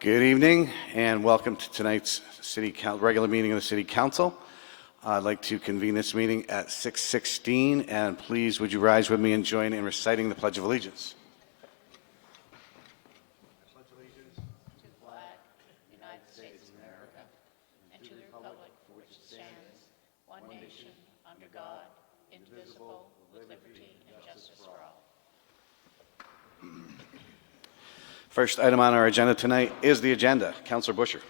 Good evening and welcome to tonight's regular meeting of the City Council. I'd like to convene this meeting at 6:16, and please would you rise with me and join in reciting the Pledge of Allegiance. I pledge allegiance to the flag of the United States of America and to the republic for which it stands, one nation, under God, indivisible, with liberty and justice for all. First item on our agenda tonight is the agenda. Councilor Busher.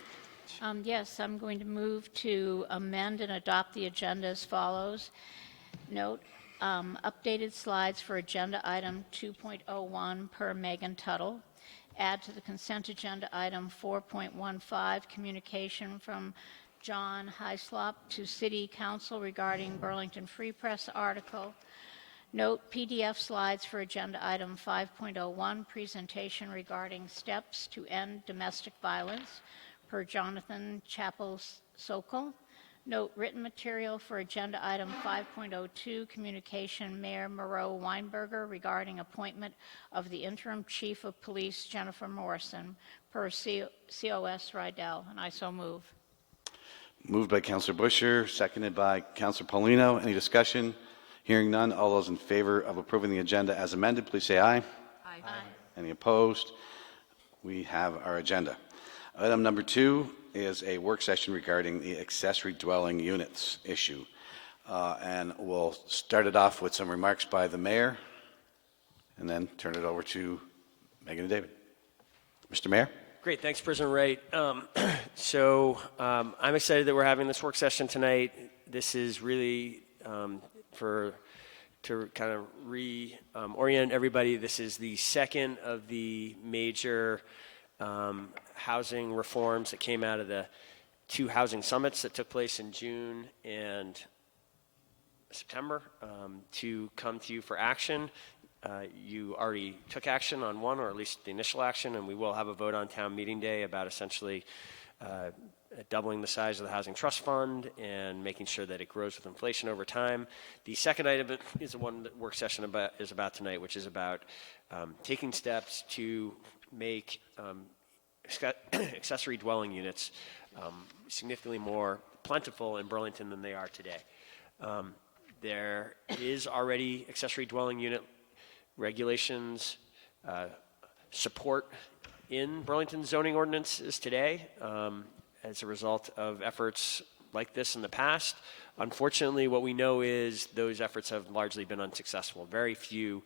Yes, I'm going to move to amend and adopt the agenda as follows. Note, updated slides for agenda item 2.01 per Megan Tuttle. Add to the consent agenda item 4.15, communication from John Hyslop to City Council regarding Burlington Free Press article. Note PDF slides for agenda item 5.01, presentation regarding steps to end domestic violence per Jonathan Chappell-Sokol. Note written material for agenda item 5.02, communication Mayor Mural Weinberger regarding appointment of the Interim Chief of Police Jennifer Morrison per COS Rydell, and I so move. Moved by Councilor Busher, seconded by Councilor Paulino. Any discussion? Hearing none, all those in favor of approving the agenda as amended, please say aye. Aye. Any opposed? We have our agenda. Item number 2 is a work session regarding the accessory dwelling units issue. And we'll start it off with some remarks by the mayor and then turn it over to Megan and David. Mr. Mayor? Great, thanks, President Wright. I'm excited that we're having this work session tonight. This is really to kind of reorient everybody. This is the second of the major housing reforms that came out of the 2 housing summits that took place in June and September to come to you for action. You already took action on one, or at least the initial action, and we will have a vote on town meeting day about essentially doubling the size of the Housing Trust Fund and making sure that it grows with inflation over time. The second item is the one that work session is about tonight, which is about taking steps to make accessory dwelling units significantly more plentiful in Burlington than they are today. There is already accessory dwelling unit regulations support in Burlington zoning ordinances today as a result of efforts like this in the past. Unfortunately, what we know is those efforts have largely been unsuccessful. Very few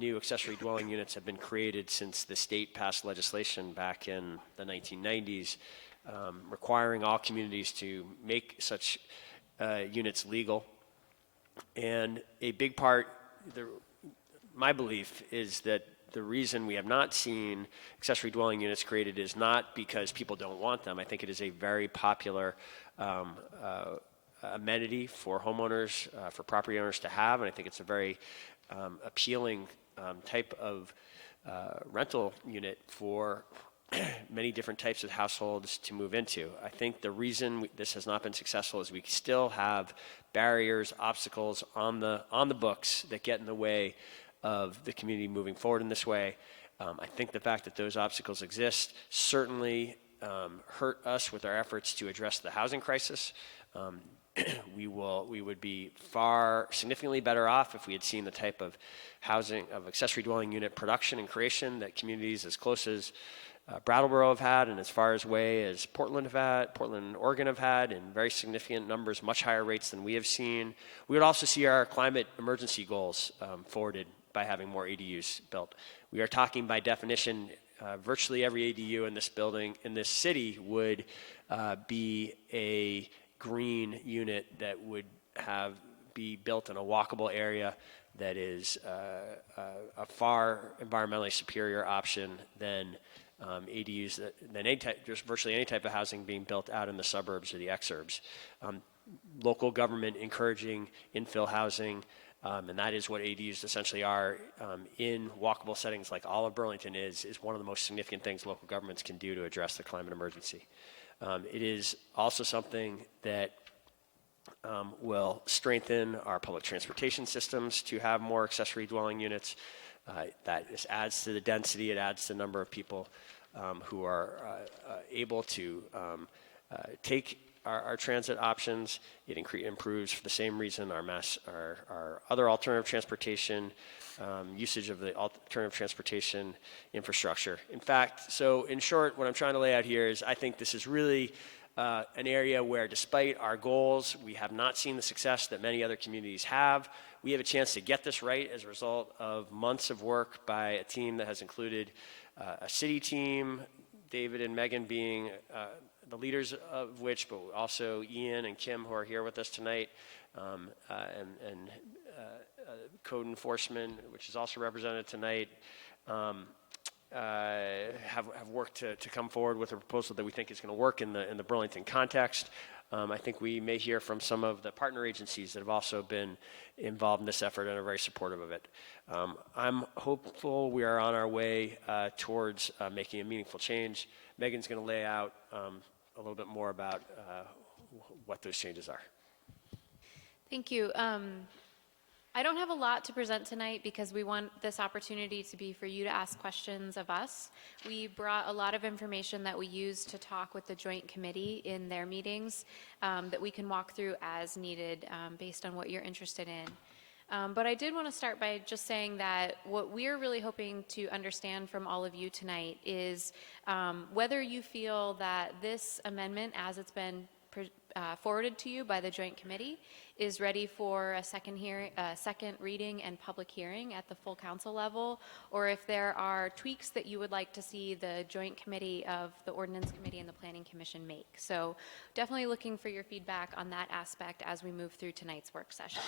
new accessory dwelling units have been created since the state passed legislation back in the 1990s requiring all communities to make such units legal. And a big part, my belief is that the reason we have not seen accessory dwelling units created is not because people don't want them. I think it is a very popular amenity for homeowners, for property owners to have, and I think it's a very appealing type of rental unit for many different types of households to move into. I think the reason this has not been successful is we still have barriers, obstacles on the books that get in the way of the community moving forward in this way. I think the fact that those obstacles exist certainly hurt us with our efforts to address the housing crisis. We would be significantly better off if we had seen the type of accessory dwelling unit production and creation that communities as close as Brattleboro have had and as far away as Portland and Oregon have had in very significant numbers, much higher rates than we have seen. We would also see our climate emergency goals forwarded by having more ADUs built. We are talking by definition, virtually every ADU in this building, in this city would be a green unit that would be built in a walkable area that is a far environmentally superior option than ADUs, just virtually any type of housing being built out in the suburbs or the exurbs. Local government encouraging infill housing, and that is what ADUs essentially are in walkable settings like all of Burlington is one of the most significant things local governments can do to address the climate emergency. It is also something that will strengthen our public transportation systems to have more accessory dwelling units. That just adds to the density, it adds to the number of people who are able to take our transit options. It improves for the same reason our other alternative transportation, usage of the alternative transportation infrastructure. In fact, so in short, what I'm trying to lay out here is I think this is really an area where, despite our goals, we have not seen the success that many other communities have. We have a chance to get this right as a result of months of work by a team that has included a city team, David and Megan being the leaders of which, but also Ian and Kim, who are here with us tonight, and code enforcement, which is also represented tonight, have worked to come forward with a proposal that we think is going to work in the Burlington context. I think we may hear from some of the partner agencies that have also been involved in this effort and are very supportive of it. I'm hopeful we are on our way towards making a meaningful change. Megan's going to lay out a little bit more about what those changes are. Thank you. I don't have a lot to present tonight because we want this opportunity to be for you to ask questions of us. We brought a lot of information that we use to talk with the Joint Committee in their meetings that we can walk through as needed based on what you're interested in. But I did want to start by just saying that what we're really hoping to understand from all of you tonight is whether you feel that this amendment, as it's been forwarded to you by the Joint Committee, is ready for a second reading and public hearing at the full council level, or if there are tweaks that you would like to see the Joint Committee of the Ordinance Committee and the Planning Commission make. So definitely looking for your feedback on that aspect as we move through tonight's work session.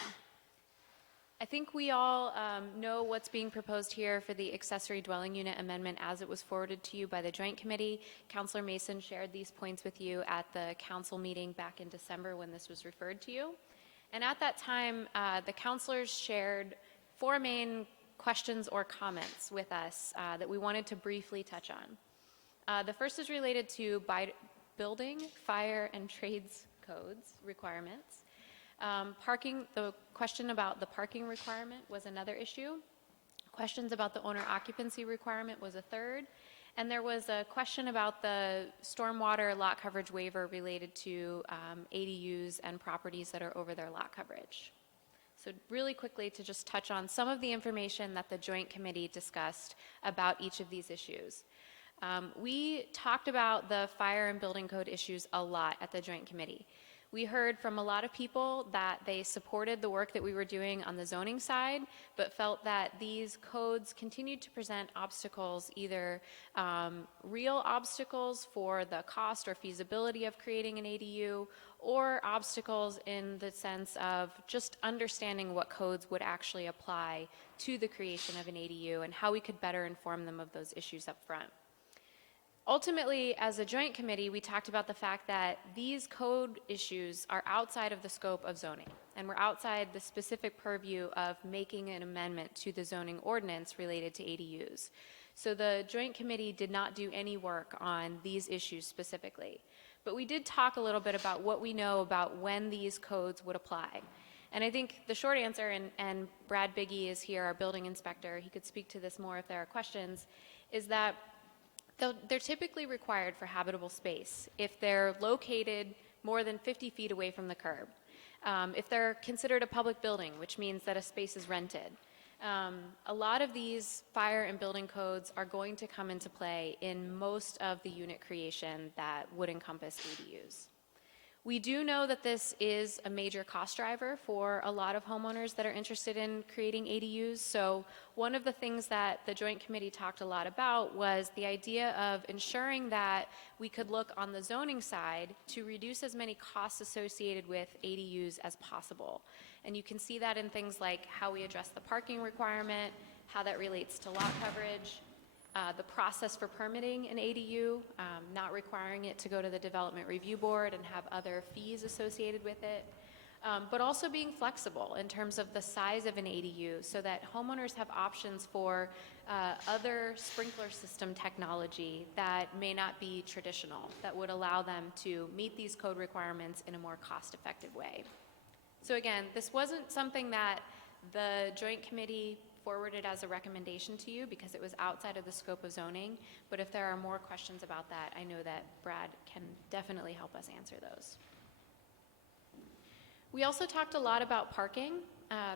I think we all know what's being proposed here for the accessory dwelling unit amendment as it was forwarded to you by the Joint Committee. Councilor Mason shared these points with you at the council meeting back in December when this was referred to you. And at that time, the councilors shared 4 main questions or comments with us that we wanted to briefly touch on. The first is related to building, fire, and trades codes requirements. The question about the parking requirement was another issue. Questions about the owner occupancy requirement was a third. And there was a question about the stormwater lot coverage waiver related to ADUs and properties that are over their lot coverage. So really quickly to just touch on some of the information that the Joint Committee discussed about each of these issues. We talked about the fire and building code issues a lot at the Joint Committee. We heard from a lot of people that they supported the work that we were doing on the zoning side, but felt that these codes continued to present obstacles, either real obstacles for the cost or feasibility of creating an ADU, or obstacles in the sense of just understanding what codes would actually apply to the creation of an ADU and how we could better inform them of those issues up front. Ultimately, as a Joint Committee, we talked about the fact that these code issues are outside of the scope of zoning, and we're outside the specific purview of making an amendment to the zoning ordinance related to ADUs. So the Joint Committee did not do any work on these issues specifically. But we did talk a little bit about what we know about when these codes would apply. And I think the short answer, and Brad Biggie is here, our building inspector, he could speak to this more if there are questions, is that they're typically required for habitable space if they're located more than 50 feet away from the curb. If they're considered a public building, which means that a space is rented. A lot of these fire and building codes are going to come into play in most of the unit creation that would encompass ADUs. We do know that this is a major cost driver for a lot of homeowners that are interested in creating ADUs. So one of the things that the Joint Committee talked a lot about was the idea of ensuring that we could look on the zoning side to reduce as many costs associated with ADUs as possible. And you can see that in things like how we address the parking requirement, how that relates to lot coverage, the process for permitting an ADU, not requiring it to go to the Development Review Board and have other fees associated with it, but also being flexible in terms of the size of an ADU so that homeowners have options for other sprinkler system technology that may not be traditional, that would allow them to meet these code requirements in a more cost-effective way. So again, this wasn't something that the Joint Committee forward it as a recommendation to you because it was outside of the scope of zoning. But if there are more questions about that, I know that Brad can definitely help us answer those. We also talked a lot about parking.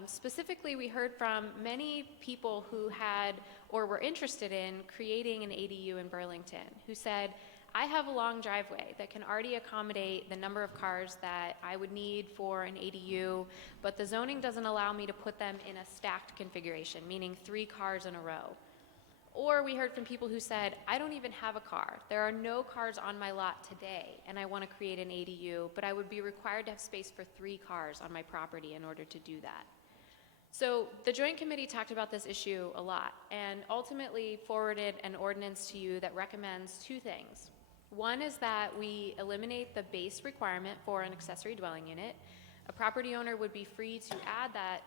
Specifically, we heard from many people who had or were interested in creating an ADU in Burlington who said, I have a long driveway that can already accommodate the number of cars that I would need for an ADU, but the zoning doesn't allow me to put them in a stacked configuration, meaning 3 cars in a row. Or we heard from people who said, I don't even have a car. There are no cars on my lot today, and I want to create an ADU, but I would be required to have space for 3 cars on my property in order to do that. So the Joint Committee talked about this issue a lot and ultimately forwarded an ordinance to you that recommends 2 things. One is that we eliminate the base requirement for an accessory dwelling unit. A property owner would be free to add that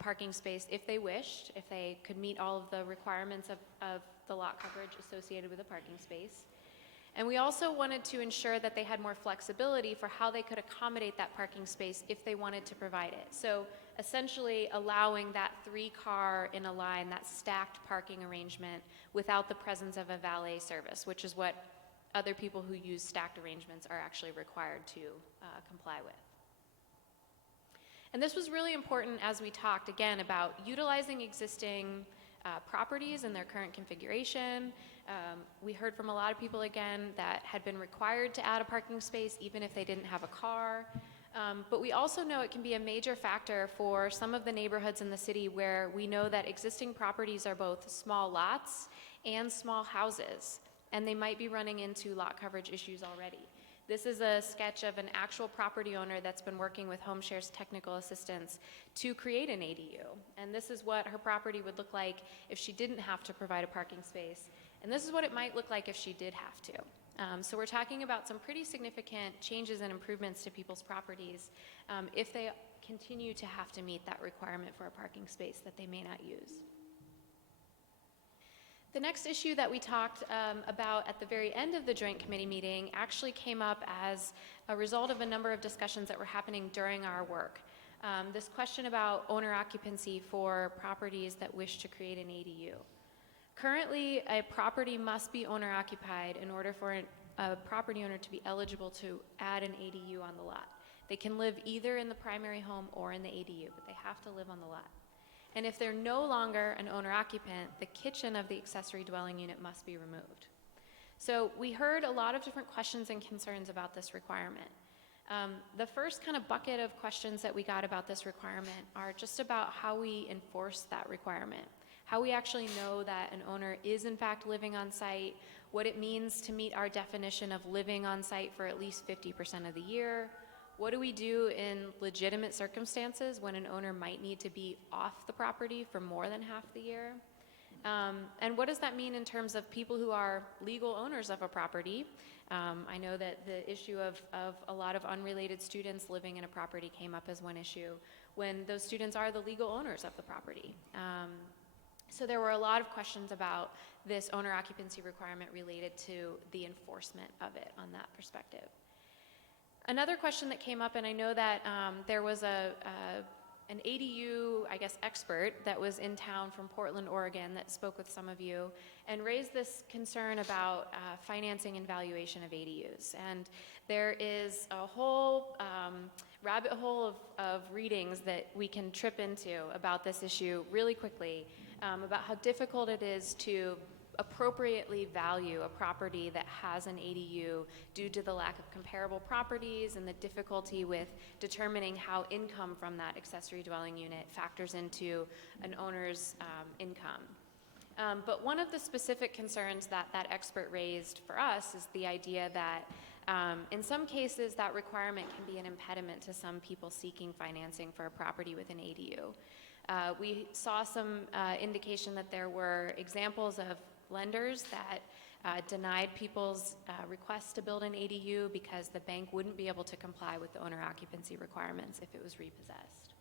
parking space if they wished, if they could meet all of the requirements of the lot coverage associated with a parking space. And we also wanted to ensure that they had more flexibility for how they could accommodate that parking space if they wanted to provide it. So essentially allowing that 3-car in a line, that stacked parking arrangement without the presence of a valet service, which is what other people who use stacked arrangements are actually required to comply with. And this was really important as we talked, again, about utilizing existing properties in their current configuration. We heard from a lot of people, again, that had been required to add a parking space even if they didn't have a car. But we also know it can be a major factor for some of the neighborhoods in the city where we know that existing properties are both small lots and small houses, and they might be running into lot coverage issues already. This is a sketch of an actual property owner that's been working with HomeShare's technical assistance to create an ADU. And this is what her property would look like if she didn't have to provide a parking space. And this is what it might look like if she did have to. So we're talking about some pretty significant changes and improvements to people's properties if they continue to have to meet that requirement for a parking space that they may not use. The next issue that we talked about at the very end of the Joint Committee meeting actually came up as a result of a number of discussions that were happening during our work. This question about owner occupancy for properties that wish to create an ADU. Currently, a property must be owner occupied in order for a property owner to be eligible to add an ADU on the lot. They can live either in the primary home or in the ADU, but they have to live on the lot. And if they're no longer an owner-occupant, the kitchen of the accessory dwelling unit must be removed. So we heard a lot of different questions and concerns about this requirement. The first kind of bucket of questions that we got about this requirement are just about how we enforce that requirement, how we actually know that an owner is in fact living on site, what it means to meet our definition of living on site for at least 50% of the year. What do we do in legitimate circumstances when an owner might need to be off the property for more than half the year? And what does that mean in terms of people who are legal owners of a property? I know that the issue of a lot of unrelated students living in a property came up as one issue when those students are the legal owners of the property. So there were a lot of questions about this owner occupancy requirement related to the enforcement of it on that perspective. Another question that came up, and I know that there was an ADU, I guess, expert that was in town from Portland, Oregon that spoke with some of you and raised this concern about financing and valuation of ADUs. And there is a whole rabbit hole of readings that we can trip into about this issue really quickly, about how difficult it is to appropriately value a property that has an ADU due to the lack of comparable properties and the difficulty with determining how income from that accessory dwelling unit factors into an owner's income. But one of the specific concerns that that expert raised for us is the idea that in some cases that requirement can be an impediment to some people seeking financing for a property with an ADU. We saw some indication that there were examples of lenders that denied people's requests to build an ADU because the bank wouldn't be able to comply with the owner occupancy requirements if it was repossessed.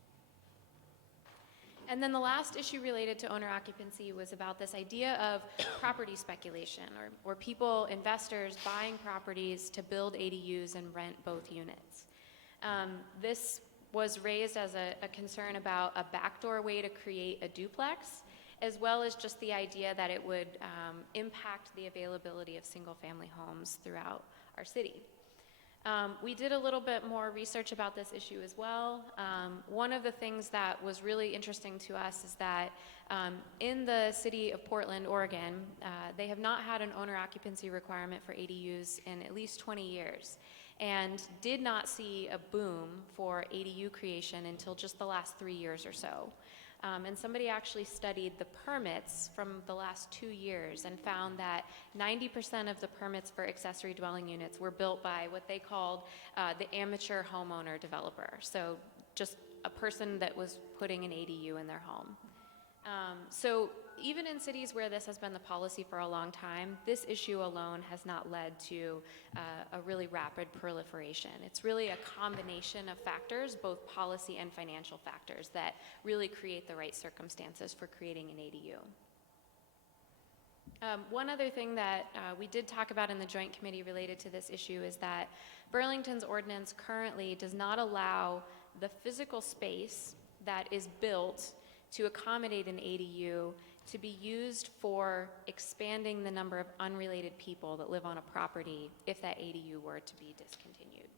And then the last issue related to owner occupancy was about this idea of property speculation or people, investors, buying properties to build ADUs and rent both units. This was raised as a concern about a backdoor way to create a duplex. as well as just the idea that it would impact the availability of single-family homes throughout our city. We did a little bit more research about this issue as well. One of the things that was really interesting to us is that in the city of Portland, Oregon, they have not had an owner occupancy requirement for ADUs in at least 20 years and did not see a boom for ADU creation until just the last 3 years or so. And somebody actually studied the permits from the last 2 years and found that 90% of the permits for accessory dwelling units were built by what they called the amateur homeowner developer. So just a person that was putting an ADU in their home. So even in cities where this has been the policy for a long time, this issue alone has not led to a really rapid proliferation. It's really a combination of factors, both policy and financial factors, that really create the right circumstances for creating an ADU. One other thing that we did talk about in the Joint Committee related to this issue is that Burlington's ordinance currently does not allow the physical space that is built to accommodate an ADU to be used for expanding the number of unrelated people that live on a property if that ADU were to be discontinued.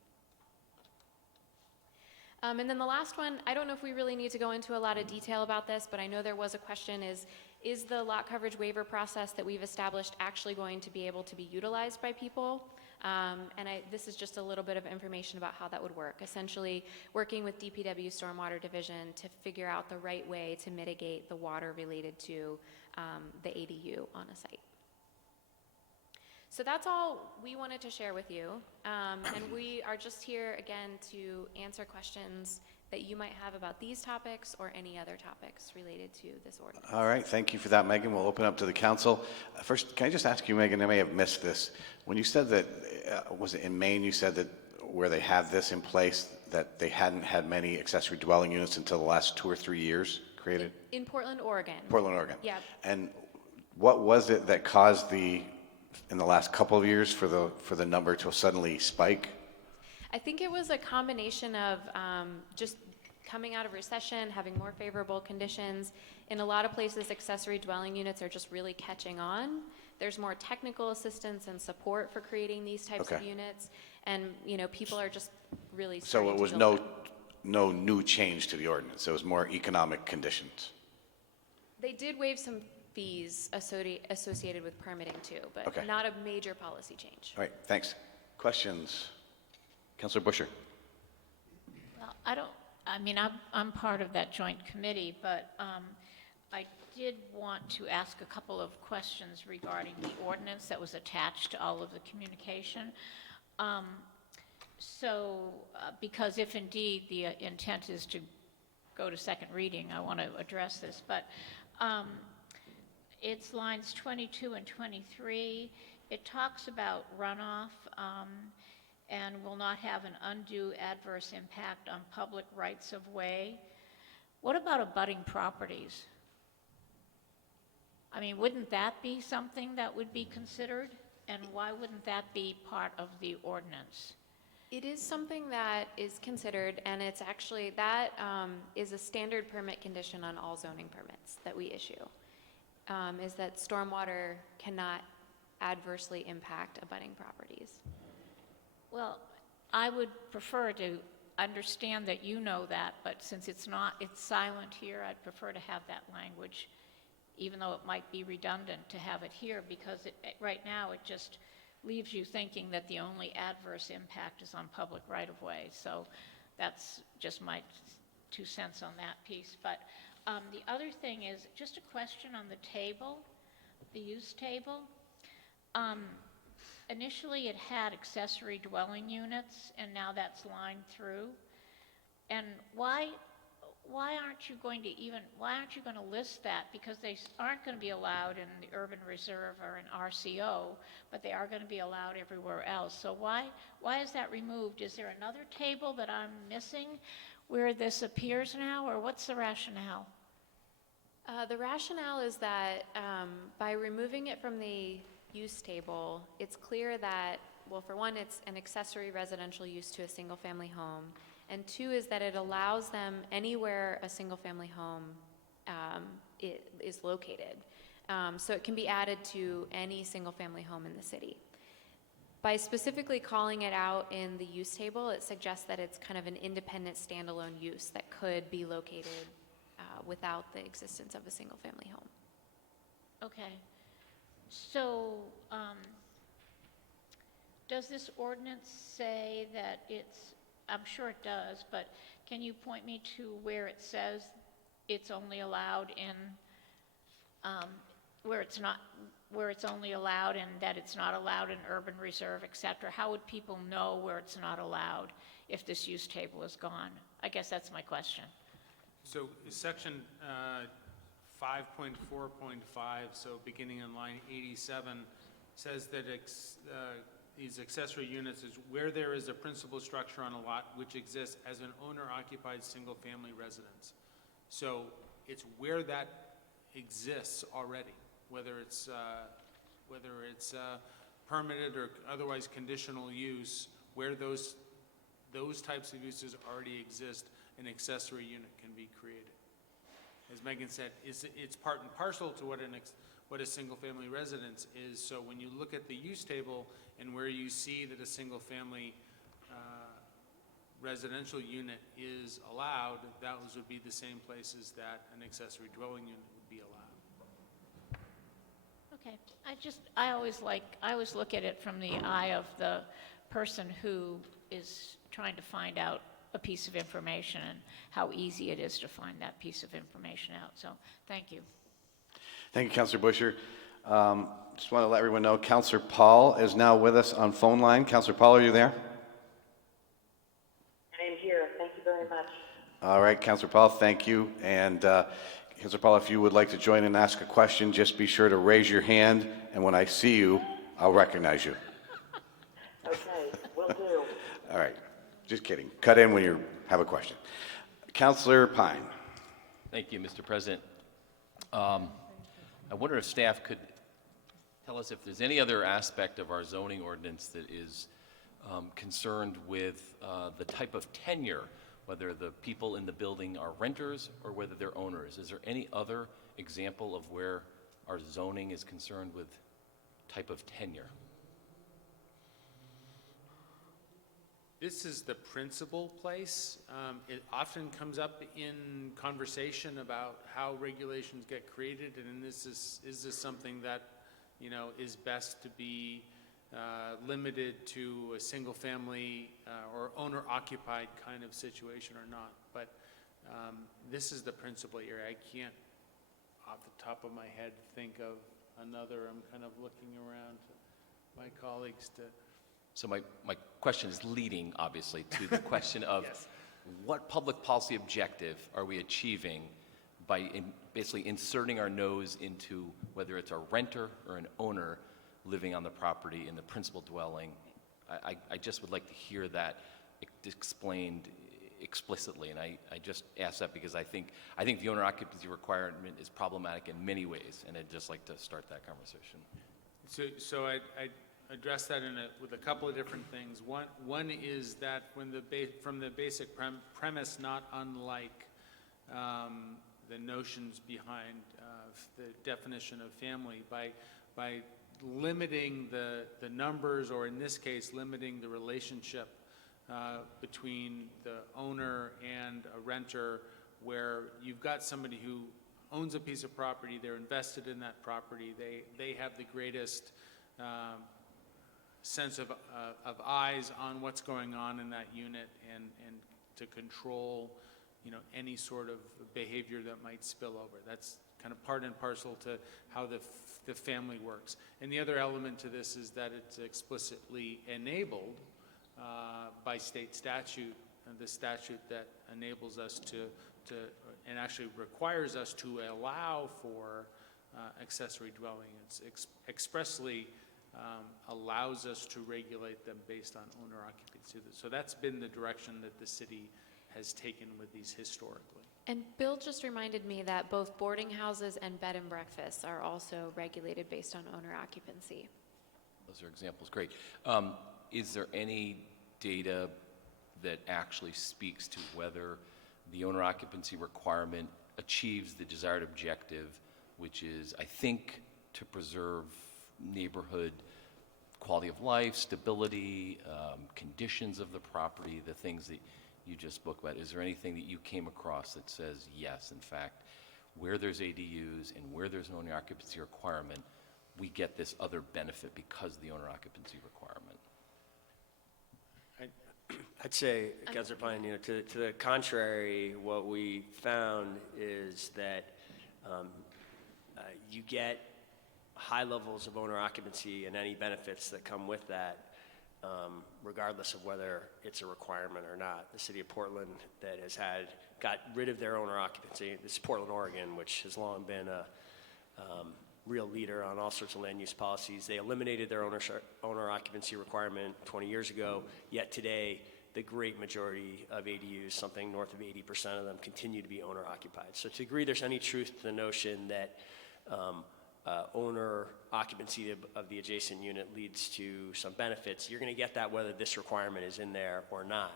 And then the last one, I don't know if we really need to go into a lot of detail about this, but I know there was a question, is the lot coverage waiver process that we've established actually going to be able to be utilized by people? This is just a little bit of information about how that would work. Essentially, working with DPW Stormwater Division to figure out the right way to mitigate the water related to the ADU on a site. So that's all we wanted to share with you. And we are just here again to answer questions that you might have about these topics or any other topics related to this ordinance. All right, thank you for that, Megan. We'll open up to the council. First, can I just ask you, Megan, I may have missed this. When you said that, was it in Maine, you said that where they have this in place, that they hadn't had many accessory dwelling units until the last 2 or 3 years created? In Portland, Oregon. Portland, Oregon. Yeah. And what was it that caused in the last couple of years for the number to suddenly spike? I think it was a combination of just coming out of recession, having more favorable conditions. In a lot of places, accessory dwelling units are just really catching on. There's more technical assistance and support for creating these types of units, and people are just really starting So it was to build them. no new change to the ordinance. It was more economic conditions. They did waive some fees associated with permitting too, but Okay. not a major policy change. All right, thanks. Questions? Councilor Busher. Well, I'm part of that joint committee, but I did want to ask a couple of questions regarding the ordinance that was attached to all of the communication. Because if indeed the intent is to go to second reading, I want to address this, but it's lines 22 and 23. It talks about runoff and will not have an undue adverse impact on public rights of way. What about abutting properties? I mean, wouldn't that be something that would be considered? And why wouldn't that be part of the ordinance? It is something that is considered, and it's actually, that is a standard permit condition on all zoning permits that we issue, is that stormwater cannot adversely impact abutting properties. Well, I would prefer to understand that you know that, but since it's silent here, I'd prefer to have that language, even though it might be redundant to have it here, because right now it just leaves you thinking that the only adverse impact is on public right-of-way. So that's just my 2 cents on that piece. But the other thing is just a question on the table, the use table. Initially, it had accessory dwelling units, and now that's lined through. And why aren't you going to list that? Because they aren't going to be allowed in the urban reserve or in RCO, but they are going to be allowed everywhere else. So why is that removed? Is there another table that I'm missing where this appears now, or what's the rationale? The rationale is that by removing it from the use table, it's clear that, well, for one, it's an accessory residential use to a single-family home, and 2 is that it allows them anywhere a single-family home it is located. So it can be added to any single-family home in the city. By specifically calling it out in the use table, it suggests that it's kind of an independent standalone use that could be located without the existence of a single-family home. Okay. So, does this ordinance say that it's, I'm sure it does, but can you point me to where it says it's only allowed in, where it's only allowed and that it's not allowed in urban reserve, et cetera? How would people know where it's not allowed if this use table is gone? I guess that's my question. So section 5.4.5, so beginning in line 87, says that these accessory units is where there is a principal structure on a lot which exists as an owner-occupied single-family residence. So it's where that exists already, whether it's permitted or otherwise conditional use, where those types of uses already exist, an accessory unit can be created. As Megan said, it's part and parcel to what a single-family residence is. So when you look at the use table and where you see that a single-family residential unit is allowed, those would be the same places that an accessory dwelling unit would be allowed. Okay, I always look at it from the eye of the person who is trying to find out a piece of information and how easy it is to find that piece of information out. So, thank you. Thank you, Councilor Busher. Just want to let everyone know, Councilor Paul is now with us on phone line. Councilor Paul, are you there? I am here. Thank you very much. All right, Councilor Paul, thank you. And Councilor Paul, if you would like to join and ask a question, just be sure to raise your hand, and when I see you, I'll recognize you. Okay, will do. All right, just kidding. Cut in when you have a question. Councilor Pine. Thank you, Mr. President. I wonder if staff could tell us if there's any other aspect of our zoning ordinance that is concerned with the type of tenure, whether the people in the building are renters or whether they're owners. Is there any other example of where our zoning is concerned with type of tenure? This is the principal place. It often comes up in conversation about how regulations get created, and is this something that, is best to be limited to a single family or owner-occupied kind of situation or not? But this is the principal area. I can't, off the top of my head, think of another. I'm kind of looking around to my colleagues to... So my question is leading, obviously, to the question of Yes. What public policy objective are we achieving by basically inserting our nose into whether it's a renter or an owner living on the property in the principal dwelling? I just would like to hear that explained explicitly, and I just ask that because I think the owner occupancy requirement is problematic in many ways, and I'd just like to start that conversation. So I address that with a couple of different things. One is that from the basic premise, not unlike the notions behind the definition of family, by limiting the numbers, or in this case, limiting the relationship between the owner and a renter, where you've got somebody who owns a piece of property, they're invested in that property, they have the greatest sense of eyes on what's going on in that unit, and to control, any sort of behavior that might spill over. That's kind of part and parcel to how the family works. And the other element to this is that it's explicitly enabled by state statute, the statute that enables us to and actually requires us to allow for accessory dwelling. It's expressly allows us to regulate them based on owner occupancy. So that's been the direction that the city has taken with these historically. And Bill just reminded me that both boarding houses and bed and breakfasts are also regulated based on owner occupancy. Those are examples. Great. Is there any data that actually speaks to whether the owner occupancy requirement achieves the desired objective, which is, I think, to preserve neighborhood quality of life, stability, conditions of the property, the things that you just spoke about. Is there anything that you came across that says, yes, in fact, where there's ADUs and where there's an owner occupancy requirement, we get this other benefit because of the owner occupancy requirement? I'd say, Councilor Pine, to the contrary, what we found is that you get high levels of owner occupancy and any benefits that come with that, regardless of whether it's a requirement or not. The city of Portland that got rid of their owner occupancy, this is Portland, Oregon, which has long been a real leader on all sorts of land use policies. They eliminated their owner occupancy requirement 20 years ago, yet today the great majority of ADUs, something north of 80% of them, continue to be owner occupied. So to the degree there's any truth to the notion that owner occupancy of the adjacent unit leads to some benefits, you're going to get that whether this requirement is in there or not.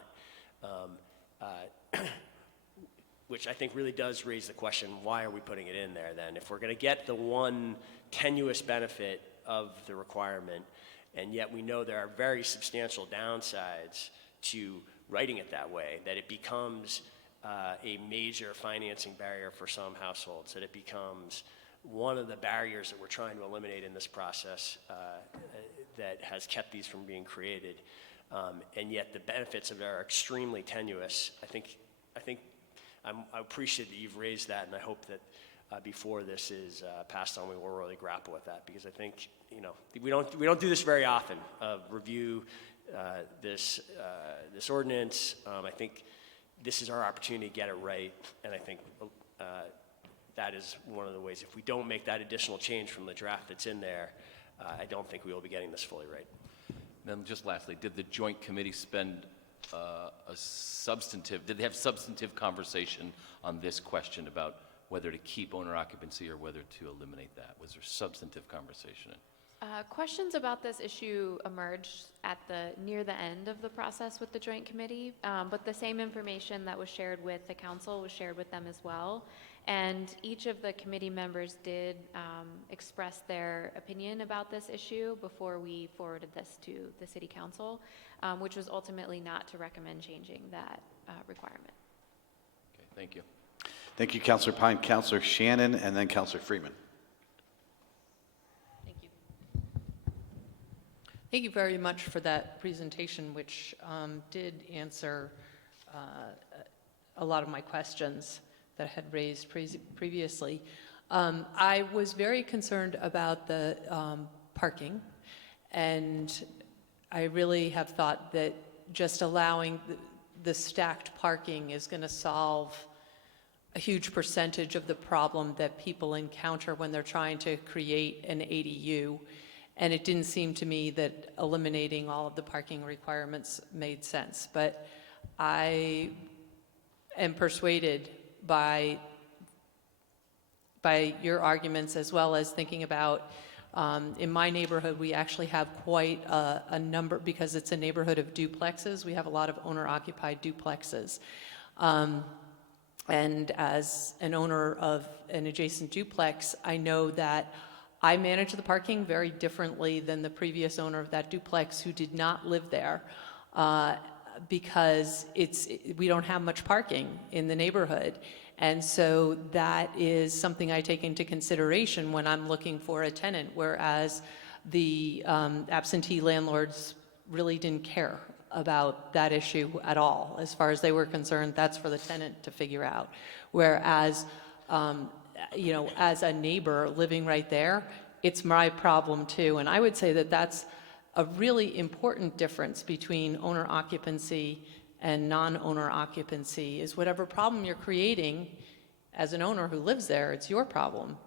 Which I think really does raise the question, why are we putting it in there then? If we're going to get the one tenuous benefit of the requirement, and yet we know there are very substantial downsides to writing it that way, that it becomes a major financing barrier for some households, that it becomes one of the barriers that we're trying to eliminate in this process that has kept these from being created, and yet the benefits of it are extremely tenuous. I appreciate that you've raised that, and I hope that before this is passed on, we will really grapple with that, because I think we don't do this very often. Review this ordinance. I think this is our opportunity to get it right, and I think that is one of the ways. If we don't make that additional change from the draft that's in there, I don't think we will be getting this fully right. Then just lastly, did the joint committee spend did they have substantive conversation on this question about whether to keep owner occupancy or whether to eliminate that? Was there substantive conversation? Questions about this issue emerged near the end of the process with the joint committee, but the same information that was shared with the council was shared with them as well. And each of the committee members did express their opinion about this issue before we forwarded this to the city council, which was ultimately not to recommend changing that requirement. Okay, thank you. Thank you, Councilor Pine. Councilor Shannon, and then Councilor Freeman. Thank you. Thank you very much for that presentation, which did answer a lot of my questions that I had raised previously. I was very concerned about the parking, and I really have thought that just allowing the stacked parking is going to solve a huge percentage of the problem that people encounter when they're trying to create an ADU. And it didn't seem to me that eliminating all of the parking requirements made sense. But I am persuaded by your arguments, as well as thinking about, in my neighborhood, we actually have quite a number, because it's a neighborhood of duplexes. We have a lot of owner-occupied duplexes. And as an owner of an adjacent duplex, I know that I manage the parking very differently than the previous owner of that duplex, who did not live there, because we don't have much parking in the neighborhood. And so that is something I take into consideration when I'm looking for a tenant, whereas the absentee landlords really didn't care about that issue at all. As far as they were concerned, that's for the tenant to figure out. Whereas, as a neighbor living right there, it's my problem too. And I would say that that's a really important difference between owner occupancy and non-owner occupancy, is whatever problem you're creating as an owner who lives there, it's your problem.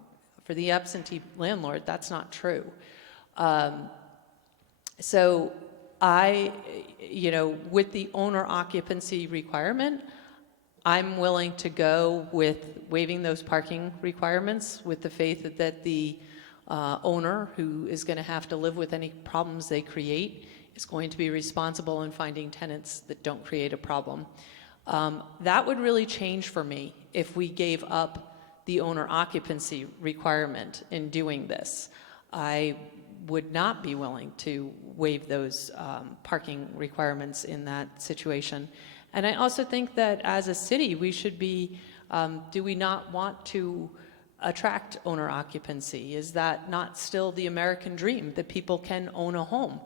For the absentee landlord, that's not true. So with the owner occupancy requirement, I'm willing to go with waiving those parking requirements with the faith that the owner, who is going to have to live with any problems they create, is going to be responsible in finding tenants that don't create a problem. That would really change for me if we gave up the owner occupancy requirement in doing this. I would not be willing to waive those parking requirements in that situation. And I also think that as a city, we should be, do we not want to attract owner occupancy? Is that not still the American dream, that people can own a home?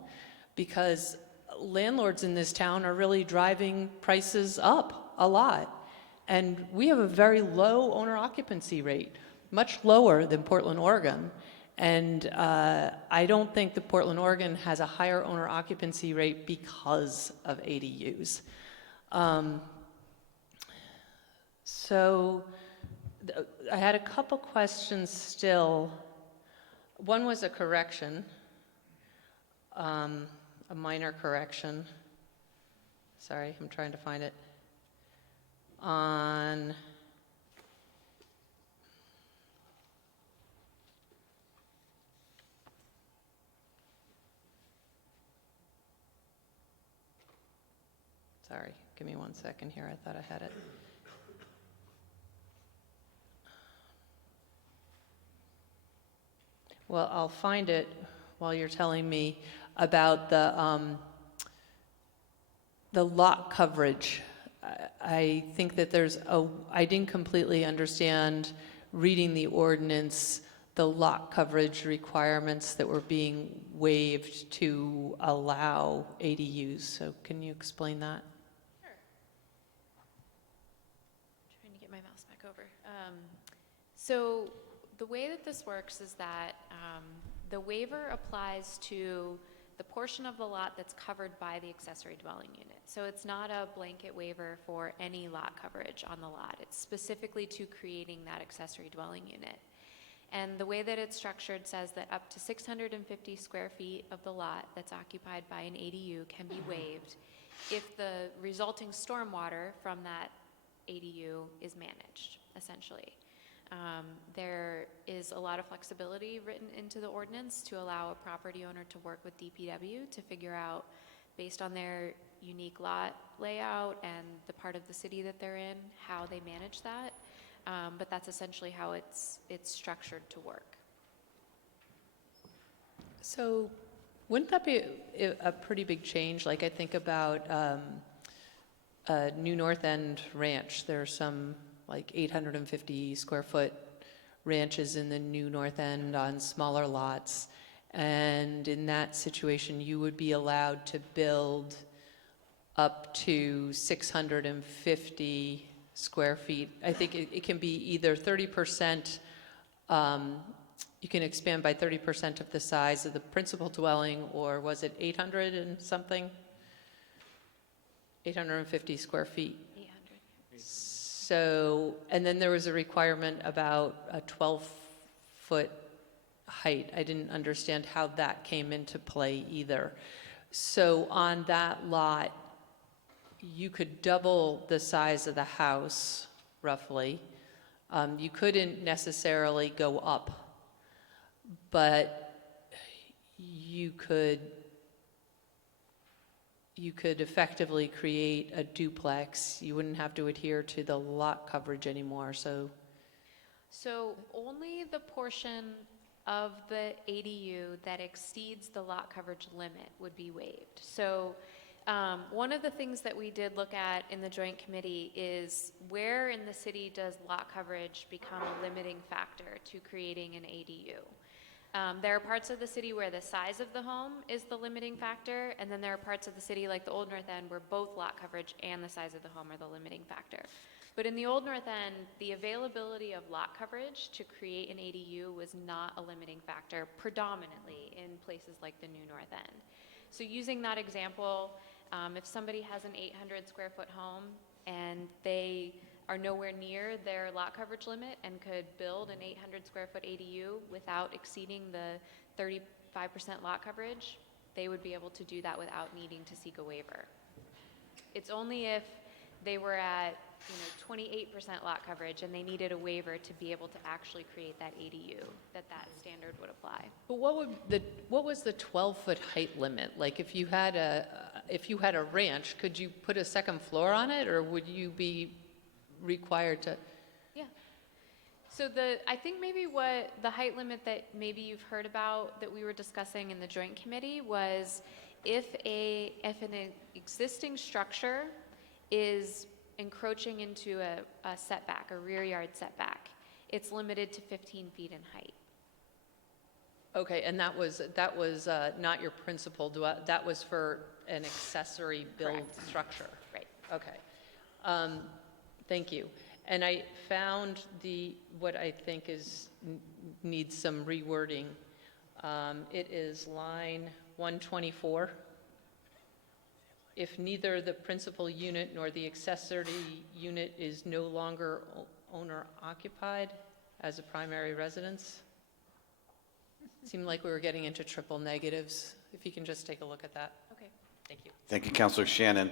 Because landlords in this town are really driving prices up a lot. And we have a very low owner occupancy rate, much lower than Portland, Oregon. And I don't think that Portland, Oregon has a higher owner occupancy rate because of ADUs. I had a couple questions still. One was a correction, a minor correction. Sorry, I'm trying to find it. Sorry, give me 1 second here. I thought I had it. Well, I'll find it while you're telling me about the lot coverage. I think that I didn't completely understand reading the ordinance, the lot coverage requirements that were being waived to allow ADUs. So can you explain that? Sure. Trying to get my mouse back over. So the way that this works is that the waiver applies to the portion of the lot that's covered by the accessory dwelling unit. So it's not a blanket waiver for any lot coverage on the lot. It's specifically to creating that accessory dwelling unit. And the way that it's structured says that up to 650 square feet of the lot that's occupied by an ADU can be waived if the resulting stormwater from that ADU is managed, essentially. There is a lot of flexibility written into the ordinance to allow a property owner to work with DPW to figure out, based on their unique lot layout and the part of the city that they're in, how they manage that. But that's essentially how it's structured to work. So wouldn't that be a pretty big change? Like I think about New North End Ranch. There are some like 850 square foot ranches in the New North End on smaller lots. And in that situation, you would be allowed to build up to 650 square feet. I think it can be either 30%, you can expand by 30% of the size of the principal dwelling, or was it 800 and something? 850 square feet. 800. So, and then there was a requirement about a 12-foot height. I didn't understand how that came into play either. So on that lot, you could double the size of the house, roughly. You couldn't necessarily go up, but you could effectively create a duplex. You wouldn't have to adhere to the lot coverage anymore, so only the portion of the ADU that exceeds the lot coverage limit would be waived. So one of the things that we did look at in the joint committee is where in the city does lot coverage become a limiting factor to creating an ADU? There are parts of the city where the size of the home is the limiting factor, and then there are parts of the city like the Old North End where both lot coverage and the size of the home are the limiting factor. But in the Old North End, the availability of lot coverage to create an ADU was not a limiting factor predominantly in places like the New North End. So using that example, if somebody has an 800 square foot home and they are nowhere near their lot coverage limit and could build an 800 square foot ADU without exceeding the 35% lot coverage, they would be able to do that without needing to seek a waiver. It's only if they were at 28% lot coverage and they needed a waiver to be able to actually create that ADU that standard would apply. but what was the 12-foot height limit? Like if you had if you had a ranch, could you put a second floor on it, or would you be required to? Yeah. So I think maybe what the height limit that maybe you've heard about that we were discussing in the joint committee was if an existing structure is encroaching into a setback, a rear yard setback, it's limited to 15 feet in height. Okay, and that was not your principal, that was for an accessory build Correct. structure? Right. Okay. Thank you. And I found what I think needs some rewording. It is line 124. If neither the principal unit nor the accessory unit is no longer owner occupied as a primary residence. Seemed like we were getting into triple negatives. If you can just take a look at that. Okay. Thank you. Thank you, Councilor Shannon.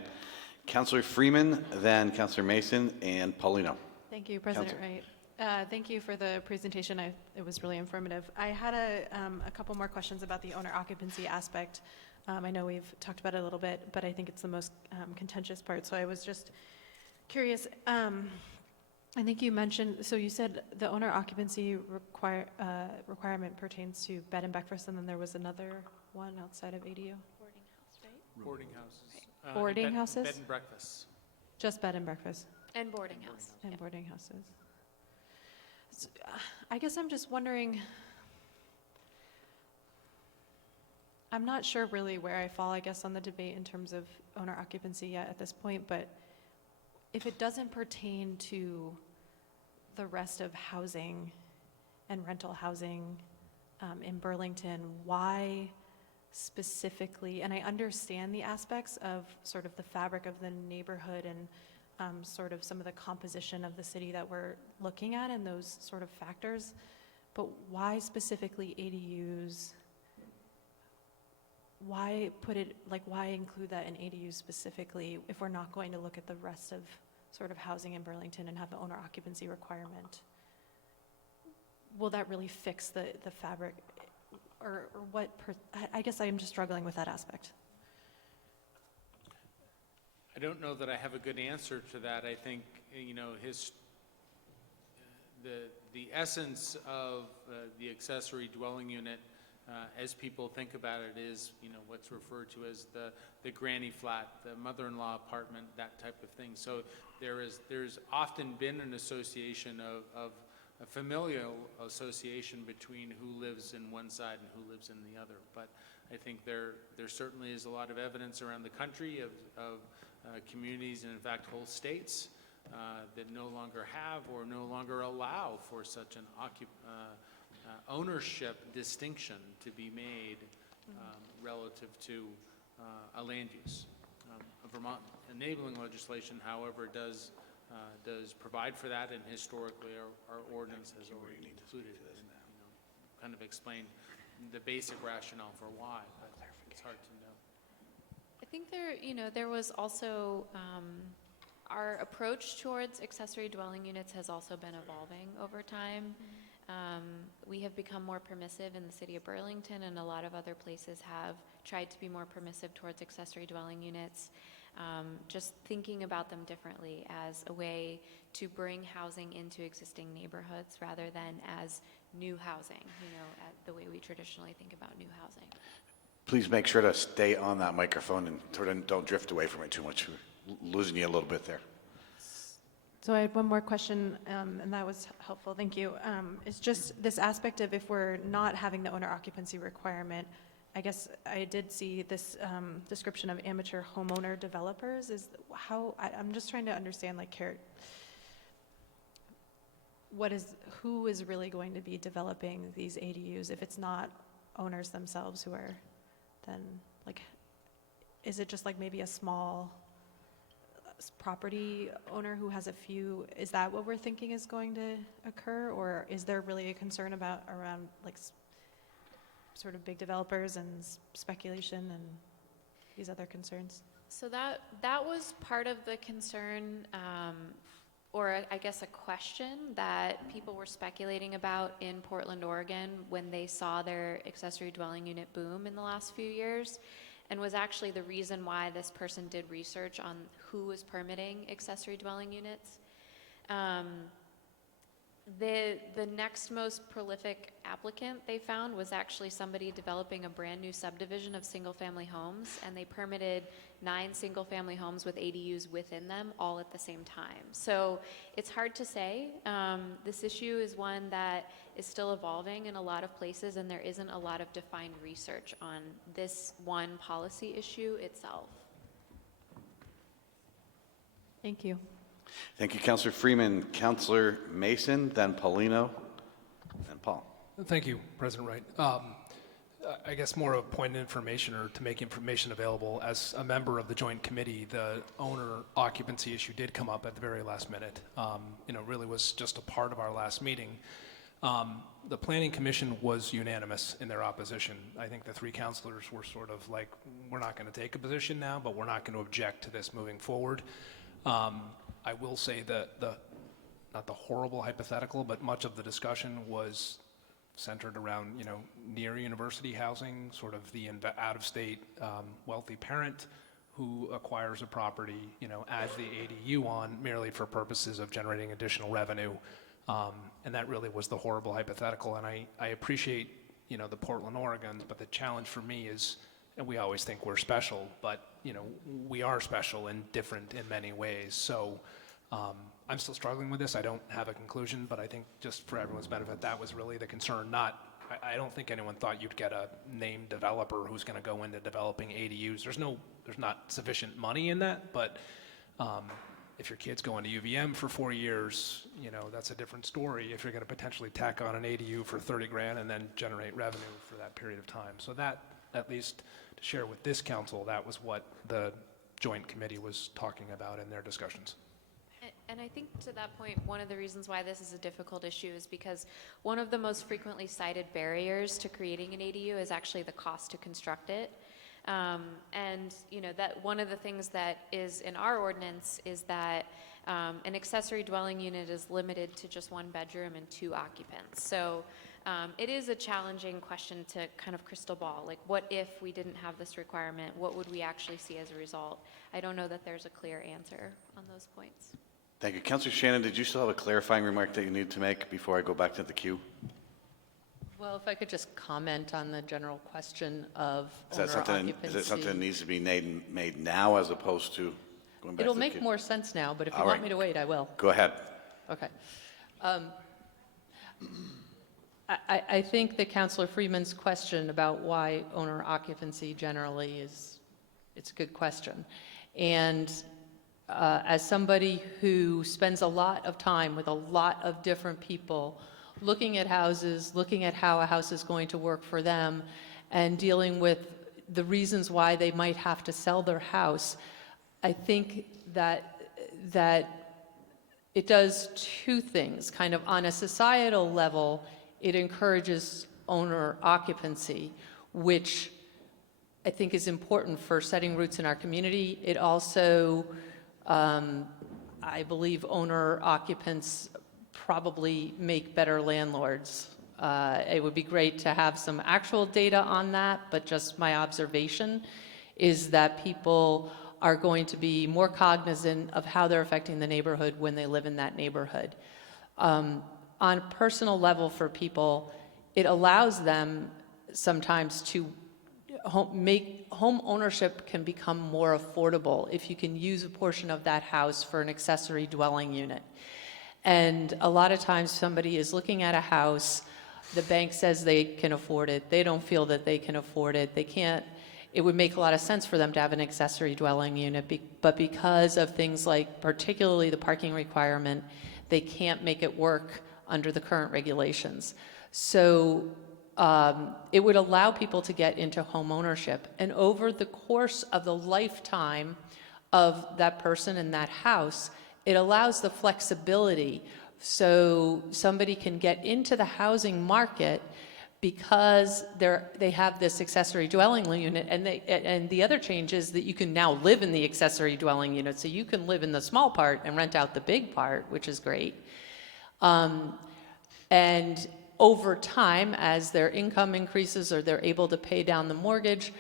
Councilor Freeman, then Councilor Mason, and Paulino. Thank you, President Wright. Thank you for the presentation. It was really informative. I had a couple more questions about the owner occupancy aspect. I know we've talked about it a little bit, but I think it's the most contentious part. So I was just curious. I think you mentioned, so you said the owner occupancy requirement pertains to bed and breakfast, and then there was another one outside of ADU? Boarding house, right? Boarding houses. Boarding and houses? Bed and breakfasts. Just bed and breakfast And boarding house. and boarding houses. I guess I'm just wondering, I'm not sure really where I fall, I guess, on the debate in terms of owner occupancy yet at this point, but if it doesn't pertain to the rest of housing and rental housing in Burlington, why specifically, and I understand the aspects of sort of the fabric of the neighborhood and sort of some of the composition of the city that we're looking at and those sort of factors, but why specifically ADUs? Why why include that in ADUs specifically if we're not going to look at the rest of sort of housing in Burlington and have the owner occupancy requirement? Will that really fix the fabric, or what? I guess I'm just struggling with that aspect. I don't know that I have a good answer to that. I think, the essence of the accessory dwelling unit, as people think about it, is, what's referred to as the granny flat, the mother-in-law apartment, that type of thing. So there's often been an association of a familial association between who lives in one side and who lives in the other. But I think there certainly is a lot of evidence around the country of communities, and in fact whole states, that no longer have or no longer allow for such an ownership distinction to be made relative to a land use. Vermont enabling legislation, however, does provide for that, and historically our ordinance has already included it, and kind of explained the basic rationale for why, but it's hard to know. I think there was also, our approach towards accessory dwelling units has also been evolving over time. We have become more permissive in the city of Burlington, and a lot of other places have tried to be more permissive towards accessory dwelling units. Just thinking about them differently as a way to bring housing into existing neighborhoods rather than as new housing, the way we traditionally think about new housing. Please make sure to stay on that microphone and sort of don't drift away from it too much. We're losing you a little bit there. So I had one more question, and that was helpful, thank you. It's just this aspect of if we're not having the owner occupancy requirement, I guess I did see this description of amateur homeowner developers. I'm just trying to understand, who is really going to be developing these ADUs if it's not owners themselves who are then, is it just maybe a small property owner who has a few? Is that what we're thinking is going to occur, or is there really a concern around sort of big developers and speculation and these other concerns? So that was part of the concern, or I guess a question that people were speculating about in Portland, Oregon, when they saw their accessory dwelling unit boom in the last few years. and was actually the reason why this person did research on who was permitting accessory dwelling units. The next most prolific applicant they found was actually somebody developing a brand new subdivision of single-family homes, and they permitted 9 single-family homes with ADUs within them all at the same time. So it's hard to say. This issue is one that is still evolving in a lot of places, and there isn't a lot of defined research on this one policy issue itself. Thank you. Thank you, Councillor Freeman. Councillor Mason, then Paulino, and Paul. Thank you, President Wright. I guess more of a point of information or to make information available. As a member of the Joint Committee, the owner occupancy issue did come up at the very last minute. Really was just a part of our last meeting. The Planning Commission was unanimous in their opposition. I think the 3 councilors were sort of like, we're not going to take a position now, but we're not going to object to this moving forward. I will say that not the horrible hypothetical, but much of the discussion was centered around, near university housing, sort of the out-of-state wealthy parent who acquires a property, adds the ADU on merely for purposes of generating additional revenue. And that really was the horrible hypothetical. And I appreciate, the Portland Oregons, but the challenge for me is, and we always think we're special, but we are special and different in many ways. So I'm still struggling with this. I don't have a conclusion, but I think just for everyone's benefit, that was really the concern. I don't think anyone thought you'd get a named developer who's going to go into developing ADUs. There's not sufficient money in that, but if your kid's going to UVM for 4 years, that's a different story. If you're going to potentially tack on an ADU for 30 grand and then generate revenue for that period of time. So that, at least to share with this council, that was what the Joint Committee was talking about in their discussions. And I think to that point, one of the reasons why this is a difficult issue is because one of the most frequently cited barriers to creating an ADU is actually the cost to construct it. And that one of the things that is in our ordinance is that an accessory dwelling unit is limited to just 1 bedroom and 2 occupants. So it is a challenging question to kind of crystal ball. Like, what if we didn't have this requirement? What would we actually see as a result? I don't know that there's a clear answer on those points. Thank you. Councillor Shannon, did you still have a clarifying remark that you need to make before I go back to the queue? Well, if I could just comment on the general question of Is owner that something that needs to be made now as opposed to going back It'll to the make queue? more sense now, but if you All want right. me to wait, I will. Go ahead. Okay. I think that Councilor Freeman's question about why owner occupancy generally it's a good question. And as somebody who spends a lot of time with a lot of different people, looking at houses, looking at how a house is going to work for them, and dealing with the reasons why they might have to sell their house, I think that it does 2 things. Kind of on a societal level, it encourages owner occupancy, which I think is important for setting roots in our community. It also, I believe, owner occupants probably make better landlords. It would be great to have some actual data on that, but just my observation is that people are going to be more cognizant of how they're affecting the neighborhood when they live in that neighborhood. On a personal level for people, it allows them sometimes to make home ownership can become more affordable if you can use a portion of that house for an accessory dwelling unit. And a lot of times somebody is looking at a house, the bank says they can afford it, they don't feel that they can afford it, they can't, it would make a lot of sense for them to have an accessory dwelling unit, but because of things like particularly the parking requirement, they can't make it work under the current regulations. So it would allow people to get into home ownership. And over the course of the lifetime of that person in that house, it allows the flexibility so somebody can get into the housing market because they have this accessory dwelling unit, and the other change is that you can now live in the accessory dwelling unit, so you can live in the small part and rent out the big part, which is great. And over time, as their income increases or they're able to pay down the mortgage,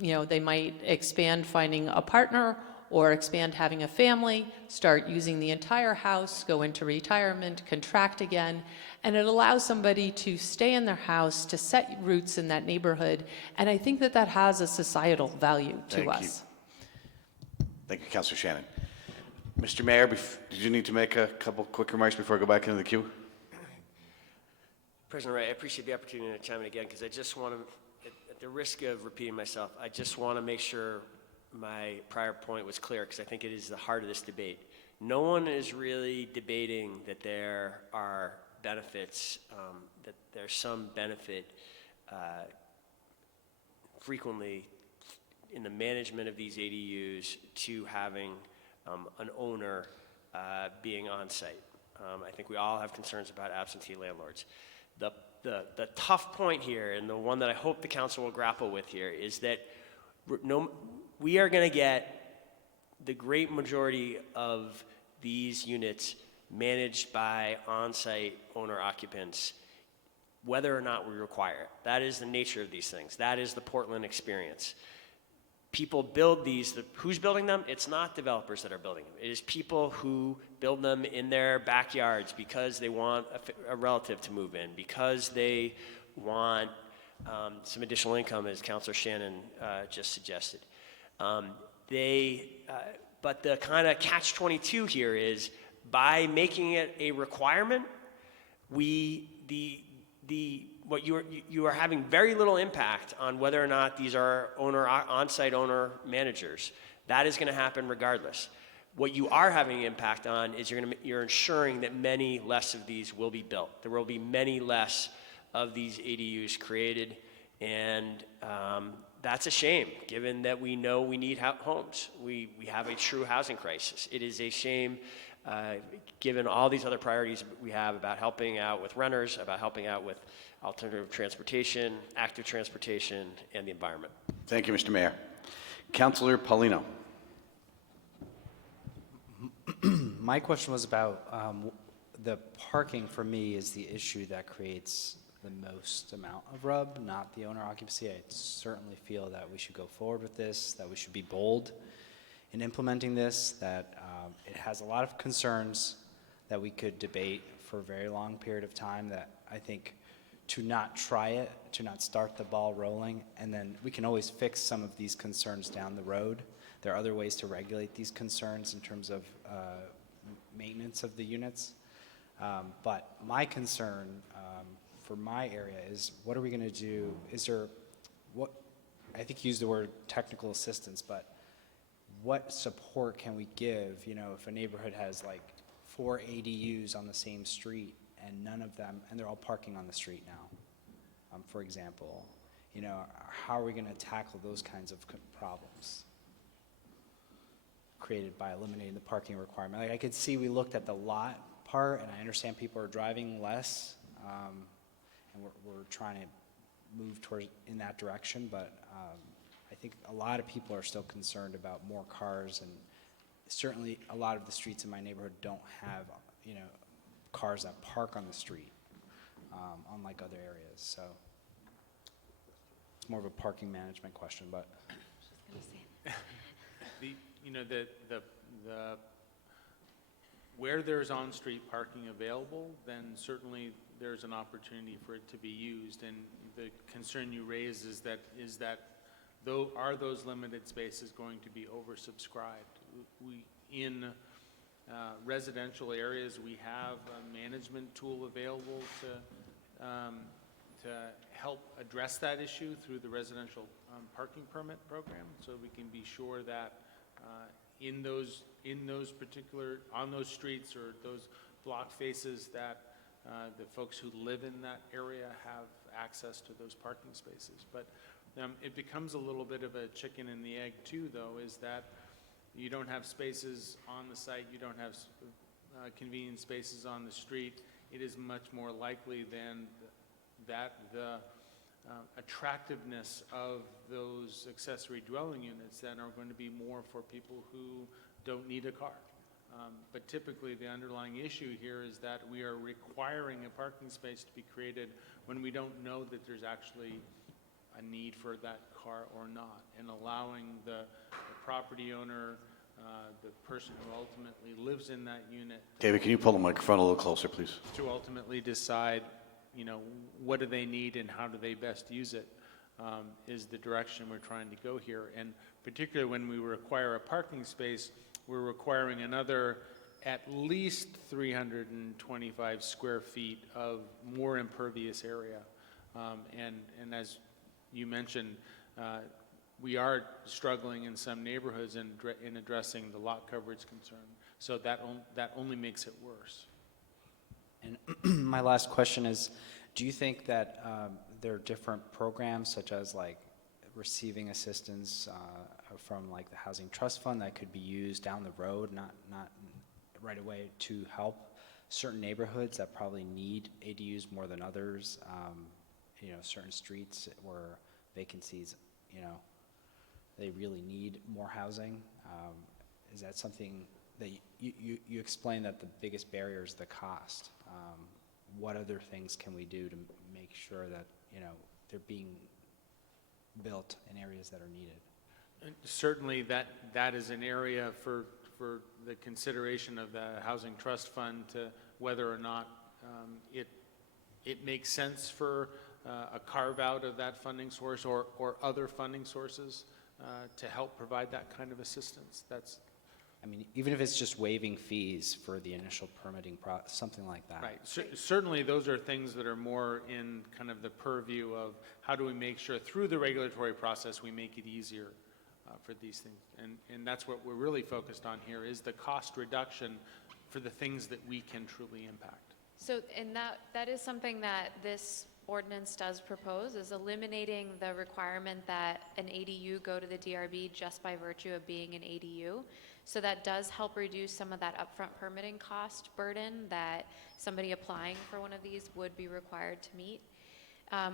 they might expand finding a partner or expand having a family, start using the entire house, go into retirement, contract again, and it allows somebody to stay in their house, to set roots in that neighborhood, and I think that that has a societal value to Thank you. us. Thank you, Councilor Shannon. Mr. Mayor, did you need to make a couple quick remarks before I go back into the queue? President Wright, I appreciate the opportunity to chime in again because I just want to, at the risk of repeating myself, I just want to make sure my prior point was clear because I think it is the heart of this debate. No one is really debating that there are benefits, that there's some benefit frequently in the management of these ADUs to having an owner being on site. I think we all have concerns about absentee landlords. The tough point here, and the one that I hope the council will grapple with here, is that we are going to get the great majority of these units managed by on-site owner occupants, whether or not we require it. That is the nature of these things. That is the Portland experience. People build these. Who's building them? It's not developers that are building them. It is people who build them in their backyards because they want a relative to move in, because they want some additional income, as Councilor Shannon just suggested. But the kind of catch-22 here is by making it a requirement, what you are having very little impact on whether or not these are on-site owner managers. That is going to happen regardless. What you are having an impact on is you're ensuring that many less of these will be built. There will be many less of these ADUs created, and that's a shame, given that we know we need homes. We have a true housing crisis. It is a shame, given all these other priorities we have about helping out with renters, about helping out with alternative transportation, active transportation, and the environment. Thank you, Mr. Mayor. Councilor Paulino. My question was about the parking. For me, is the issue that creates the most amount of rub, not the owner occupancy. I certainly feel that we should go forward with this, that we should be bold in implementing this, that it has a lot of concerns that we could debate for a very long period of time, that I think to not try it, to not start the ball rolling, and then we can always fix some of these concerns down the road. There are other ways to regulate these concerns in terms of maintenance of the units. But my concern for my area is, what are we going to do? Is there, I think you used the word technical assistance, but what support can we give, if a neighborhood has like 4 ADUs on the same street and none of them, and they're all parking on the street now, for example, how are we going to tackle those kinds of problems created by eliminating the parking requirement? Like, I could see we looked at the lot part, and I understand people are driving less, and we're trying to move towards in that direction, but I think a lot of people are still concerned about more cars, and certainly a lot of the streets in my neighborhood don't have, cars that park on the street, unlike other areas. So it's more of a parking management question, but. Where there's on-street parking available, then certainly there's an opportunity for it to be used. And the concern you raise is that are those limited spaces going to be oversubscribed? In residential areas, we have a management tool available to help address that issue through the residential parking permit program, so we can be sure that on those streets or those block faces, that the folks who live in that area have access to those parking spaces. But it becomes a little bit of a chicken and the egg too, though, is that you don't have spaces on the site, you don't have convenient spaces on the street. It is much more likely than that the attractiveness of those accessory dwelling units then are going to be more for people who don't need a car. But typically the underlying issue here is that we are requiring a parking space to be created when we don't know that there's actually a need for that car or not, and allowing the property owner, the person who ultimately lives in that unit, David, can you pull the microphone a little closer, please? to ultimately decide, you know, what do they need and how do they best use it, is the direction we're trying to go here. And particularly when we require a parking space, we're requiring another at least 325 square feet of more impervious area. And as you mentioned, we are struggling in some neighborhoods in addressing the lot coverage concern. So that only makes it worse. And my last question is, do you think that there are different programs such as like receiving assistance from like the Housing Trust Fund that could be used down the road, not right away, to help certain neighborhoods that probably need ADUs more than others? You know, certain streets where vacancies, you know, they really need more housing. Is that something that you explained that the biggest barrier is the cost? What other things can we do to make sure that, you know, they're being built in areas that are needed? And certainly that is an area for the consideration of the Housing Trust Fund, to whether or not it makes sense for a carve out of that funding source or other funding sources to help provide that kind of assistance. That's, I mean, even if it's just waiving fees for the initial permitting process, something like that. right. Certainly those are things that are more in kind of the purview of how do we make sure through the regulatory process we make it easier for these things. And that's what we're really focused on here, is the cost reduction for the things that we can truly impact. So, and that is something that this ordinance does propose, is eliminating the requirement that an ADU go to the DRB just by virtue of being an ADU. So that does help reduce some of that upfront permitting cost burden that somebody applying for one of these would be required to meet.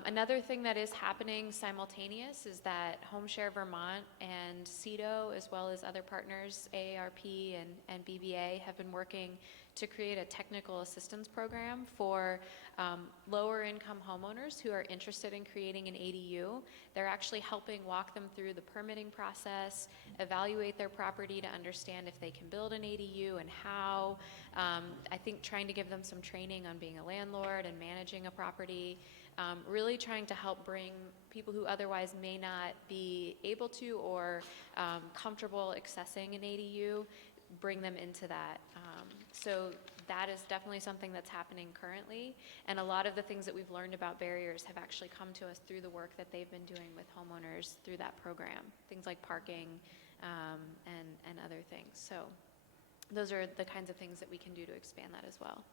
Another thing that is happening simultaneous is that HomeShare Vermont and CEDO, as well as other partners, AARP and BBA, have been working to create a technical assistance program for lower income homeowners who are interested in creating an ADU. They're actually helping walk them through the permitting process, evaluate their property to understand if they can build an ADU and how. I think trying to give them some training on being a landlord and managing a property. Really trying to help bring people who otherwise may not be able to or comfortable accessing an ADU, bring them into that. So that is definitely something that's happening currently. And a lot of the things that we've learned about barriers have actually come to us through the work that they've been doing with homeowners through that program. Things like parking and other things. So those are the kinds of things that we can do to expand that as well.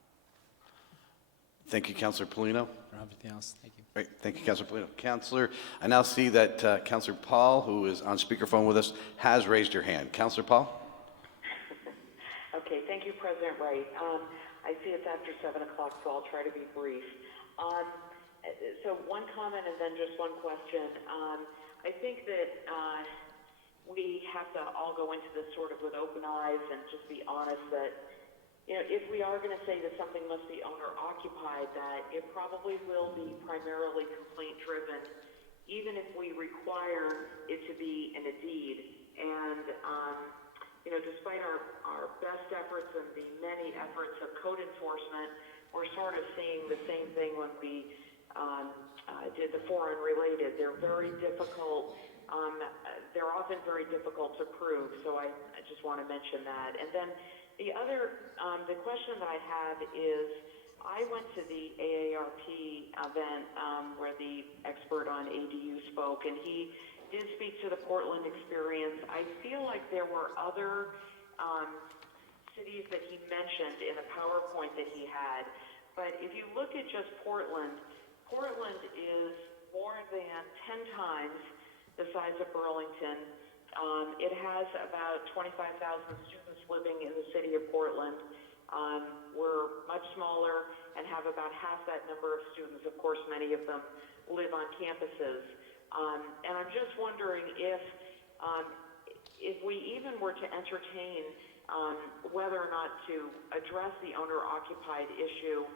Thank you, Councillor Polino. I don't have anything else. Thank you. Great, thank you, Councillor Polino. Councillor, I now see that Councillor Paul, who is on speakerphone with us, has raised your hand. Councillor Paul? Okay, thank you, President Wright. I see it's after 7 o'clock, so I'll try to be brief. So one comment and then just one question. I think that we have to all go into this sort of with open eyes and just be honest that, you know, if we are going to say that something must be owner-occupied, that it probably will be primarily complaint-driven, even if we require it to be in a deed. And, you know, despite our best efforts and the many efforts of code enforcement, we're sort of seeing the same thing when we did the foreign related. They're very difficult. They're often very difficult to prove, so I just want to mention that. And then the other, the question that I have is, I went to the AARP event where the expert on ADU spoke, and he did speak to the Portland experience. I feel like there were other cities that he mentioned in the PowerPoint that he had, but if you look at just Portland, Portland is more than 10 times the size of Burlington. It has about 25,000 students living in the city of Portland. We're much smaller and have about half that number of students. Of course, many of them live on campuses. And I'm just wondering if we even were to entertain whether or not to address the owner-occupied issue,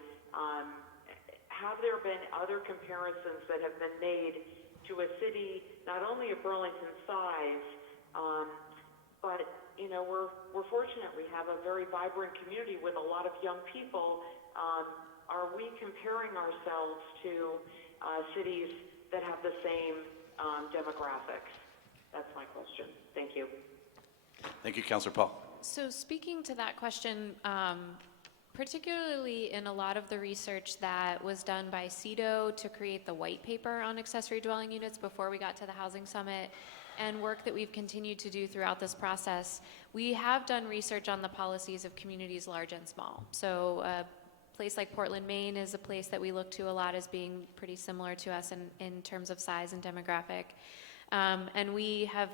have there been other comparisons that have been made to a city not only of Burlington size, but you know, we're fortunate. We have a very vibrant community with a lot of young people. Are we comparing ourselves to cities that have the same demographics? That's my question. Thank you. Thank you, Councillor Paul. So speaking to that question, particularly in a lot of the research that was done by CEDO to create the white paper on accessory dwelling units before we got to the Housing Summit, and work that we've continued to do throughout this process, we have done research on the policies of communities large and small. So a place like Portland, Maine is a place that we look to a lot as being pretty similar to us in terms of size and demographic. And we have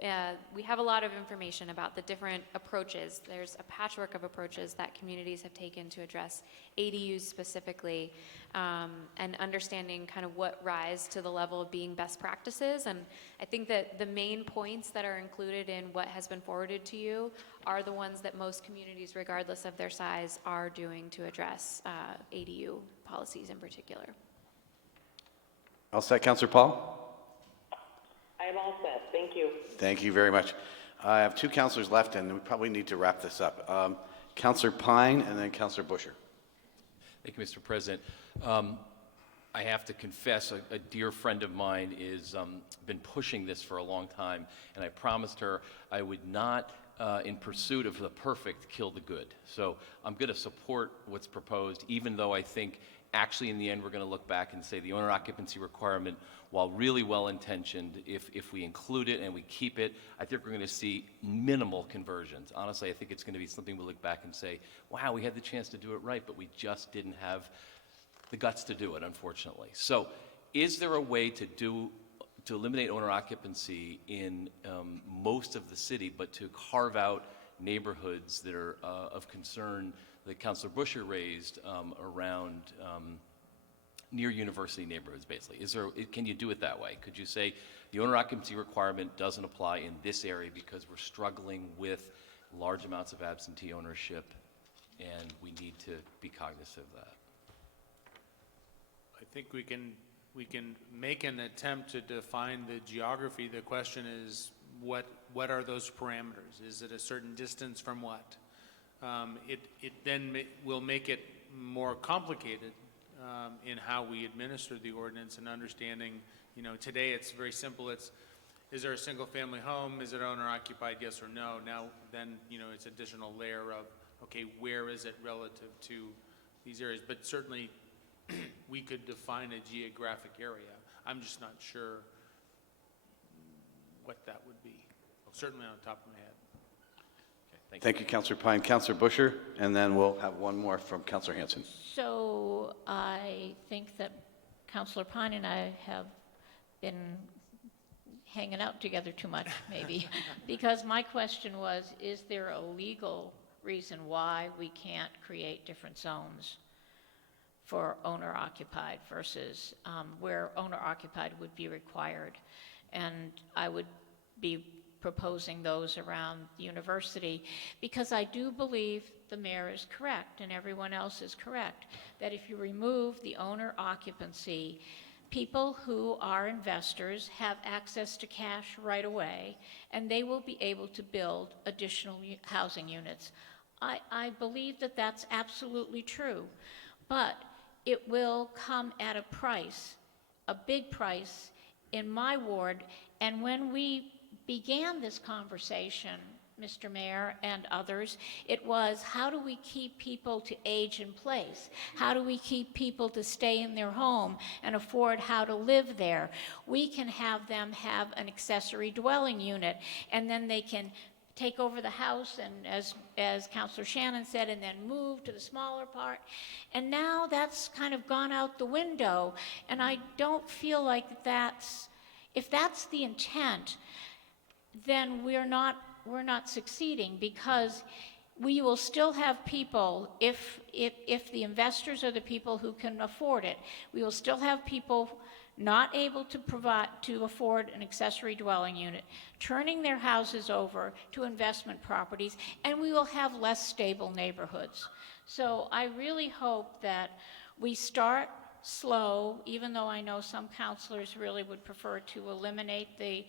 a lot of information about the different approaches. There's a patchwork of approaches that communities have taken to address ADUs specifically, and understanding kind of what rise to the level of being best practices. And I think that the main points that are included in what has been forwarded to you are the ones that most communities, regardless of their size, are doing to address ADU policies in particular. All set, Councillor Paul? I am all set. Thank you. Thank you very much. I have two councillors left, and we probably need to wrap this up. Councillor Pine and then Councillor Busher. Thank you, Mr. President. I have to confess, a dear friend of mine is been pushing this for a long time, and I promised her I would not, in pursuit of the perfect, kill the good. So I'm going to support what's proposed, even though I think actually in the end we're going to look back and say the owner occupancy requirement, while really well-intentioned, if we include it and we keep it, I think we're going to see minimal conversions. Honestly, I think it's going to be something we'll look back and say, wow, we had the chance to do it right, but we just didn't have the guts to do it, unfortunately. So is there a way to eliminate owner occupancy in most of the city, but to carve out neighborhoods that are of concern that Councilor Busher raised around near university neighborhoods, basically? Can you do it that way? Could you say the owner occupancy requirement doesn't apply in this area because we're struggling with large amounts of absentee ownership and we need to be cognizant of that? I think we can make an attempt to define the geography. The question is, what are those parameters? Is it a certain distance from what? It then will make it more complicated in how we administer the ordinance and understanding, you know, today it's very simple. Is there a single family home? Is it owner occupied? Yes or no? Now, then, you know, it's additional layer of, okay, where is it relative to these areas? But certainly we could define a geographic area. I'm just not sure what that would be. Certainly on the top of my head. Okay, Thank you, Councillor Pine. Councillor Busher, and then we'll have one more from Councillor Hinson. So I think that Councillor Pine and I have been hanging out together too much, maybe, because my question was, is there a legal reason why we can't create different zones for owner-occupied versus where owner-occupied would be required? And I would be proposing those around the university, because I do believe the mayor is correct and everyone else is correct, that if you remove the owner occupancy, people who are investors have access to cash right away, and they will be able to build additional housing units. I believe that that's absolutely true, but it will come at a price, a big price in my ward. And when we began this conversation, Mr. Mayor and others, it was, how do we keep people to age in place? How do we keep people to stay in their home and afford how to live there? We can have them have an accessory dwelling unit, and then they can take over the house, and as Councilor Shannon said, and then move to the smaller part. And now that's kind of gone out the window, and I don't feel like if that's the intent, then we're not succeeding, because we will still have people, if the investors are the people who can afford it, we will still have people not able to afford an accessory dwelling unit, turning their houses over to investment properties, and we will have less stable neighborhoods. So I really hope that we start slow, even though I know some counselors really would prefer to eliminate the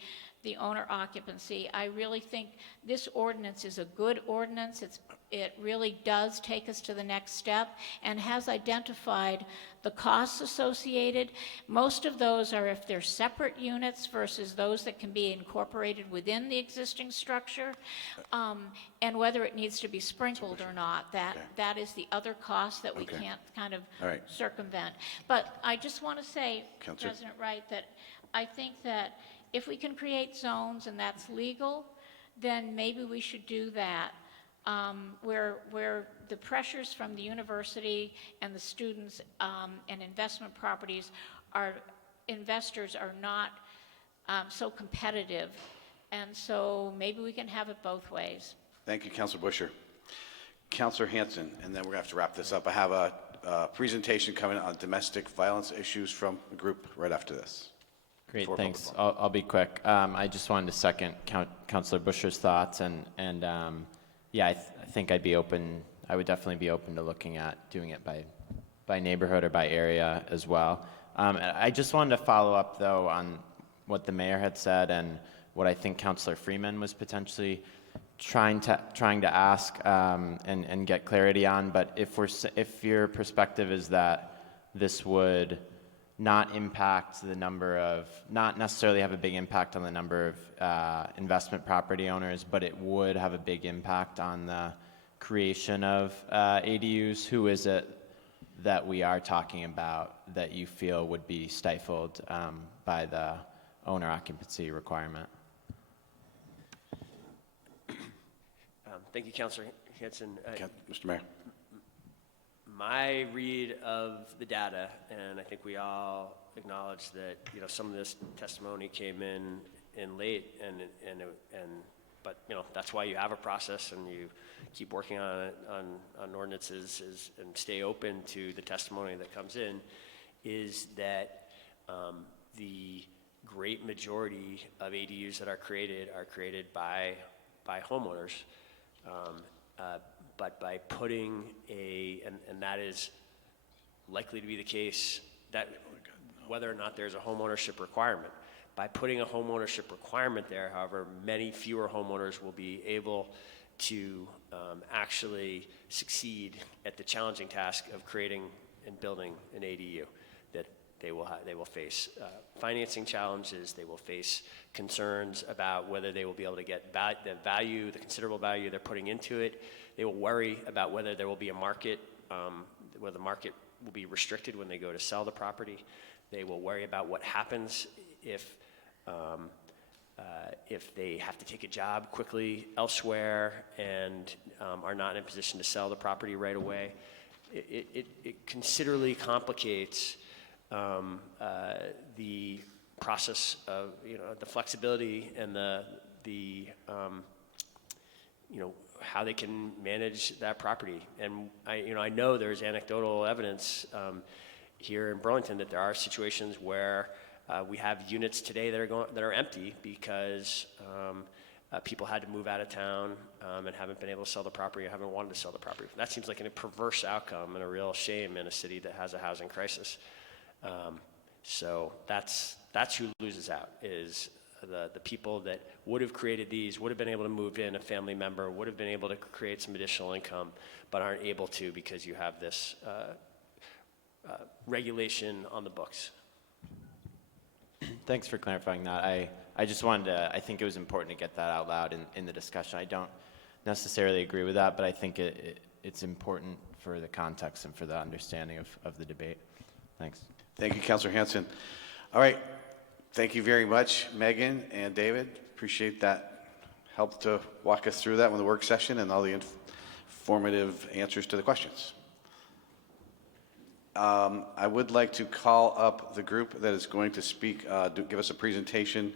owner occupancy. I really think this ordinance is a good ordinance. It really does take us to the next step and has identified the costs associated. Most of those are if they're separate units versus those that can be incorporated within the existing structure, and whether it needs to be sprinkled or not. That is the other cost that we can't kind of All right. circumvent. But I just want to say, Counselor. President Wright, that I think that if we can create zones and that's legal, then maybe we should do that. Where the pressures from the university and the students and investment properties investors are not so competitive. And so maybe we can have it both ways. Thank you, Councilor Busher. Councilor Hinson, and then we're going to have to wrap this up. I have a presentation coming on domestic violence issues from a group right after this. Great, For thanks. public I'll be quick. I just wanted to second Councilor Busher's thoughts, and yeah, I think I would definitely be open to looking at doing it by neighborhood or by area as well. I just wanted to follow up, though, on what the mayor had said and what I think Councilor Freeman was potentially trying to ask and get clarity on. But if your perspective is that this would not necessarily have a big impact on the number of investment property owners, but it would have a big impact on the creation of ADUs, who is it that we are talking about that you feel would be stifled by the owner occupancy requirement? Thank you, Councilor Hinson. Mr. Mayor. My read of the data, and I think we all acknowledge that some of this testimony came in late, but that's why you have a process and you keep working on ordinances and stay open to the testimony that comes in. Is that the great majority of ADUs that are created by homeowners. But by putting and that is likely to be the case, that whether or not there's a homeownership requirement. By putting a homeownership requirement there, however, many fewer homeowners will be able to actually succeed at the challenging task of creating and building an ADU. That they will face financing challenges. They will face concerns about whether they will be able to get the considerable value they're putting into it. They will worry about whether there will be a market, whether the market will be restricted when they go to sell the property. They will worry about what happens if they have to take a job quickly elsewhere and are not in a position to sell the property right away. It considerably complicates the process of the flexibility and the how they can manage that property. And I know there's anecdotal evidence here in Burlington that there are situations where we have units today that are empty because people had to move out of town and haven't been able to sell the property or haven't wanted to sell the property. That seems like a perverse outcome and a real shame in a city that has a housing crisis. So that's who loses out, is the people that would have created these, would have been able to move in a family member, would have been able to create some additional income, but aren't able to because you have this regulation on the books. Thanks for clarifying that. I just wanted to, I think it was important to get that out loud in the discussion. I don't necessarily agree with that, but I think it's important for the context and for the understanding of the debate. Thanks. Thank you, Councilor Hinson. All right. Thank you very much, Megan and David. Appreciate that help to walk us through that with the work session and all the informative answers to the questions. I would like to call up the group that is going to speak, give us a presentation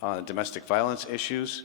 on domestic violence issues.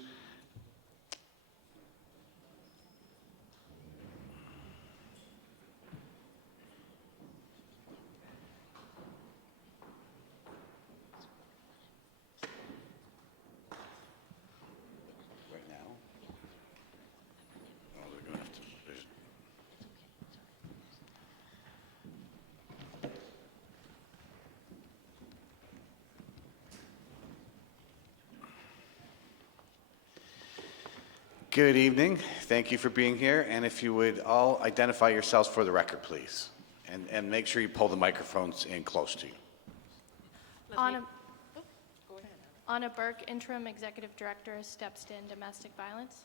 Good evening. Thank you for being here. And if you would all identify yourselves for the record, please. And make sure you pull the microphones in close to you. Anna Burke, Interim Executive Director, Steps to End Domestic Violence.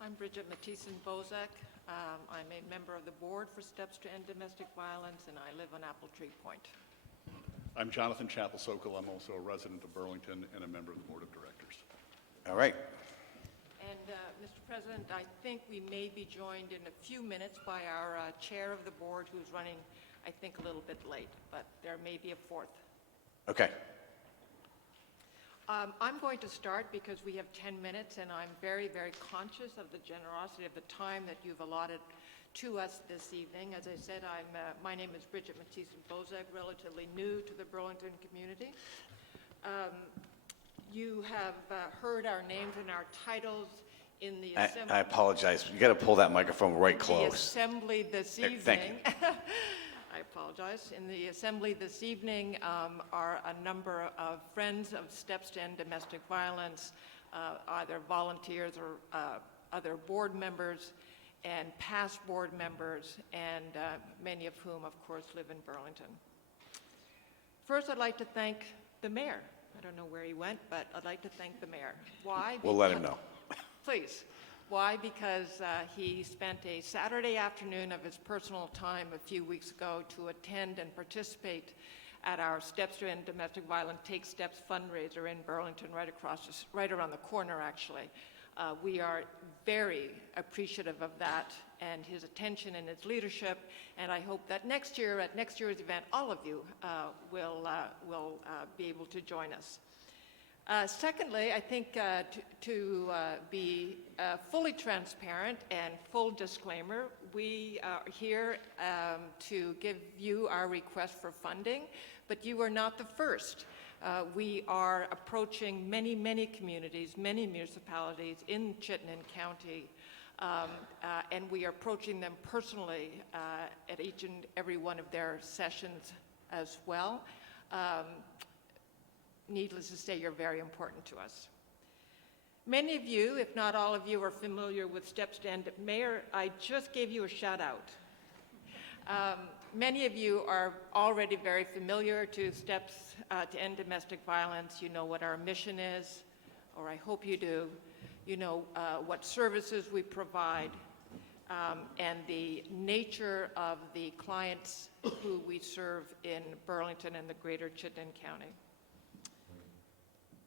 I'm Bridget Mathieson-Bozak. I'm a member of the board for Steps to End Domestic Violence, and I live on Apple Tree Point. I'm Jonathan Chappell-Sokol. I'm also a resident of Burlington and a member of the board of directors. All right. And Mr. President, I think we may be joined in a few minutes by our chair of the board, who's running, I think, a little bit late, but there may be a fourth. Okay. I'm going to start because we have 10 minutes, and I'm very, very conscious of the generosity of the time that you've allotted to us this evening. As I said, my name is Bridget Mathieson-Bozak, relatively new to the Burlington community. You have heard our names and our titles in the assembly. I apologize. You got to pull that microphone right close. The assembly this evening. Thank you. I apologize. In the assembly this evening are a number of friends of Steps to End Domestic Violence, either volunteers or other board members and past board members, and many of whom, of course, live in Burlington. First, I'd like to thank the mayor. I don't know where he went, but I'd like to thank the mayor. Why? We'll let him know. Please. Why? Because he spent a Saturday afternoon of his personal time a few weeks ago to attend and participate at our Steps to End Domestic Violence Take Steps fundraiser in Burlington, right around the corner, actually. We are very appreciative of that and his attention and his leadership, and I hope that next year, at next year's event, all of you will be able to join us. Secondly, I think to be fully transparent and full disclaimer, we are here to give you our request for funding, but you are not the first. We are approaching many, many communities, many municipalities in Chittenden County, and we are approaching them personally at each and every one of their sessions as well. Needless to say, you're very important to us. Many of you, if not all of you, are familiar with Steps to End. Mayor, I just gave you a shout out. Many of you are already very familiar to Steps to End Domestic Violence. You know what our mission is, or I hope you do. You know what services we provide, and the nature of the clients who we serve in Burlington and the greater Chittenden County.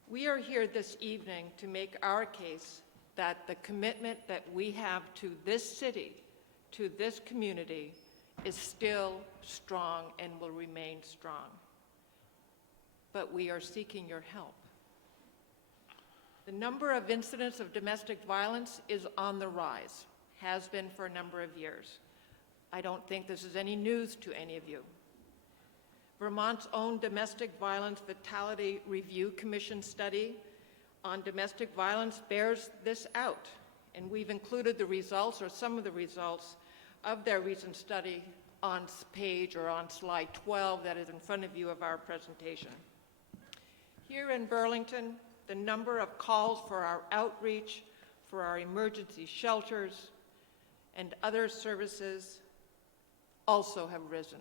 We are here this evening to make our case that the commitment that we have to this city, to this community, is still strong and will remain strong. But we are seeking your help. The number of incidents of domestic violence is on the rise, has been for a number of years. I don't think this is any news to any of you. Vermont's own Domestic Violence Fatality Review Commission study on domestic violence bears this out, and we've included the results, or some of the results, of their recent study on page or on slide 12 that is in front of you of our presentation. Here in Burlington, the number of calls for our outreach, for our emergency shelters, and other services also have risen.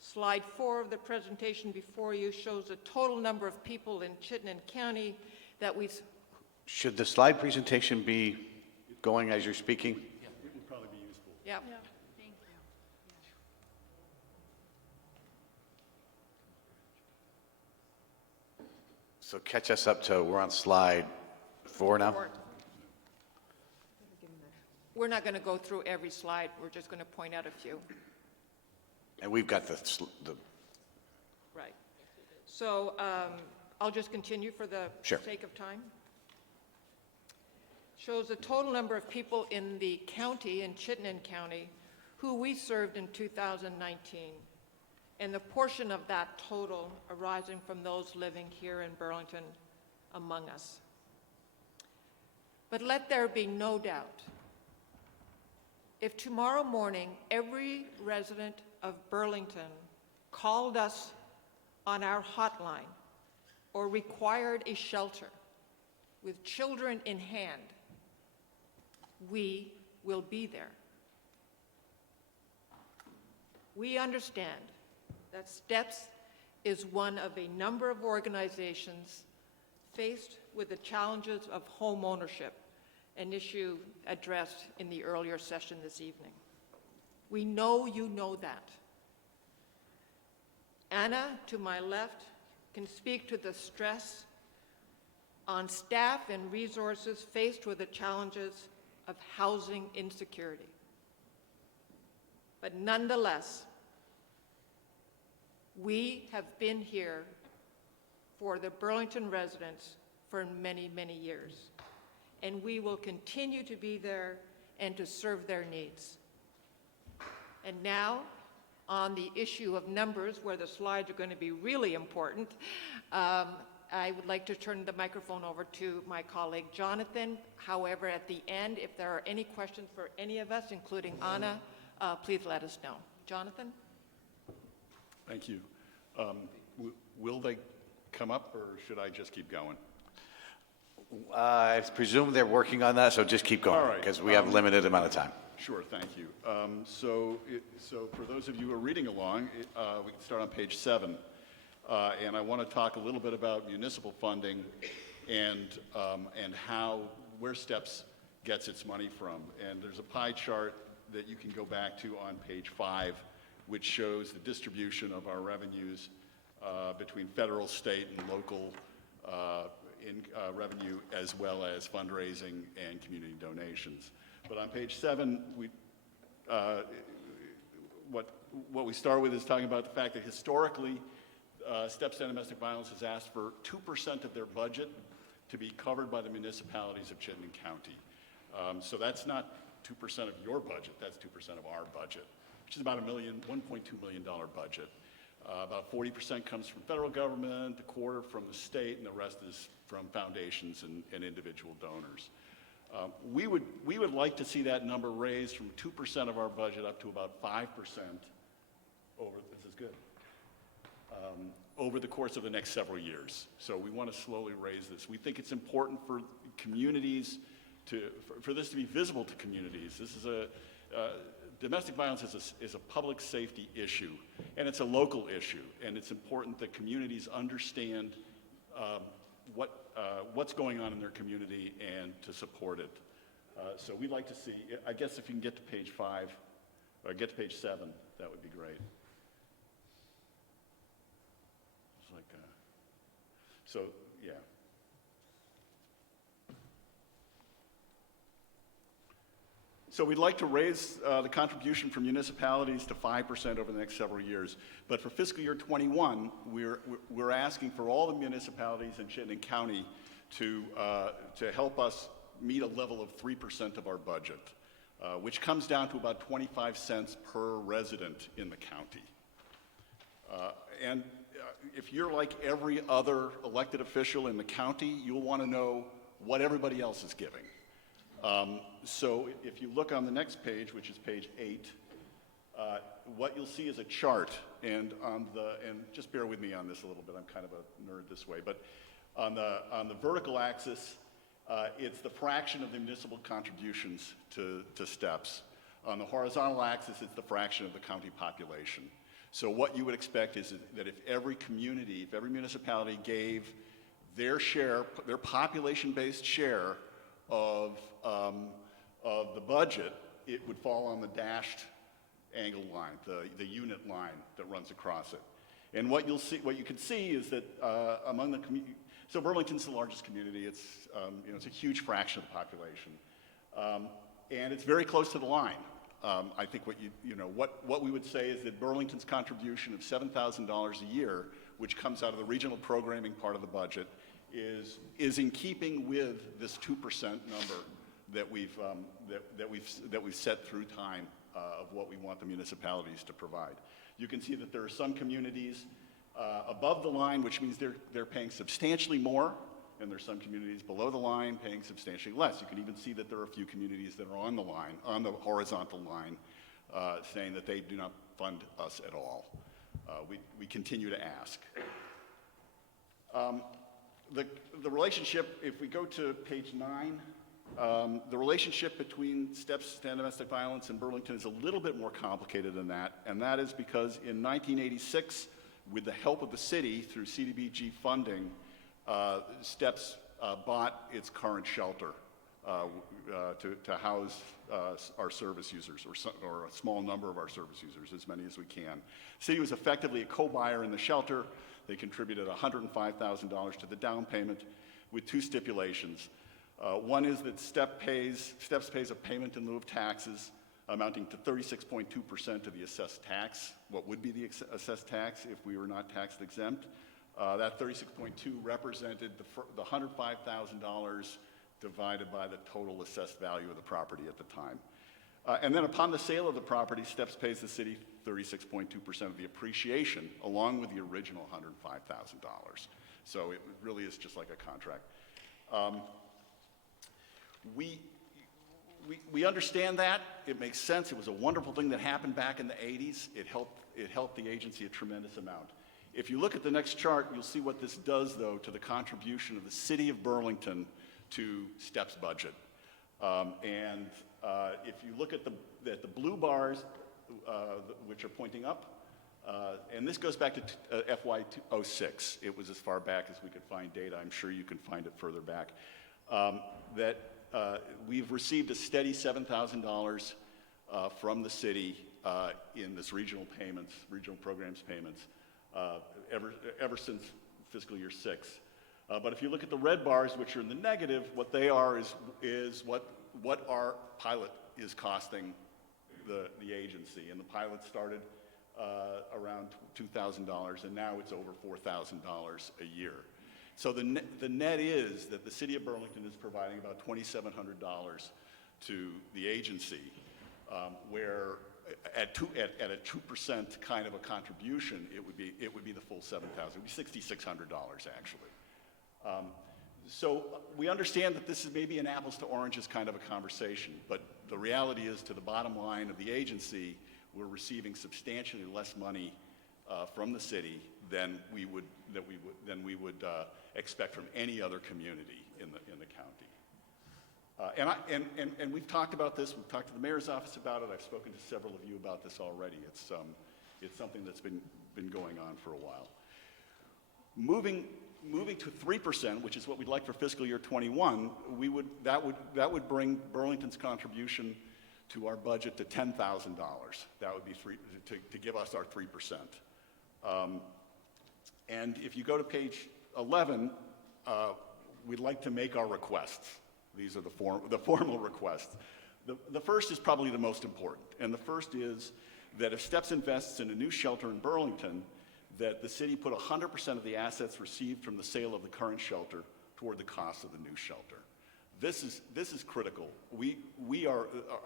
Slide 4 of the presentation before you shows the total number of people in Chittenden County that we... Should the slide presentation be going as you're speaking? Yeah, it would probably be useful. Yep. Yeah, thank you. So catch us up to, we're on slide 4 now? We're not going to go through every slide. We're just going to point out a few. And we've got the Right. So I'll just continue for the sake of time. Shows the total number of people in the county, in Chittenden County, who we served in 2019, and the portion of that total arising from those living here in Burlington among us. But let there be no doubt, if tomorrow morning every resident of Burlington called us on our hotline or required a shelter, with children in hand, we will be there. We understand that STEPS is one of a number of organizations faced with the challenges of home ownership, an issue addressed in the earlier session this evening. We know you know that. Anna, to my left, can speak to the stress on staff and resources faced with the challenges of housing insecurity. But nonetheless, we have been here for the Burlington residents for many, many years, and we will continue to be there and to serve their needs. And now, on the issue of numbers, where the slides are going to be really important, I would like to turn the microphone over to my colleague Jonathan. However, at the end, if there are any questions for any of us, including Anna, please let us know. Jonathan? Thank you. Will they come up, or should I just keep going? I presume they're working on that, so just keep going, All right. because we have a limited amount of time. Sure, thank you. So for those of you who are reading along, we can start on page 7. And I want to talk a little bit about municipal funding and where STEPS gets its money from. And there's a pie chart that you can go back to on page 5, which shows the distribution of our revenues between federal, state, and local revenue, as well as fundraising and community donations. But on page 7, what we start with is talking about the fact that historically, STEPS to End Domestic Violence has asked for 2% of their budget to be covered by the municipalities of Chittenden County. So that's not 2% of your budget, that's 2% of our budget, which is about $1.2 million budget. About 40% comes from federal government, a quarter from the state, and the rest is from foundations and individual donors. We would like to see that number raised from 2% of our budget up to about 5% over the course of the next several years. So we want to slowly raise this. We think it's important for communities for this to be visible to communities. This is domestic violence is a public safety issue, and it's a local issue, and it's important that communities understand what's going on in their community and to support it. So we'd like to see, I guess if you can get to page 5, or get to page 7, that would be great. It's like, so, yeah. So we'd like to raise the contribution from municipalities to 5% over the next several years. But for fiscal year 21, we're asking for all the municipalities in Chittenden County to help us meet a level of 3% of our budget, which comes down to about 25 cents per resident in the county. And if you're like every other elected official in the county, you'll want to know what everybody else is giving. So if you look on the next page, which is page 8, what you'll see is a chart, and just bear with me on this a little bit, I'm kind of a nerd this way, but on the vertical axis, it's the fraction of the municipal contributions to STEPS. On the horizontal axis, it's the fraction of the county population. So what you would expect is that if every community, if every municipality gave their share, their population-based share of the budget, it would fall on the dashed angled line, the unit line that runs across it. And what you can see is that among the community, so Burlington's the largest community. It's it's a huge fraction of the population, and it's very close to the line. I think what we would say is that Burlington's contribution of $7,000 a year, which comes out of the regional programming part of the budget, is in keeping with this 2% number that we've set through time of what we want the municipalities to provide. You can see that there are some communities above the line, which means they're paying substantially more, and there's some communities below the line paying substantially less. You can even see that there are a few communities that are on the line, on the horizontal line, saying that they do not fund us at all. We continue to ask. The relationship, if we go to page 9, the relationship between steps to end domestic violence and Burlington is a little bit more complicated than that, and that is because in 1986, with the help of the city through CDBG funding, Steps bought its current shelter to house our service users, or a small number of our service users, as many as we can. The city was effectively a co-buyer in the shelter. They contributed $105,000 to the down payment with 2 stipulations. One is that Steps pays a payment in lieu of taxes amounting to 36.2% of the assessed tax, what would be the assessed tax if we were not tax exempt. That 36.2 represented the $105,000 divided by the total assessed value of the property at the time. And then upon the sale of the property, Steps pays the city 36.2% of the appreciation, along with the original $105,000. So it really is just like a contract. We understand that. It makes sense. It was a wonderful thing that happened back in the 80s. It helped the agency a tremendous amount. If you look at the next chart, you'll see what this does, though, to the contribution of the city of Burlington to Steps' budget. If you look at the blue bars, which are pointing up, and this goes back to FY06. It was as far back as we could find data. I'm sure you can find it further back. We've received a steady $7,000 from the city in this regional programs payments, ever since fiscal year 6. But if you look at the red bars, which are in the negative, what they are is what our pilot is costing the agency. And the pilot started around $2,000, and now it's over $4,000 a year. So the net is that the city of Burlington is providing about $2,700 to the agency, where at a 2% kind of a contribution, it would be the full $7,000. It would be $6,600 actually. So we understand that this is maybe an apples to oranges kind of a conversation, but the reality is, to the bottom line of the agency, we're receiving substantially less money from the city than we would expect from any other community in the county. And we've talked about this. We've talked to the mayor's office about it. I've spoken to several of you about this already. It's something that's been going on for a while. Moving to 3%, which is what we'd like for fiscal year 21, that would bring Burlington's contribution to our budget to $10,000. That would be to give us our 3%. And if you go to page 11, we'd like to make our requests. These are the formal requests. The first is probably the most important, and the first is that if Steps invests in a new shelter in Burlington, that the city put 100% of the assets received from the sale of the current shelter toward the cost of the new shelter. This is critical.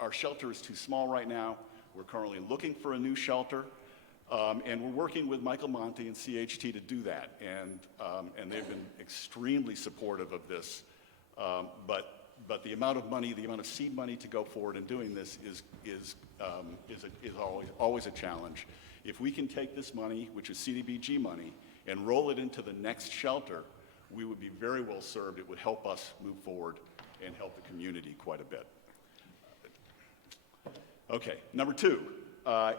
Our shelter is too small right now. We're currently looking for a new shelter, and we're working with Michael Monte and CHT to do that. And they've been extremely supportive of this. But the amount of money, the amount of seed money to go forward in doing this is always a challenge. If we can take this money, which is CDBG money, and roll it into the next shelter, we would be very well served. It would help us move forward and help the community quite a bit. Okay, number 2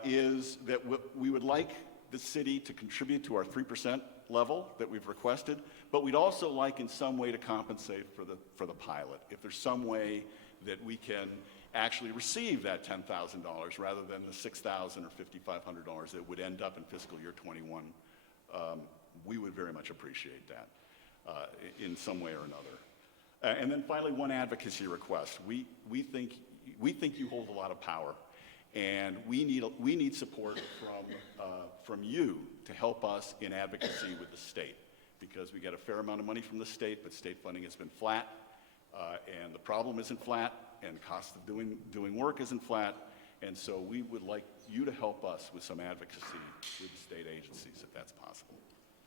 is that we would like the city to contribute to our 3% level that we've requested, but we'd also like in some way to compensate for the pilot. If there's some way that we can actually receive that $10,000 rather than the $6,000 or $5,500 that would end up in fiscal year 21, we would very much appreciate that in some way or another. And then finally, one advocacy request. We think you hold a lot of power, and we need support from you to help us in advocacy with the state, because we get a fair amount of money from the state, but state funding has been flat, and the problem isn't flat, and cost of doing work isn't flat, and so we would like you to help us with some advocacy with the state agencies, if that's possible.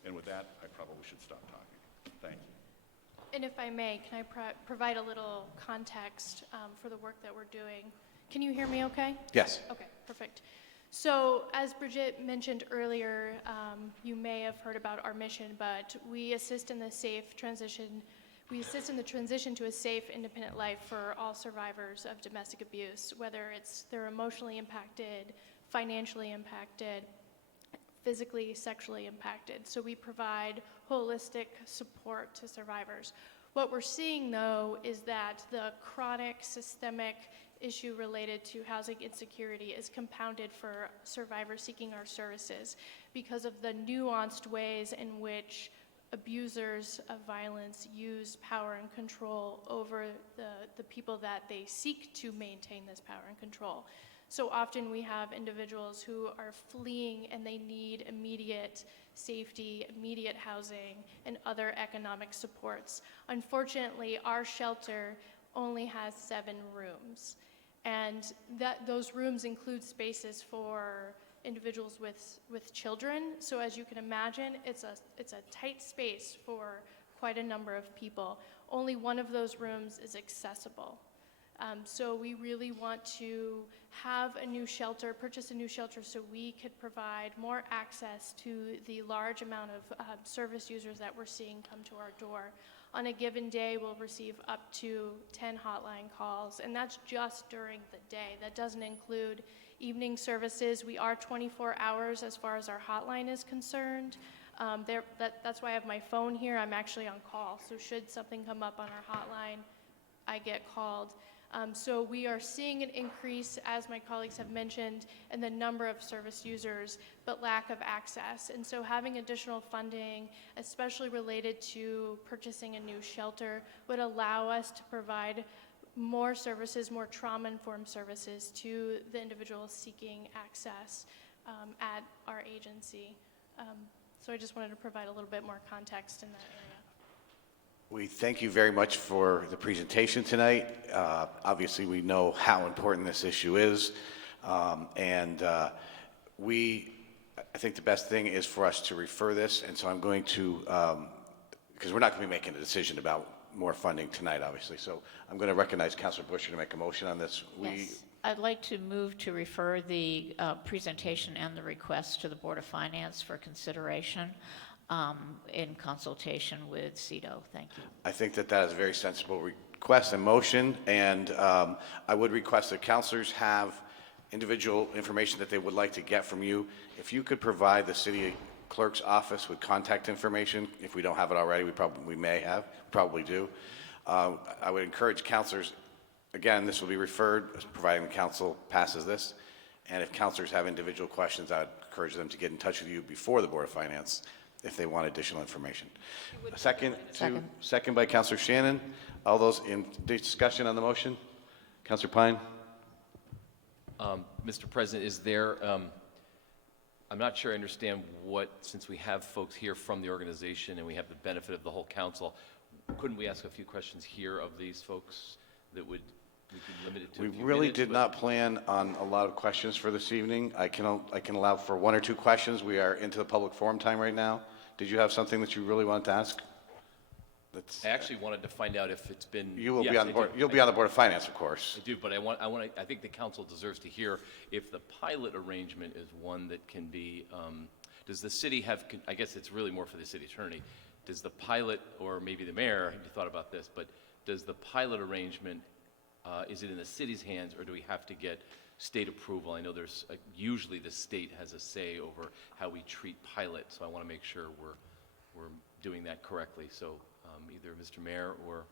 And with that, I probably should stop talking. Thank you. And if I may, can I provide a little context for the work that we're doing? Can you hear me okay? Yes. Okay, perfect. So, as Bridget mentioned earlier, you may have heard about our mission, but we assist in the transition to a safe, independent life for all survivors of domestic abuse, whether they're emotionally impacted, financially impacted, physically, sexually impacted. So we provide holistic support to survivors. What we're seeing, though, is that the chronic, systemic issue related to housing insecurity is compounded for survivors seeking our services because of the nuanced ways in which abusers of violence use power and control over the people that they seek to maintain this power and control. So often we have individuals who are fleeing and they need immediate safety, immediate housing, and other economic supports. Unfortunately, our shelter only has 7 rooms. And those rooms include spaces for individuals with children. So as you can imagine, it's a tight space for quite a number of people. Only one of those rooms is accessible. So we really want to have a new shelter, purchase a new shelter so we could provide more access to the large amount of service users that we're seeing come to our door. On a given day, we'll receive up to 10 hotline calls, and that's just during the day. That doesn't include evening services. We are 24 hours as far as our hotline is concerned. That's why I have my phone here. I'm actually on call, so should something come up on our hotline, I get called. So we are seeing an increase, as my colleagues have mentioned, in the number of service users, but lack of access. And so having additional funding, especially related to purchasing a new shelter, would allow us to provide more services, more trauma-informed services to the individuals seeking access at our agency. So I just wanted to provide a little bit more context in that area. We thank you very much for the presentation tonight. Obviously, we know how important this issue is. I think the best thing is for us to refer this, and so I'm going to, because we're not going to be making a decision about more funding tonight, obviously, so I'm going to recognize Councilor Busher to make a motion on this. Yes, I'd like to move to refer the presentation and the request to the Board of Finance for consideration. In consultation with CEDO. Thank you. I think that is a very sensible request and motion, and I would request that councilors have individual information that they would like to get from you. If you could provide the city clerk's office with contact information, if we don't have it already, we probably do. I would encourage councilors, again, this will be referred, providing the council passes this, and if councilors have individual questions, I would encourage them to get in touch with you before the Board of Finance if they want additional information. Second by Councilor Shannon. All those in discussion on the motion? Councilor Pine? Mr. President, is there, I'm not sure I understand since we have folks here from the organization and we have the benefit of the whole council, couldn't we ask a few questions here of these folks that we can limit it to? We really did not plan on a lot of questions for this evening. I can allow for 1 or 2 questions. We are into the public forum time right now. Did you have something that you really wanted to ask? I actually wanted to find out if it's been. You will be on the board. You'll be on the Board of Finance, of course. I do, but I think the council deserves to hear if the pilot arrangement is one that can be. Does the city have? I guess it's really more for the city attorney. Does the pilot, or maybe the mayor, you thought about this, but does the pilot arrangement? Is it in the city's hands, or do we have to get state approval? I know there's usually the state has a say over how we treat pilots, so I want to make sure we're doing that correctly. So either Mr. Mayor or.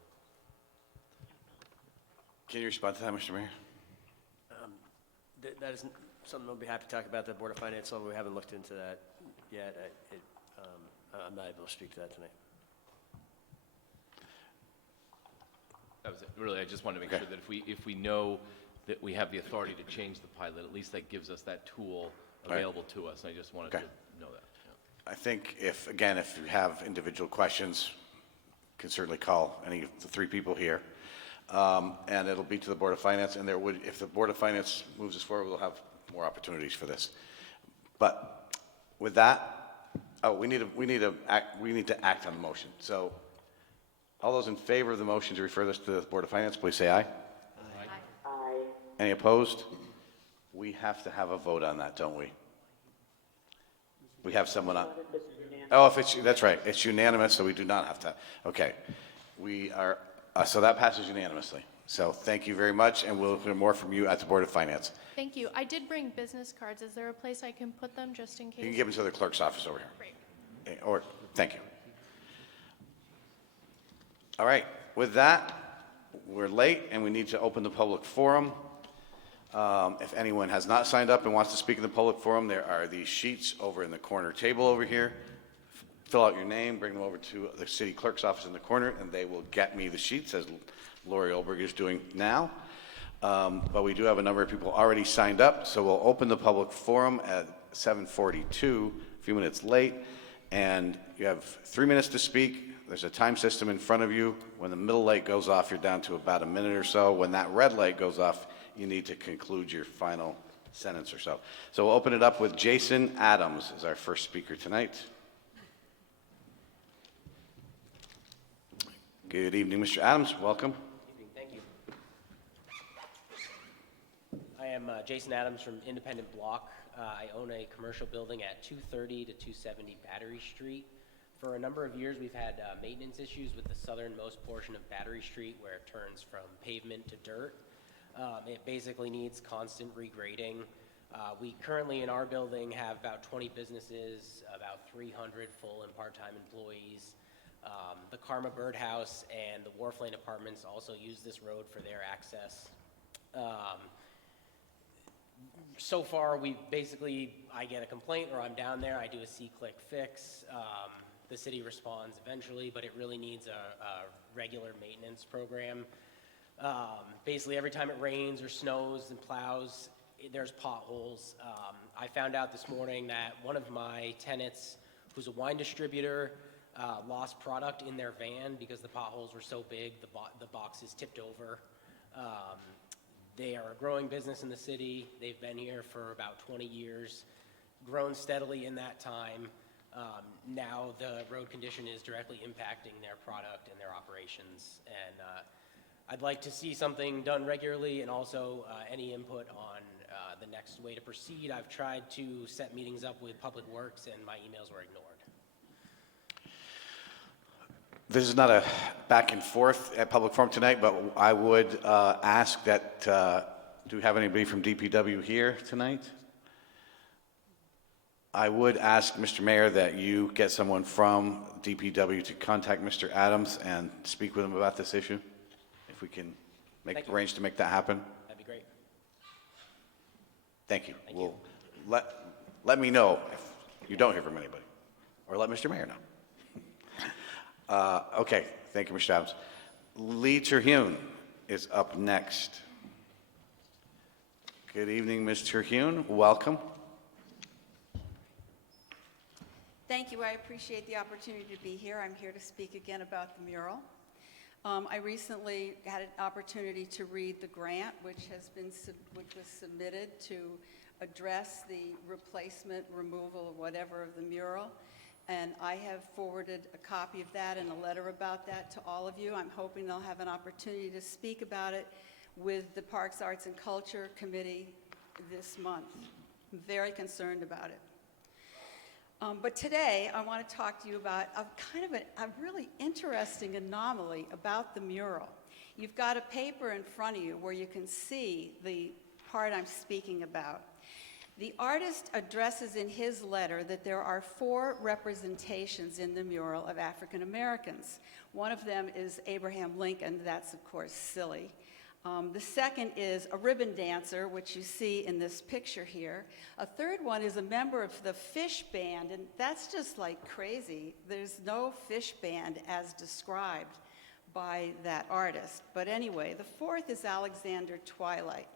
Can you respond to that, Mr. Mayor? That isn't something I'll be happy to talk about. The Board of Finance level, we haven't looked into that yet. I'm not able to speak to that tonight. That was it. Really, I just want to make sure that if we know that we have the authority to change the pilot, at least that gives us that tool available to us. I just wanted to know that. Yeah. I think if you have individual questions, you can certainly call any of the 3 people here. And it'll be to the Board of Finance, and if the Board of Finance moves us forward, we'll have more opportunities for this. But with that, we need to act on the motion. So all those in favor of the motion to refer this to the Board of Finance, please say aye. Aye. Any opposed? We have to have a vote on that, don't we? We have someone on. Oh, if it's, that's right, it's unanimous, so we do not have to. Okay. We are, so that passes unanimously. So thank you very much, and we'll hear more from you at the Board of Finance. Thank you. I did bring business cards. Is there a place I can put them just in case? You can give them to the clerk's office over here. Great. Or, thank you. All right, with that, we're late and we need to open the public forum. If anyone has not signed up and wants to speak in the public forum, there are these sheets over in the corner table over here. Fill out your name, bring them over to the city clerk's office in the corner, and they will get me the sheets, as Lori Olberg is doing now. But we do have a number of people already signed up, so we'll open the public forum at 7:42, a few minutes late, and you have 3 minutes to speak. There's a time system in front of you. When the middle light goes off, you're down to about a minute or so. When that red light goes off, you need to conclude your final sentence or so. So we'll open it up with Jason Adams as our first speaker tonight. Good evening, Mr. Adams. Welcome. Thank you. I am Jason Adams from Independent Block. I own a commercial building at 230 to 270 Battery Street. For a number of years, we've had maintenance issues with the southernmost portion of Battery Street where it turns from pavement to dirt. It basically needs constant regrading. We currently in our building have about 20 businesses, about 300 full and part-time employees. The Karma Birdhouse and the Wharf Lane Apartments also use this road for their access. So far, I get a complaint or I'm down there, I do a C-click fix. The city responds eventually, but it really needs a regular maintenance program. Basically, every time it rains or snows and plows, there's potholes. I found out this morning that one of my tenants, who's a wine distributor, lost product in their van because the potholes were so big, the boxes tipped over. They are a growing business in the city. They've been here for about 20 years, grown steadily in that time. Now the road condition is directly impacting their product and their operations. And I'd like to see something done regularly and also any input on the next way to proceed. I've tried to set meetings up with Public Works and my emails were ignored. This is not a back and forth at public forum tonight, but I would ask that, do we have anybody from DPW here tonight? I would ask, Mr. Mayor, that you get someone from DPW to contact Mr. Adams and speak with him about this issue, if we can arrange to make that happen. That'd be great. Thank you. Let me know if you don't hear from anybody, or let Mr. Mayor know. Okay, thank you, Mr. Adams. Lee Terhune is up next. Good evening, Ms. Terhune. Welcome. Thank you. I appreciate the opportunity to be here. I'm here to speak again about the mural. I recently had an opportunity to read the grant, which was submitted to address the replacement, removal, or whatever of the mural. And I have forwarded a copy of that and a letter about that to all of you. I'm hoping they'll have an opportunity to speak about it with the Parks, Arts, and Culture Committee this month. I'm very concerned about it. But today, I want to talk to you about a really interesting anomaly about the mural. You've got a paper in front of you where you can see the part I'm speaking about. The artist addresses in his letter that there are 4 representations in the mural of African Americans. One of them is Abraham Lincoln. That's, of course, silly. The second is a ribbon dancer, which you see in this picture here. A third one is a member of the fish band, and that's just like crazy. There's no fish band as described by that artist. But anyway, the fourth is Alexander Twilight.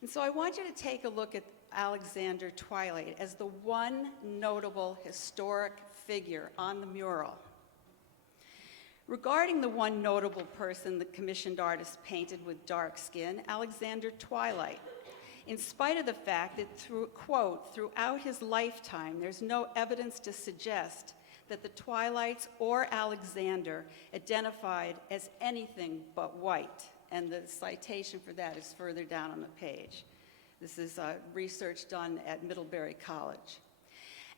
And so I want you to take a look at Alexander Twilight as the one notable historic figure on the mural. Regarding the one notable person the commissioned artist painted with dark skin, Alexander Twilight, in spite of the fact that, throughout his lifetime, there's no evidence to suggest that the Twilights or Alexander identified as anything but white, and the citation for that is further down on the page. This is research done at Middlebury College.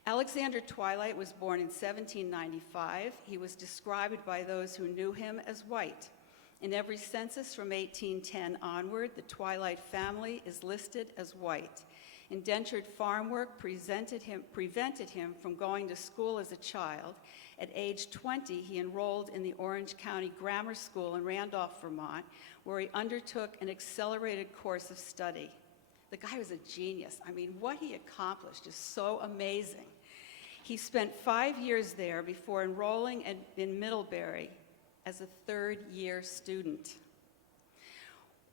Alexander Twilight was born in 1795. He was described by those who knew him as white. In every census from 1810 onward, the Twilight family is listed as white. Indentured farm work prevented him from going to school as a child. At age 20, he enrolled in the Orange County Grammar School in Randolph, Vermont, where he undertook an accelerated course of study. The guy was a genius. I mean, what he accomplished is so amazing. He spent 5 years there before enrolling in Middlebury as a third-year student.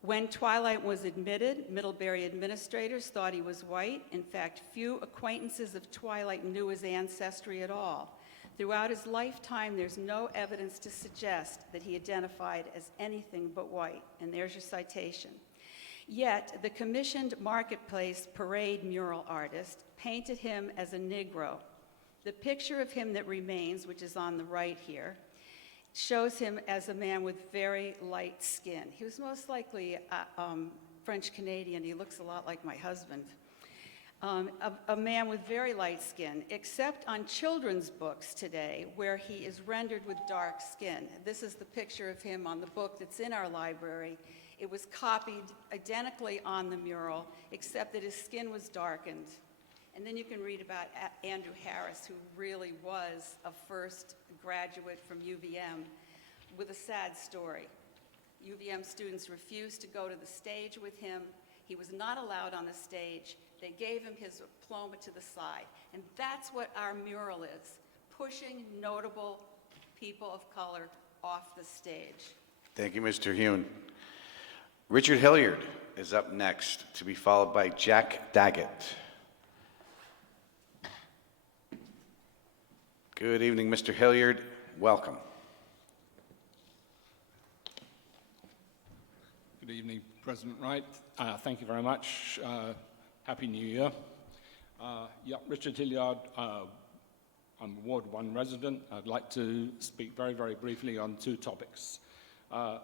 When Twilight was admitted, Middlebury administrators thought he was white. In fact, few acquaintances of Twilight knew his ancestry at all. Throughout his lifetime, there's no evidence to suggest that he identified as anything but white. And there's your citation. Yet, the commissioned Marketplace parade mural artist painted him as a Negro. The picture of him that remains, which is on the right here, shows him as a man with very light skin. He was most likely French-Canadian. He looks a lot like my husband. A man with very light skin, except on children's books today, where he is rendered with dark skin. This is the picture of him on the book that's in our library. It was copied identically on the mural, except that his skin was darkened. And then you can read about Andrew Harris, who really was a first graduate from UVM, with a sad story. UVM students refused to go to the stage with him. He was not allowed on the stage. They gave him his diploma to the side. And that's what our mural is, pushing notable people of color off the stage. Thank you, Mr. Hune. Richard Hilliard is up next, to be followed by Jack Daggett. Good evening, Mr. Hilliard. Welcome. Good evening, President Wright. Thank you very much. Happy New Year. Richard Hilliard. I'm a Ward 1 resident. I'd like to speak very, very briefly on two topics.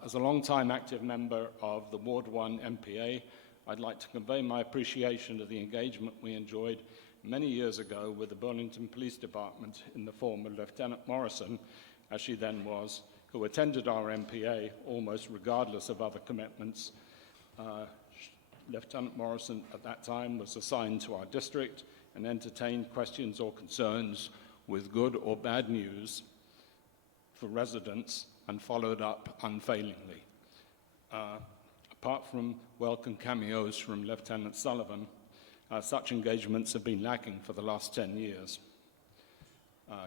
As a long-time active member of the Ward 1 MPA, I'd like to convey my appreciation of the engagement we enjoyed many years ago with the Burlington Police Department in the form of Lieutenant Morrison, as she then was, who attended our MPA almost regardless of other commitments. Lieutenant Morrison at that time was assigned to our district and entertained questions or concerns with good or bad news for residents and followed up unfailingly. Apart from welcome cameos from Lieutenant Sullivan, such engagements have been lacking for the last 10 years.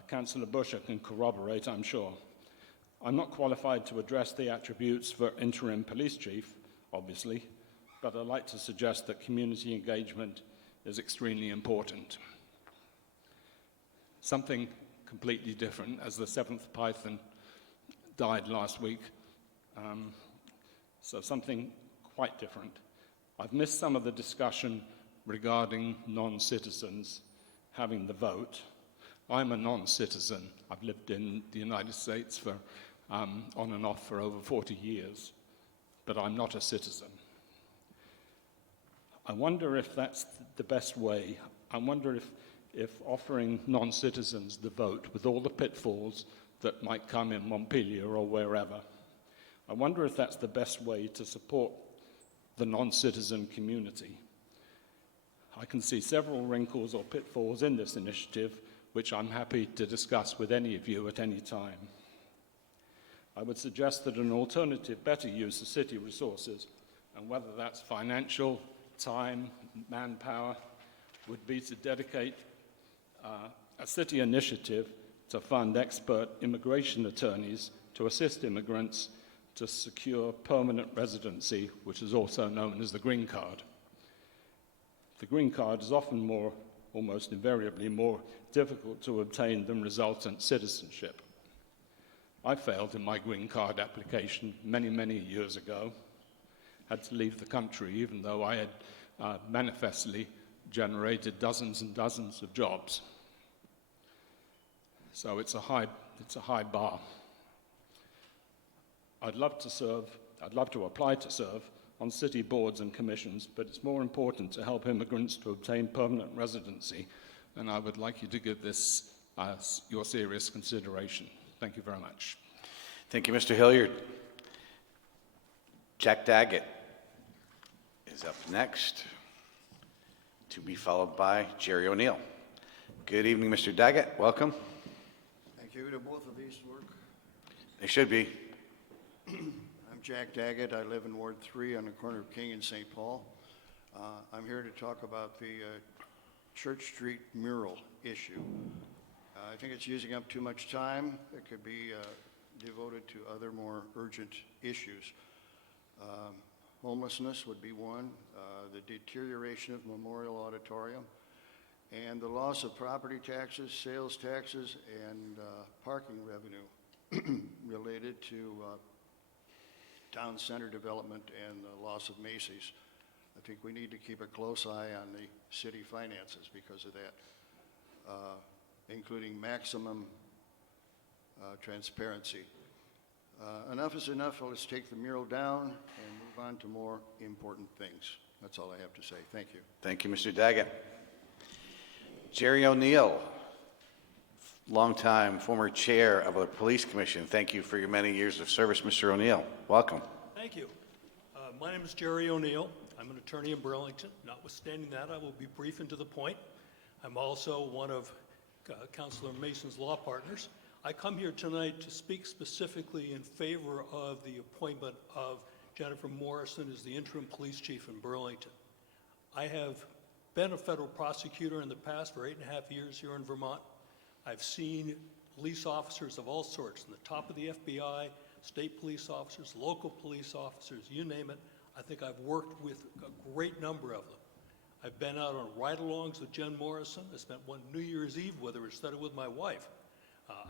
Councillor Busher can corroborate, I'm sure. I'm not qualified to address the attributes for interim police chief, obviously, but I'd like to suggest that community engagement is extremely important. Something completely different, as the 7th Python died last week, so something quite different. I've missed some of the discussion regarding non-citizens having the vote. I'm a non-citizen. I've lived in the United States for on and off for over 40 years, but I'm not a citizen. I wonder if that's the best way. I wonder if offering non-citizens the vote with all the pitfalls that might come in Montpelier or wherever, I wonder if that's the best way to support the non-citizen community. I can see several wrinkles or pitfalls in this initiative, which I'm happy to discuss with any of you at any time. I would suggest that an alternative, better use of city resources, and whether that's financial, time, manpower, would be to dedicate a city initiative to fund expert immigration attorneys to assist immigrants to secure permanent residency, which is also known as the green card. The green card is often almost invariably more difficult to obtain than resultant citizenship. I failed in my green card application many, many years ago. Had to leave the country even though I had manifestly generated dozens and dozens of jobs. So it's a high bar. I'd love to apply to serve on city boards and commissions, but it's more important to help immigrants to obtain permanent residency, and I would like you to give this your serious consideration. Thank you very much. Thank you, Mr. Hilliard. Jack Daggett is up next, to be followed by Jerry O'Neill. Good evening, Mr. Daggett. Welcome. Thank you. Do both of these work? They should be. I'm Jack Daggett. I live in Ward 3 on the corner of King and St. Paul. I'm here to talk about the Church Street mural issue. I think it's using up too much time. It could be devoted to other more urgent issues. Homelessness would be one, the deterioration of Memorial Auditorium, and the loss of property taxes, sales taxes, and parking revenue related to town center development and the loss of Macy's. I think we need to keep a close eye on the city finances because of that, including maximum transparency. Enough is enough. Let's take the mural down and move on to more important things. That's all I have to say. Thank you. Thank you, Mr. Daggett. Jerry O'Neill, longtime former chair of the Police Commission. Thank you for your many years of service, Mr. O'Neill. Welcome. Thank you. My name is Jerry O'Neill. I'm an attorney in Burlington. Notwithstanding that, I will be brief and to the point. I'm also one of Councilor Mason's law partners. I come here tonight to speak specifically in favor of the appointment of Jennifer Morrison as the interim police chief in Burlington. I have been a federal prosecutor in the past for 8.5 years here in Vermont. I've seen police officers of all sorts, from the top of the FBI, state police officers, local police officers, you name it. I think I've worked with a great number of them. I've been out on ride-alongs with Jen Morrison. I spent one New Year's Eve with her instead of with my wife.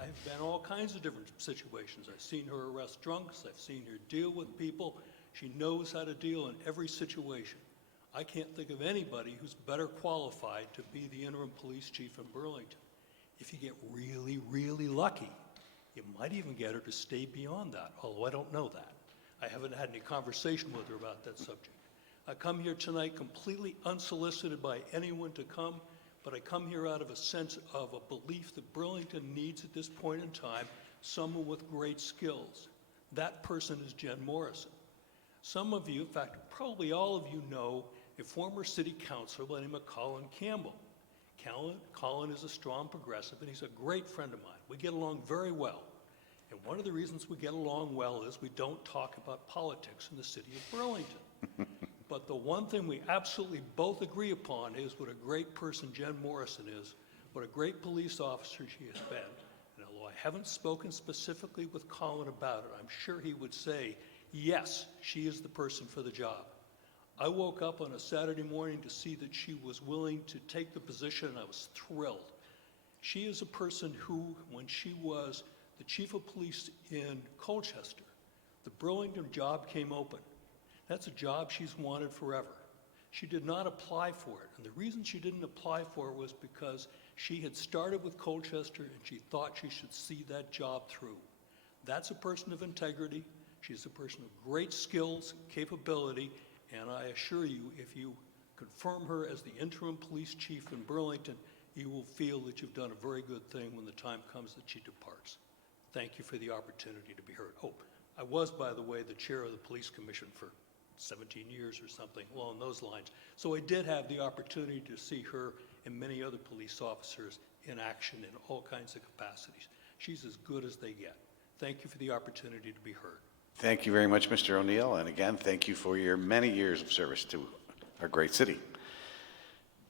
I've been in all kinds of different situations. I've seen her arrest drunks. I've seen her deal with people. She knows how to deal in every situation. I can't think of anybody who's better qualified to be the interim police chief in Burlington. If you get really, really lucky, you might even get her to stay beyond that, although I don't know that. I haven't had any conversation with her about that subject. I come here tonight completely unsolicited by anyone to come, but I come here out of a sense of a belief that Burlington needs at this point in time someone with great skills. That person is Jen Morrison. Some of you, in fact, probably all of you know a former city councilor by the name of Colin Campbell. Colin is a strong progressive, and he's a great friend of mine. We get along very well. And one of the reasons we get along well is we don't talk about politics in the city of Burlington. But the one thing we absolutely both agree upon is what a great person Jen Morrison is, what a great police officer she has been. And although I haven't spoken specifically with Colin about it, I'm sure he would say, yes, she is the person for the job. I woke up on a Saturday morning to see that she was willing to take the position, and I was thrilled. She is a person who, when she was the chief of police in Colchester, the Burlington job came open. That's a job she's wanted forever. She did not apply for it, and the reason she didn't apply for it was because she had started with Colchester and she thought she should see that job through. That's a person of integrity. She's a person of great skills, capability, and I assure you, if you confirm her as the interim police chief in Burlington, you will feel that you've done a very good thing when the time comes that she departs. Thank you for the opportunity to be heard. Oh, I was, by the way, the chair of the police commission for 17 years or something along those lines. So I did have the opportunity to see her and many other police officers in action in all kinds of capacities. She's as good as they get. Thank you for the opportunity to be heard. Thank you very much, Mr. O'Neill. And again, thank you for your many years of service to our great city.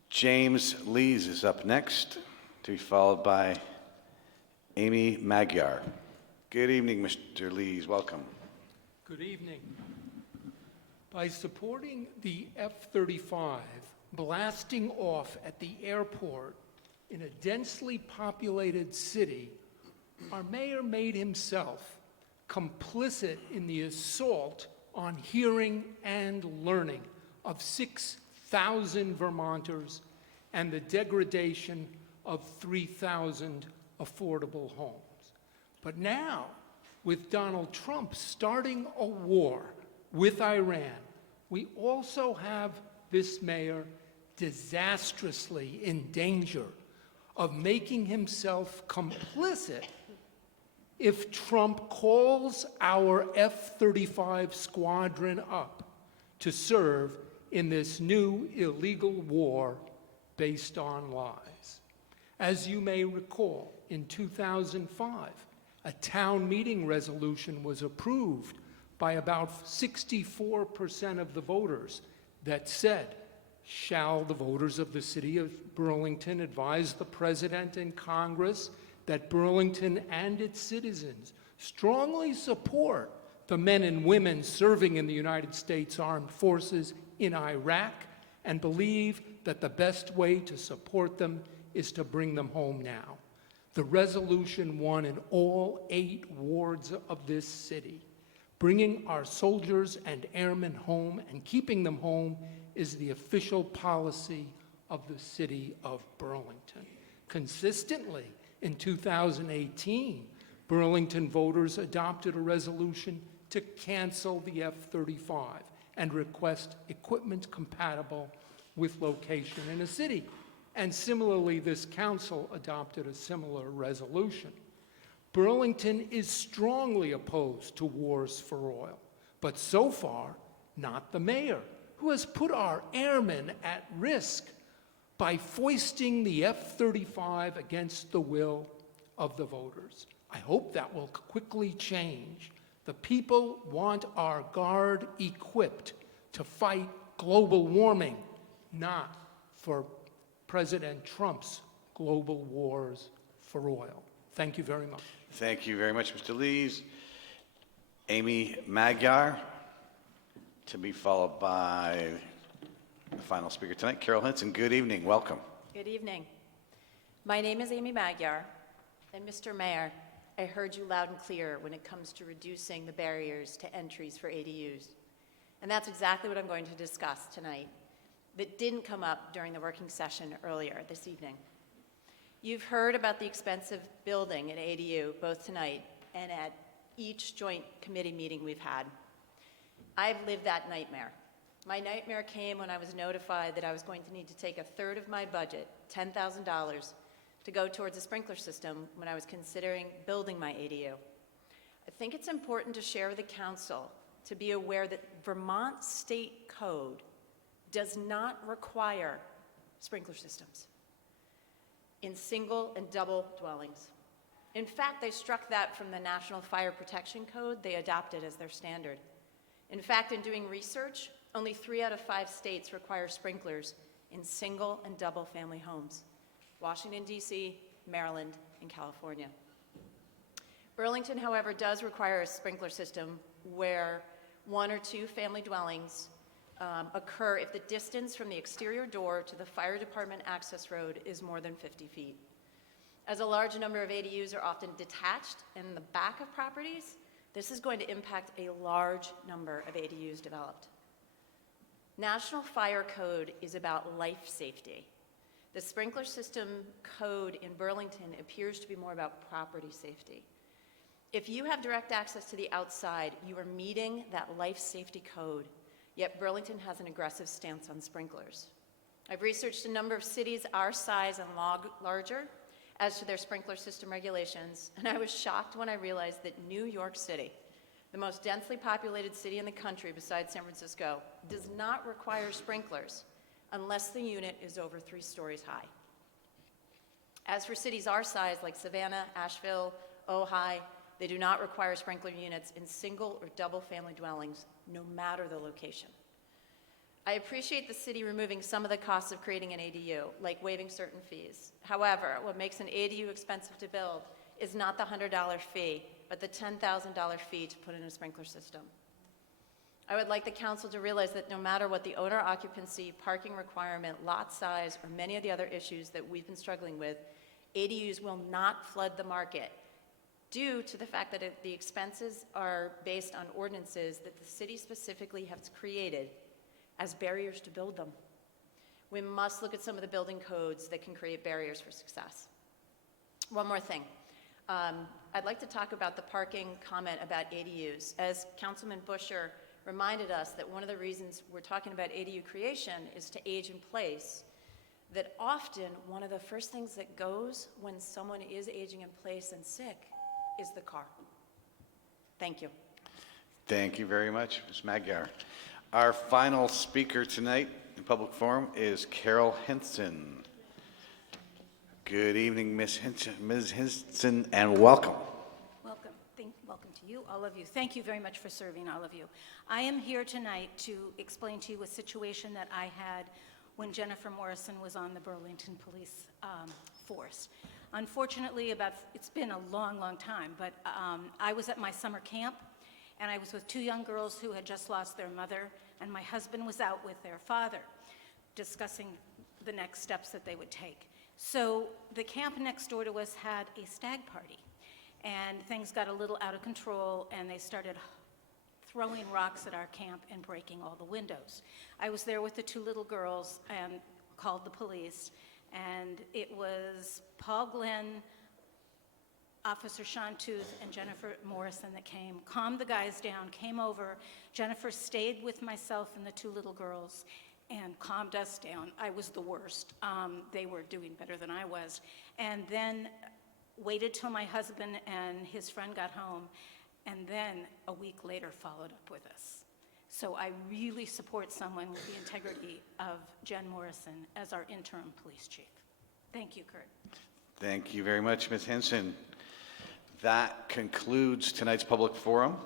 James Lees is up next, to be followed by Amy Magyar. Good evening, Mr. Lees. Welcome. Good evening. By supporting the F-35 blasting off at the airport in a densely populated city, our mayor made himself complicit in the assault on hearing and learning of 6,000 Vermonters and the degradation of 3,000 affordable homes. But now, with Donald Trump starting a war with Iran, We also have this mayor disastrously in danger of making himself complicit if Trump calls our F-35 squadron up to serve in this new illegal war based on lies. As you may recall, in 2005, a town meeting resolution was approved by about 64% of the voters that said, shall the voters of the city of Burlington advise the president and Congress that Burlington and its citizens strongly support the men and women serving in the United States Armed Forces in Iraq and believe that the best way to support them is to bring them home now. The resolution won in all 8 wards of this city. Bringing our soldiers and airmen home and keeping them home is the official policy of the city of Burlington. Consistently, in 2018, Burlington voters adopted a resolution to cancel the F-35 and request equipment compatible with location in a city. And similarly, this council adopted a similar resolution. Burlington is strongly opposed to wars for oil, but so far, not the mayor, who has put our airmen at risk by foisting the F-35 against the will of the voters. I hope that will quickly change. The people want our Guard equipped to fight global warming, not for President Trump's global wars for oil. Thank you very much. Thank you very much, Mr. Lees. Amy Magyar, to be followed by the final speaker tonight, Carol Hinson. Good evening. Welcome. Good evening. My name is Amy Magyar, and Mr. Mayor, I heard you loud and clear when it comes to reducing the barriers to entries for ADUs. And that's exactly what I'm going to discuss tonight that didn't come up during the working session earlier this evening. You've heard about the expensive building an ADU both tonight and at each joint committee meeting we've had. I've lived that nightmare. My nightmare came when I was notified that I was going to need to take a third of my budget, $10,000, to go towards a sprinkler system when I was considering building my ADU. I think it's important to share with the council to be aware that Vermont state code does not require sprinkler systems in single and double dwellings. In fact, they struck that from the National Fire Protection Code they adopted as their standard. In fact, in doing research, only 3 out of 5 states require sprinklers in single and double family homes: Washington, D.C., Maryland, and California. Burlington, however, does require a sprinkler system where 1 or 2 family dwellings occur if the distance from the exterior door to the fire department access road is more than 50 feet. As a large number of ADUs are often detached in the back of properties, this is going to impact a large number of ADUs developed. National Fire Code is about life safety. The sprinkler system code in Burlington appears to be more about property safety. If you have direct access to the outside, you are meeting that life safety code, yet Burlington has an aggressive stance on sprinklers. I've researched a number of cities our size and larger as to their sprinkler system regulations, and I was shocked when I realized that New York City, the most densely populated city in the country besides San Francisco, does not require sprinklers unless the unit is over 3 stories high. As for cities our size, like Savannah, Asheville, Ojai, they do not require sprinkler units in single or double family dwellings, no matter the location. I appreciate the city removing some of the costs of creating an ADU, like waiving certain fees. However, what makes an ADU expensive to build is not the $100 fee, but the $10,000 fee to put in a sprinkler system. I would like the council to realize that no matter what the owner occupancy, parking requirement, lot size, or many of the other issues that we've been struggling with, ADUs will not flood the market due to the fact that the expenses are based on ordinances that the city specifically has created as barriers to build them. We must look at some of the building codes that can create barriers for success. One more thing. I'd like to talk about the parking comment about ADUs. As Councilman Busher reminded us that one of the reasons we're talking about ADU creation is to age in place, that often one of the first things that goes when someone is aging in place and sick is the car. Thank you. Thank you very much, Ms. Magyar. Our final speaker tonight in public forum is Carol Hinson. Good evening, Ms. Hinson, and welcome. Welcome. Welcome to you, all of you. Thank you very much for serving, all of you. I am here tonight to explain to you a situation that I had when Jennifer Morrison was on the Burlington Police Force. Unfortunately, it's been a long, long time, but I was at my summer camp, and I was with two young girls who had just lost their mother, and my husband was out with their father discussing the next steps that they would take. So the camp next door to us had a stag party, and things got a little out of control, and they started throwing rocks at our camp and breaking all the windows. I was there with the two little girls and called the police, and it was Paul Glenn, Officer Sean Tooth, and Jennifer Morrison that came, calmed the guys down, came over. Jennifer stayed with myself and the two little girls and calmed us down. I was the worst. They were doing better than I was. And then waited till my husband and his friend got home, and then a week later followed up with us. So I really support someone with the integrity of Jen Morrison as our interim police chief. Thank you, Kurt. Thank you very much, Ms. Hinson. That concludes tonight's public forum,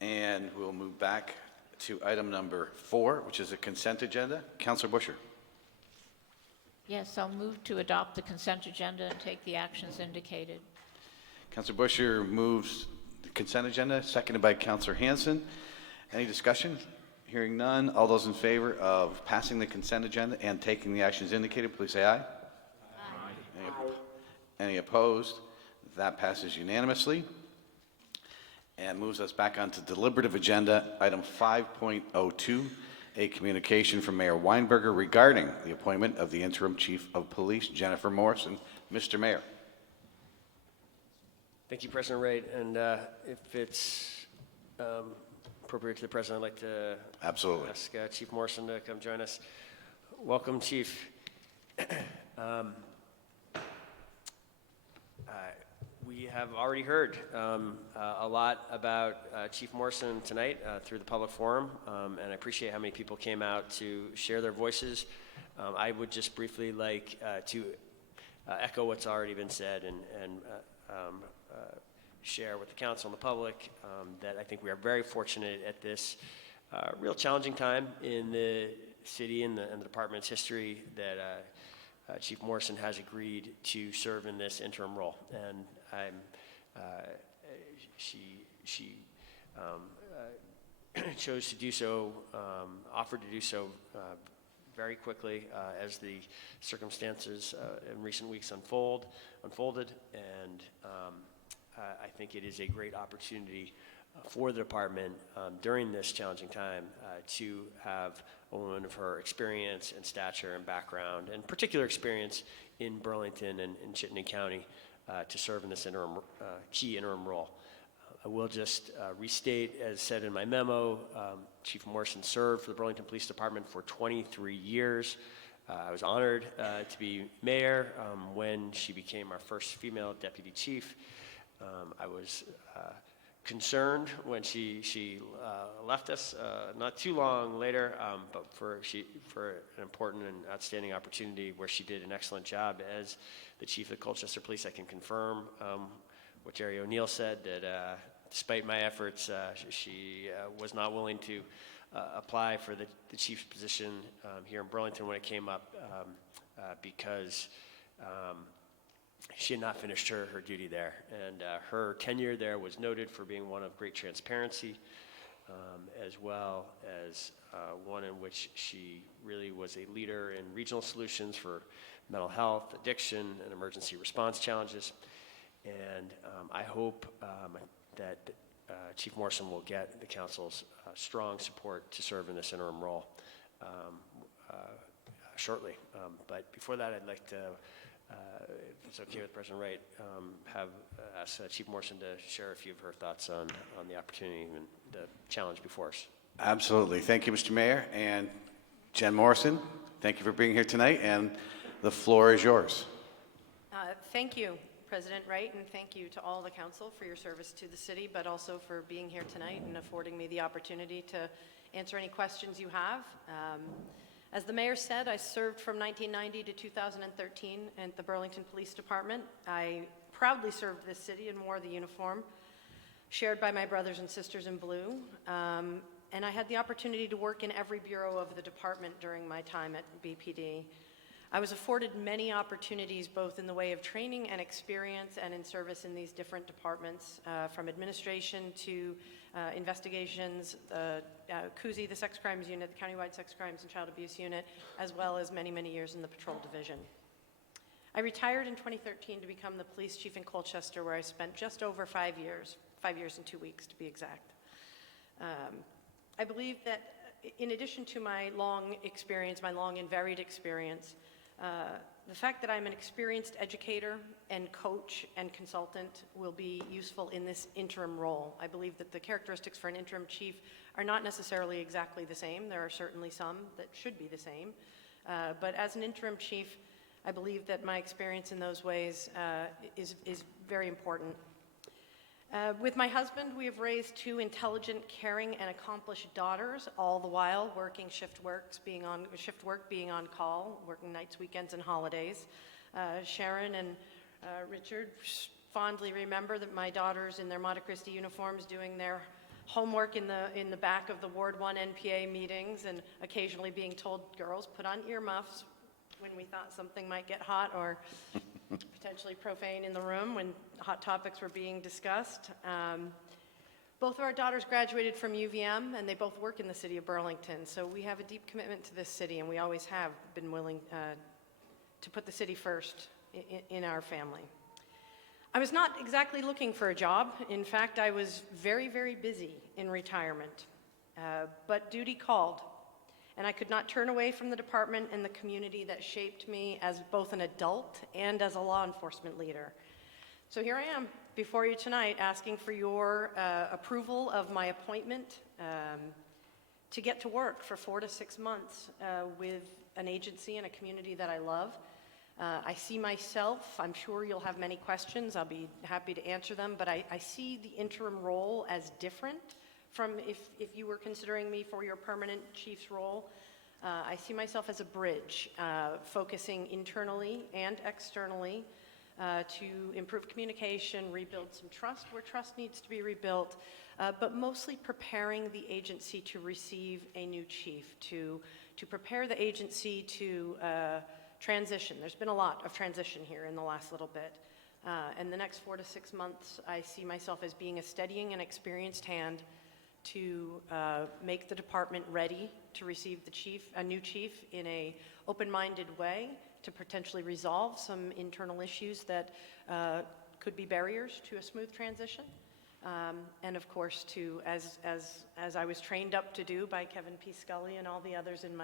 and we'll move back to item number 4, which is a consent agenda. Councilor Busher. Yes, I'll move to adopt the consent agenda and take the actions indicated. Councilor Busher moves the consent agenda, seconded by Councilor Hanson. Any discussion? Hearing none. All those in favor of passing the consent agenda and taking the actions indicated, please say aye. Aye. Any opposed? That passes unanimously and moves us back onto deliberative agenda. Item 5.02, a communication from Mayor Weinberger regarding the appointment of the interim chief of police, Jennifer Morrison. Mr. Mayor. Thank you, President Wright. And if it's appropriate to the President, I'd like to absolutely ask Chief Morrison to come join us. Welcome, Chief. We have already heard a lot about Chief Morrison tonight through the public forum, and I appreciate how many people came out to share their voices. I would just briefly like to echo what's already been said and share with the council and the public that I think we are very fortunate at this real challenging time in the city and the department's history that Chief Morrison has agreed to serve in this interim role, and she chose to do so, offered to do so very quickly as the circumstances in recent weeks unfolded, and I think it is a great opportunity for the department during this challenging time to have a woman of her experience and stature and background and particular experience in Burlington and in Chittenden County to serve in this key interim role. I will just restate, as said in my memo, Chief Morrison served for the Burlington Police Department for 23 years. I was honored to be mayor when she became our first female deputy chief. I was concerned when she left us not too long later, but for an important and outstanding opportunity where she did an excellent job as the chief of Colchester Police. I can confirm what Jerry O'Neill said, that despite my efforts, she was not willing to apply for the chief's position here in Burlington when it came up because she had not finished her duty there. And her tenure there was noted for being one of great transparency, as well as one in which she really was a leader in regional solutions for mental health, addiction, and emergency response challenges. And I hope that Chief Morrison will get the council's strong support to serve in this interim role shortly. But before that, I'd like to, if it's okay with President Wright, ask Chief Morrison to share a few of her thoughts on the opportunity and the challenge before us. Absolutely. Thank you, Mr. Mayor. And Jen Morrison, thank you for being here tonight, and the floor is yours. Thank you, President Wright, and thank you to all the council for your service to the city, but also for being here tonight and affording me the opportunity to answer any questions you have. As the mayor said, I served from 1990 to 2013 at the Burlington Police Department. I proudly served this city and wore the uniform shared by my brothers and sisters in blue. And I had the opportunity to work in every bureau of the department during my time at BPD. I was afforded many opportunities both in the way of training and experience and in service in these different departments, from administration to investigations, CUSI, the Sex Crimes Unit, the Countywide Sex Crimes and Child Abuse Unit, as well as many, many years in the Patrol Division. I retired in 2013 to become the police chief in Colchester, where I spent just over 5 years and 2 weeks to be exact. I believe that in addition to my long experience, my long and varied experience, the fact that I'm an experienced educator and coach and consultant will be useful in this interim role. I believe that the characteristics for an interim chief are not necessarily exactly the same. There are certainly some that should be the same. But as an interim chief, I believe that my experience in those ways is very important. With my husband, we have raised 2 intelligent, caring, and accomplished daughters, all the while working shift work, being on call, working nights, weekends, and holidays. Sharon and Richard fondly remember that my daughters in their Monte Cristi uniforms doing their homework in the back of the Ward 1 NPA meetings, and occasionally being told, girls, put on earmuffs when we thought something might get hot or potentially profane in the room when hot topics were being discussed. Both of our daughters graduated from UVM, and they both work in the city of Burlington, so we have a deep commitment to this city, and we always have been willing to put the city first in our family. I was not exactly looking for a job. In fact, I was very, very busy in retirement, but duty called. And I could not turn away from the department and the community that shaped me as both an adult and as a law enforcement leader. So here I am before you tonight asking for your approval of my appointment to get to work for 4 to 6 months with an agency and a community that I love. I see myself, I'm sure you'll have many questions, I'll be happy to answer them, but I see the interim role as different from if you were considering me for your permanent chief's role. I see myself as a bridge, focusing internally and externally to improve communication, rebuild some trust where trust needs to be rebuilt, but mostly preparing the agency to receive a new chief, to prepare the agency to transition. There's been a lot of transition here in the last little bit. And the next 4 to 6 months, I see myself as being a steadying and experienced hand to make the department ready to receive a new chief in a open-minded way, to potentially resolve some internal issues that could be barriers to a smooth transition. And of course, to, as I was trained up to do by Kevin P. Scully and all the others in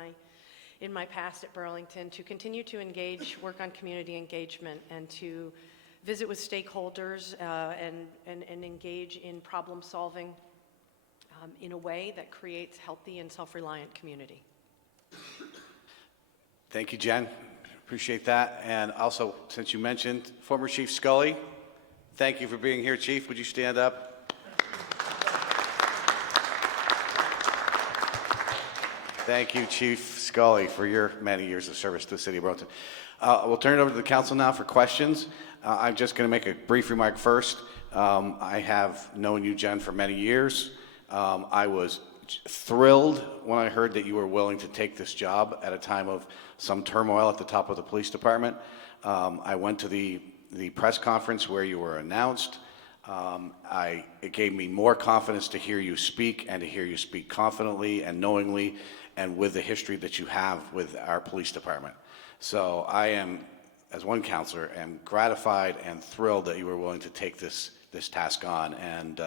my past at Burlington, to continue to engage, work on community engagement, and to visit with stakeholders and engage in problem solving in a way that creates healthy and self-reliant community. Thank you, Jen. Appreciate that. And also, since you mentioned former Chief Scully, thank you for being here, Chief. Would you stand up? Thank you, Chief Scully, for your many years of service to the city of Burlington. We'll turn it over to the council now for questions. I'm just going to make a brief remark first. I have known you, Jen, for many years. I was thrilled when I heard that you were willing to take this job at a time of some turmoil at the top of the police department. I went to the press conference where you were announced. It gave me more confidence to hear you speak, and to hear you speak confidently and knowingly and with the history that you have with our police department. So I am, as one counselor, am gratified and thrilled that you were willing to take this task on and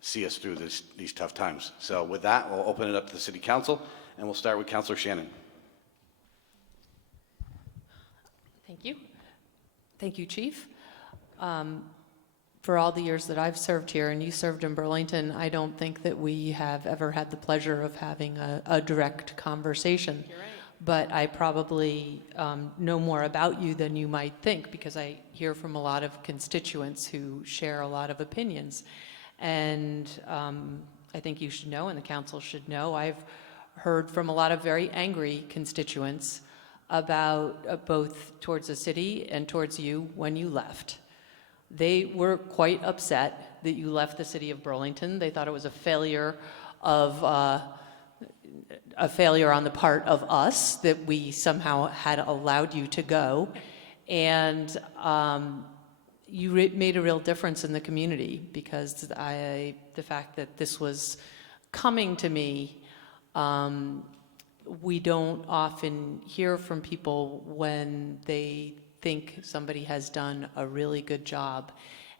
see us through these tough times. So with that, we'll open it up to the City Council, and we'll start with Councilor Shannon. Thank you. Thank you, Chief. for all the years that I've served here, and you served in Burlington, I don't think that we have ever had the pleasure of having a direct conversation. You're right. But I probably know more about you than you might think, because I hear from a lot of constituents who share a lot of opinions. And I think you should know, and the council should know, I've heard from a lot of very angry constituents about both towards the city and towards you when you left. They were quite upset that you left the city of Burlington. They thought it was a failure on the part of us, that we somehow had allowed you to go. And you made a real difference in the community, because the fact that this was coming to me, we don't often hear from people when they think somebody has done a really good job.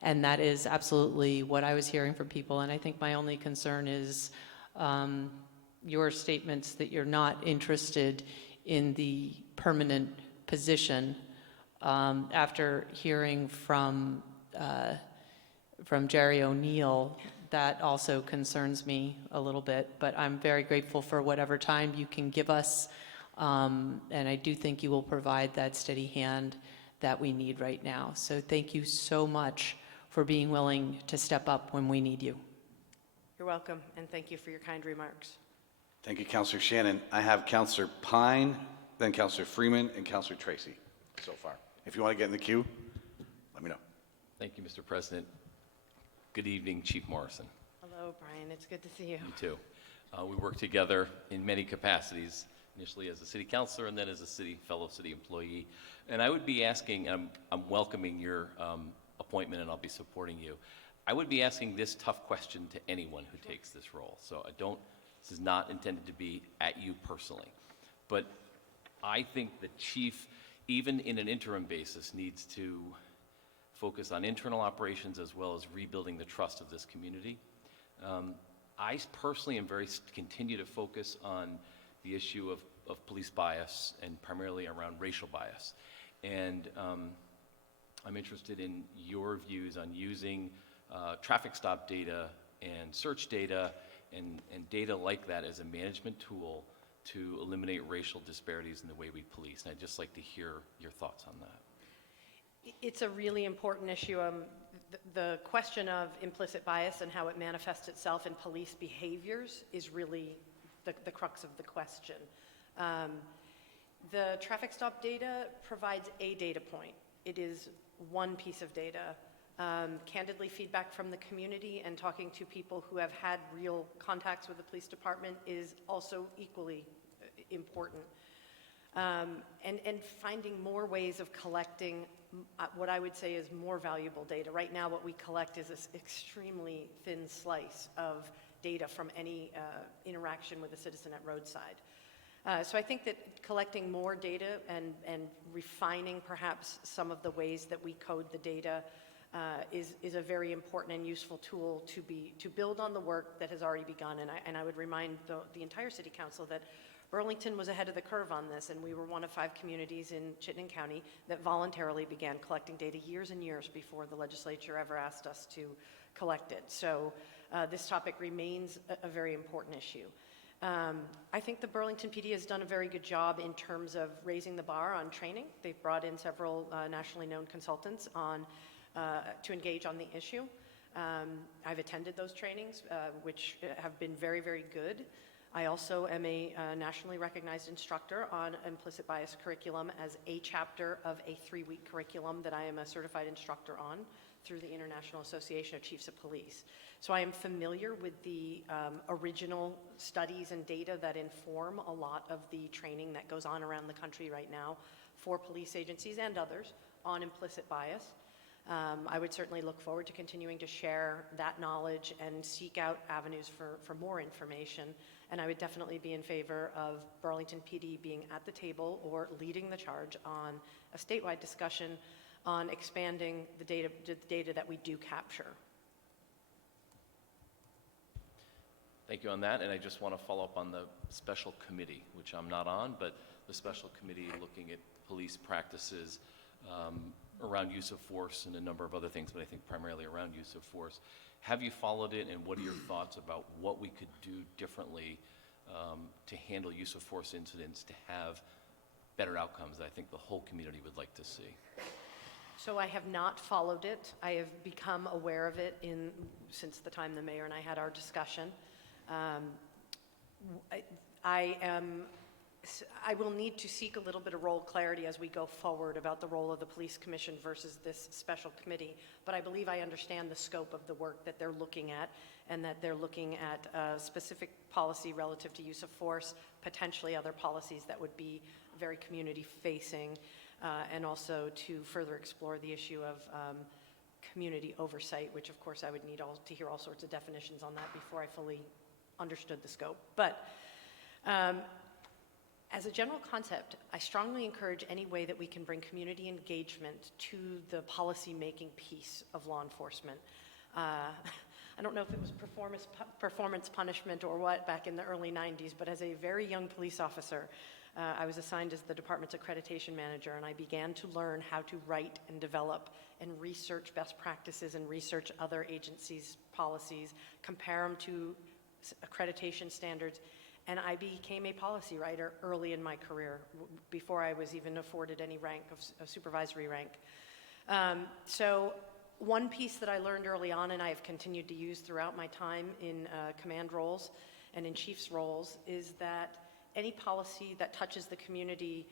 And that is absolutely what I was hearing from people. And I think my only concern is your statements that you're not interested in the permanent position. After hearing from Jerry O'Neill, that also concerns me a little bit. But I'm very grateful for whatever time you can give us. And I do think you will provide that steady hand that we need right now. So thank you so much for being willing to step up when we need you. You're welcome, and thank you for your kind remarks. Thank you, Councillor Shannon. I have Councillor Pine, then Councillor Freeman, and Councillor Tracy so far. If you want to get in the queue, let me know. Thank you, Mr. President. Good evening, Chief Morrison. Hello, Brian. It's good to see you. You too. We work together in many capacities, initially as a city councilor and then as a fellow city employee. And I would be asking, I'm welcoming your appointment, and I'll be supporting you. I would be asking this tough question to anyone who takes this role. So this is not intended to be at you personally. But I think the chief, even in an interim basis, needs to focus on internal operations as well as rebuilding the trust of this community. I personally am continue to focus on the issue of police bias, and primarily around racial bias. And I'm interested in your views on using traffic stop data and search data and data like that as a management tool to eliminate racial disparities in the way we police. And I'd just like to hear your thoughts on that. It's a really important issue. The question of implicit bias and how it manifests itself in police behaviors is really the crux of the question. The traffic stop data provides a data point. It is one piece of data. Candidly, feedback from the community and talking to people who have had real contacts with the police department is also equally important. And finding more ways of collecting what I would say is more valuable data. Right now, what we collect is this extremely thin slice of data from any interaction with a citizen at roadside. So I think that collecting more data and refining perhaps some of the ways that we code the data is a very important and useful tool to build on the work that has already begun. And I would remind the entire City Council that Burlington was ahead of the curve on this, and we were one of 5 communities in Chittenden County that voluntarily began collecting data years and years before the legislature ever asked us to collect it. So this topic remains a very important issue. I think the Burlington PD has done a very good job in terms of raising the bar on training. They've brought in several nationally known consultants to engage on the issue. I've attended those trainings, which have been very, very good. I also am a nationally recognized instructor on implicit bias curriculum as a chapter of a 3-week curriculum that I am a certified instructor on through the International Association of Chiefs of Police. So I am familiar with the original studies and data that inform a lot of the training that goes on around the country right now for police agencies and others on implicit bias. I would certainly look forward to continuing to share that knowledge and seek out avenues for more information. And I would definitely be in favor of Burlington PD being at the table or leading the charge on a statewide discussion on expanding the data that we do capture. Thank you on that, and I just want to follow up on the special committee, which I'm not on, but the special committee looking at police practices. around use of force and a number of other things, but I think primarily around use of force. Have you followed it, and what are your thoughts about what we could do differently to handle use of force incidents to have better outcomes that I think the whole community would like to see? So I have not followed it. I have become aware of it since the time the mayor and I had our discussion. I will need to seek a little bit of role clarity as we go forward about the role of the police commission versus this special committee, but I believe I understand the scope of the work that they're looking at, and that they're looking at a specific policy relative to use of force, potentially other policies that would be very community-facing, and also to further explore the issue of community oversight, which of course I would need to hear all sorts of definitions on that before I fully understood the scope. But as a general concept, I strongly encourage any way that we can bring community engagement to the policy-making piece of law enforcement. I don't know if it was performance punishment or what back in the early 90s, but as a very young police officer, I was assigned as the department's accreditation manager, and I began to learn how to write and develop and research best practices and research other agencies' policies, compare them to accreditation standards. And I became a policy writer early in my career, before I was even afforded any rank of supervisory rank. So one piece that I learned early on, and I have continued to use throughout my time in command roles and in chief's roles, is that any policy that touches the community,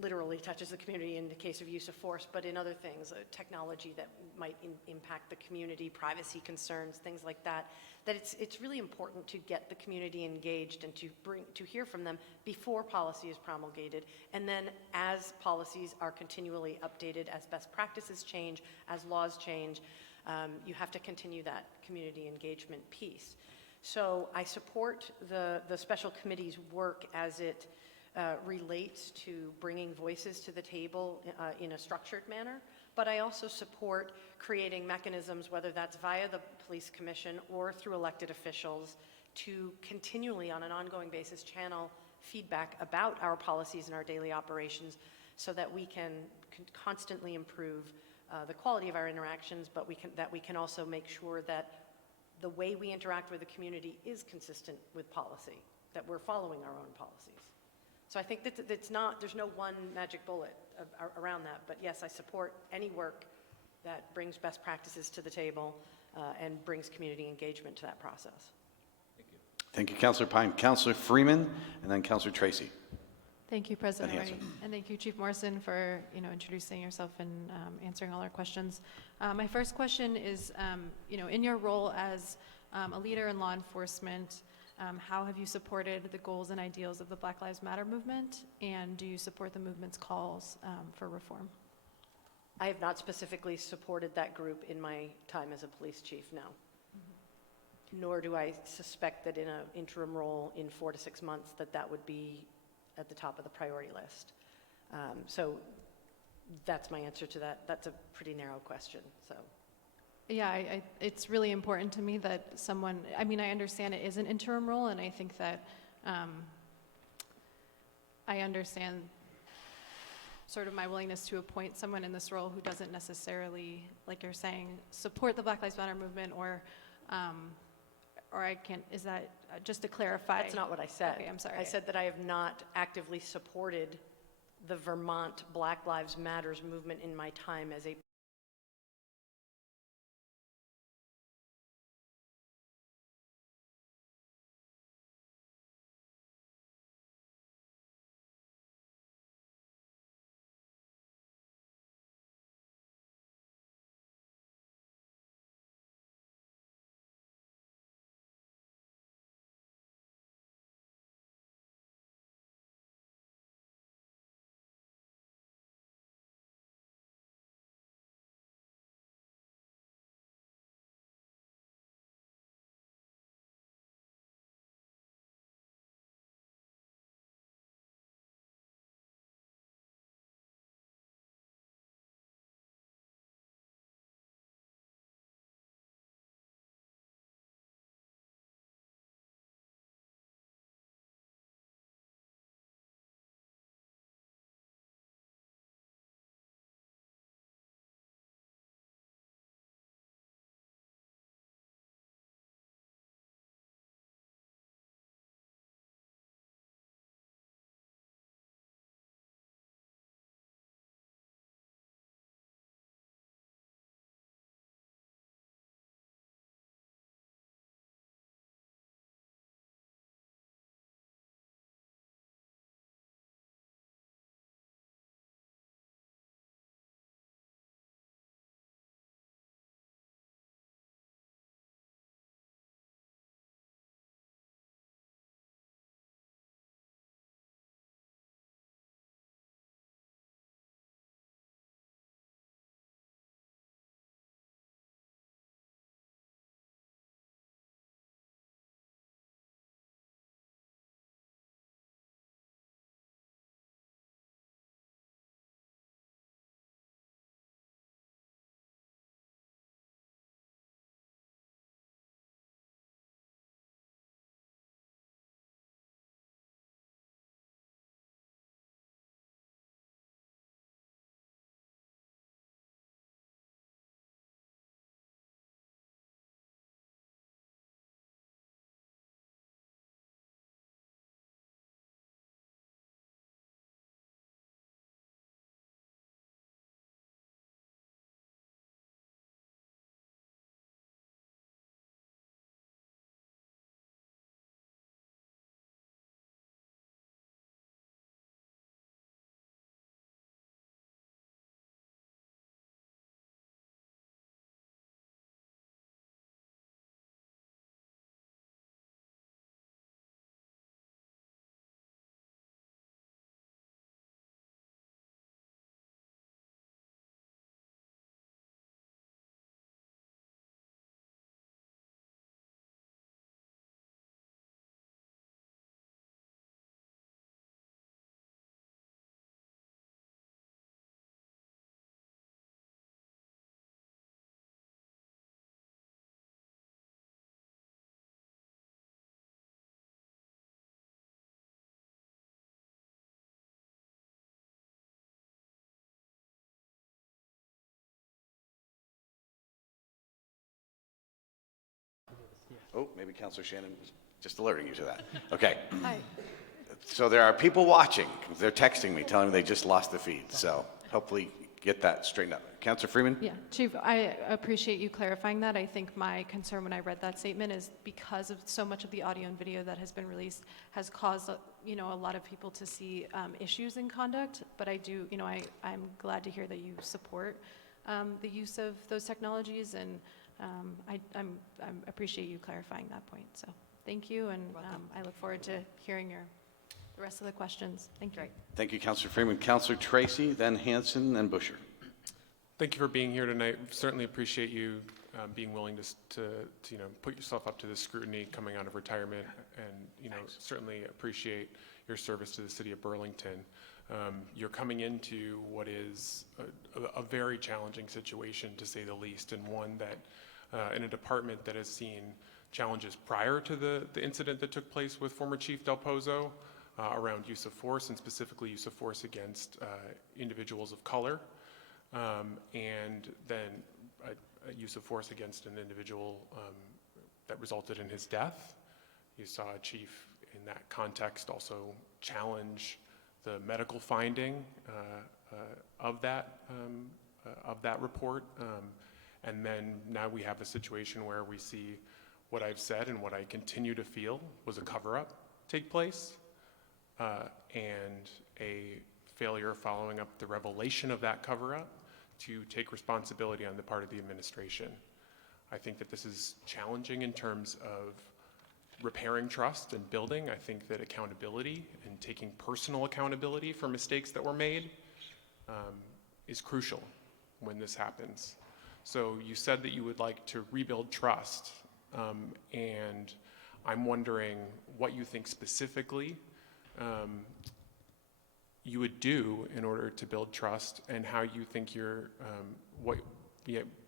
literally touches the community in the case of use of force, but in other things, technology that might impact the community, privacy concerns, things like that, that it's really important to get the community engaged and to hear from them before policy is promulgated, and then as policies are continually updated, as best practices change, as laws change, you have to continue that community engagement piece. So I support the special committee's work as it relates to bringing voices to the table in a structured manner, but I also support creating mechanisms, whether that's via the police commission or through elected officials, to continually on an ongoing basis channel feedback about our policies and our daily operations so that we can constantly improve the quality of our interactions, but that we can also make sure that the way we interact with the community is consistent with policy, that we're following our own policies. So I think that there's no one magic bullet around that, but yes, I support any work that brings best practices to the table and brings community engagement to that process. Thank you. Thank you, Councillor Pine. Councillor Freeman, and then Councillor Tracy. Thank you, President And Wright, Hinson. and thank you, Chief Morrison, for introducing yourself and answering all our questions. My first question is, in your role as a leader in law enforcement, how have you supported the goals and ideals of the Black Lives Matter movement, and do you support the movement's calls for reform? I have not specifically supported that group in my time as a police chief, no. Nor do I suspect that in an interim role in 4 to 6 months that would be at the top of the priority list. So that's my answer to that. That's a pretty narrow question, so. Yeah, it's really important to me that someone, I understand it is an interim role, and I think that I understand sort of my willingness to appoint someone in this role who doesn't necessarily, like you're saying, support the Black Lives Matter movement, or I can't, is that, just to clarify? That's not what I said. Okay, I'm sorry. I said that I have not actively supported the Vermont Black Lives Matters movement in my time as a Oh, maybe Councilor Shannon was just alerting you to that. Okay. Hi. So there are people watching. They're texting me, telling me they just lost the feed. So hopefully get that straightened up. Councilor Freeman? Yeah, Chief, I appreciate you clarifying that. I think my concern when I read that statement is because of so much of the audio and video that has been released has caused, a lot of people to see issues in conduct. But I do, I'm glad to hear that you support the use of those technologies, and I appreciate you clarifying that point. So thank you, and I look forward to hearing the rest of the questions. Thank you. Thank you, Councilor Freeman. Councilor Tracy, then Hinson, and Busher. Thank you for being here tonight. Certainly appreciate you being willing to put yourself up to the scrutiny coming out of retirement, and certainly appreciate your service to the city of Burlington. You're coming into what is a very challenging situation, to say the least, and one that in a department that has seen challenges prior to the incident that took place with former Chief Del Pozo around use of force, and specifically use of force against individuals of color. And then a use of force against an individual that resulted in his death. You saw a chief in that context also challenge the medical finding of that report. And then now we have a situation where we see what I've said and what I continue to feel was a cover-up take place, and a failure following up the revelation of that cover-up to take responsibility on the part of the administration. I think that this is challenging in terms of repairing trust and building. I think that accountability and taking personal accountability for mistakes that were made is crucial when this happens. So you said that you would like to rebuild trust, and I'm wondering what you think specifically you would do in order to build trust, and how you think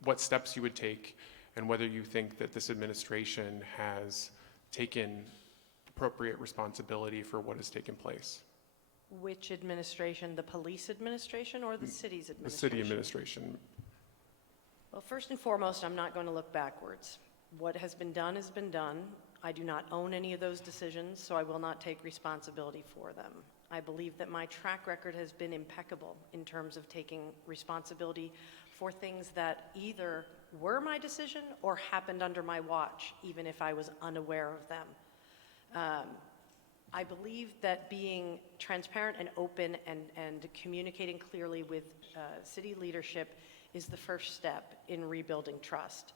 what steps you would take, and whether you think that this administration has taken appropriate responsibility for what has taken place. Which administration, the police administration or the city's administration? The city administration. Well, first and foremost, I'm not going to look backwards. What has been done has been done. I do not own any of those decisions, so I will not take responsibility for them. I believe that my track record has been impeccable in terms of taking responsibility for things that either were my decision or happened under my watch, even if I was unaware of them. I believe that being transparent and open and communicating clearly with city leadership is the first step in rebuilding trust.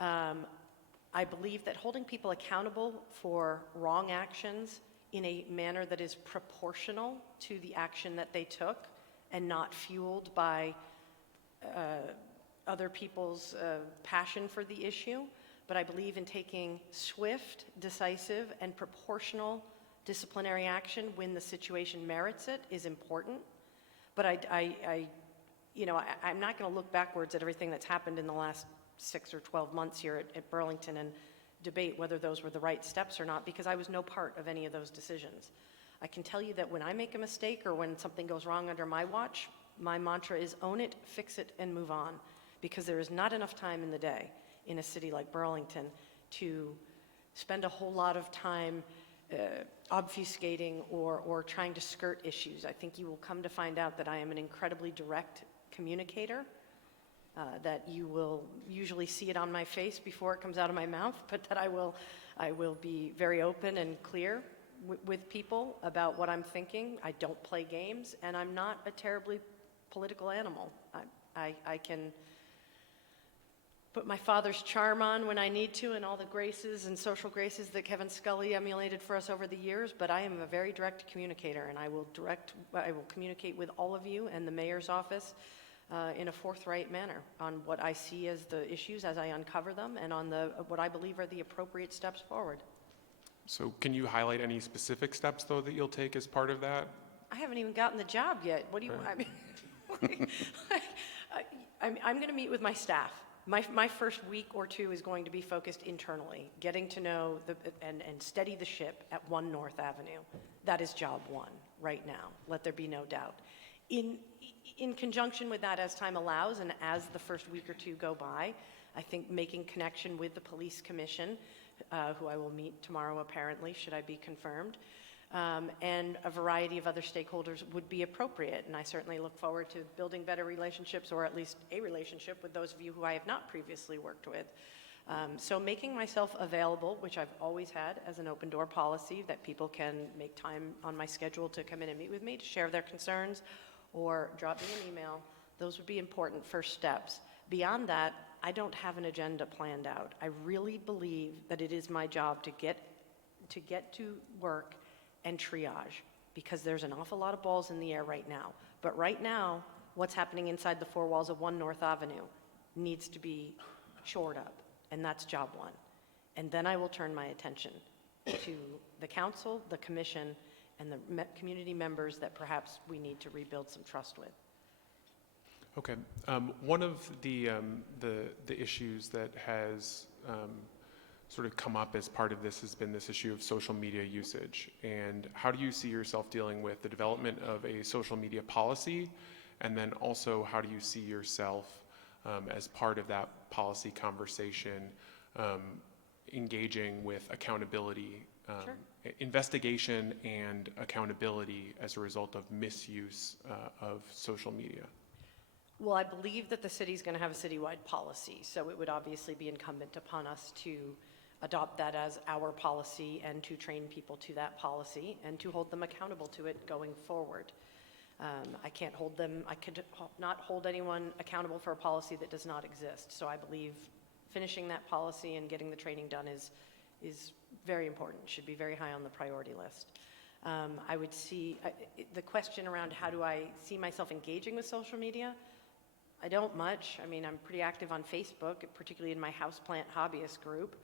I believe that holding people accountable for wrong actions in a manner that is proportional to the action that they took and not fueled by other people's passion for the issue. But I believe in taking swift, decisive, and proportional disciplinary action when the situation merits it is important. But I'm not going to look backwards at everything that's happened in the last 6 or 12 months here at Burlington and debate whether those were the right steps or not, because I was no part of any of those decisions. I can tell you that when I make a mistake or when something goes wrong under my watch, my mantra is own it, fix it, and move on, because there is not enough time in the day in a city like Burlington to spend a whole lot of time obfuscating or trying to skirt issues. I think you will come to find out that I am an incredibly direct communicator, that you will usually see it on my face before it comes out of my mouth, but that I will be very open and clear with people about what I'm thinking. I don't play games, and I'm not a terribly political animal. I can put my father's charm on when I need to, and all the graces and social graces that Kevin Scully emulated for us over the years, but I am a very direct communicator, and I will communicate with all of you and the mayor's office in a forthright manner on what I see as the issues as I uncover them, and on what I believe are the appropriate steps forward. So can you highlight any specific steps, though, that you'll take as part of that? I haven't even gotten the job yet. What do you, I'm going to meet with my staff. My first week or two is going to be focused internally, getting to know and steady the ship at 1 North Avenue. That is job one right now. Let there be no doubt. In conjunction with that, as time allows and as the first week or two go by, I think making connection with the police commission who I will meet tomorrow apparently, should I be confirmed. And a variety of other stakeholders would be appropriate. And I certainly look forward to building better relationships, or at least a relationship with those of you who I have not previously worked with. So making myself available, which I've always had as an open door policy, that people can make time on my schedule to come in and meet with me, to share their concerns, or drop me an email, those would be important first steps. Beyond that, I don't have an agenda planned out. I really believe that it is my job to get to work and triage, because there's an awful lot of balls in the air right now. But right now, what's happening inside the four walls of 1 North Avenue needs to be shored up, and that's job one. And then I will turn my attention to the council, the commission, and the community members that perhaps we need to rebuild some trust with. Okay. One of the issues that has sort of come up as part of this has been this issue of social media usage. And how do you see yourself dealing with the development of a social media policy? And then also, how do you see yourself as part of that policy conversation engaging with accountability, investigation and accountability as a result of misuse of social media? Well, I believe that the city's going to have a citywide policy, so it would obviously be incumbent upon us to adopt that as our policy and to train people to that policy and to hold them accountable to it going forward. I could not hold anyone accountable for a policy that does not exist. So I believe finishing that policy and getting the training done is very important, should be very high on the priority list. I would see the question around how do I see myself engaging with social media? I don't much. I mean, I'm pretty active on Facebook, particularly in my houseplant hobbyist group.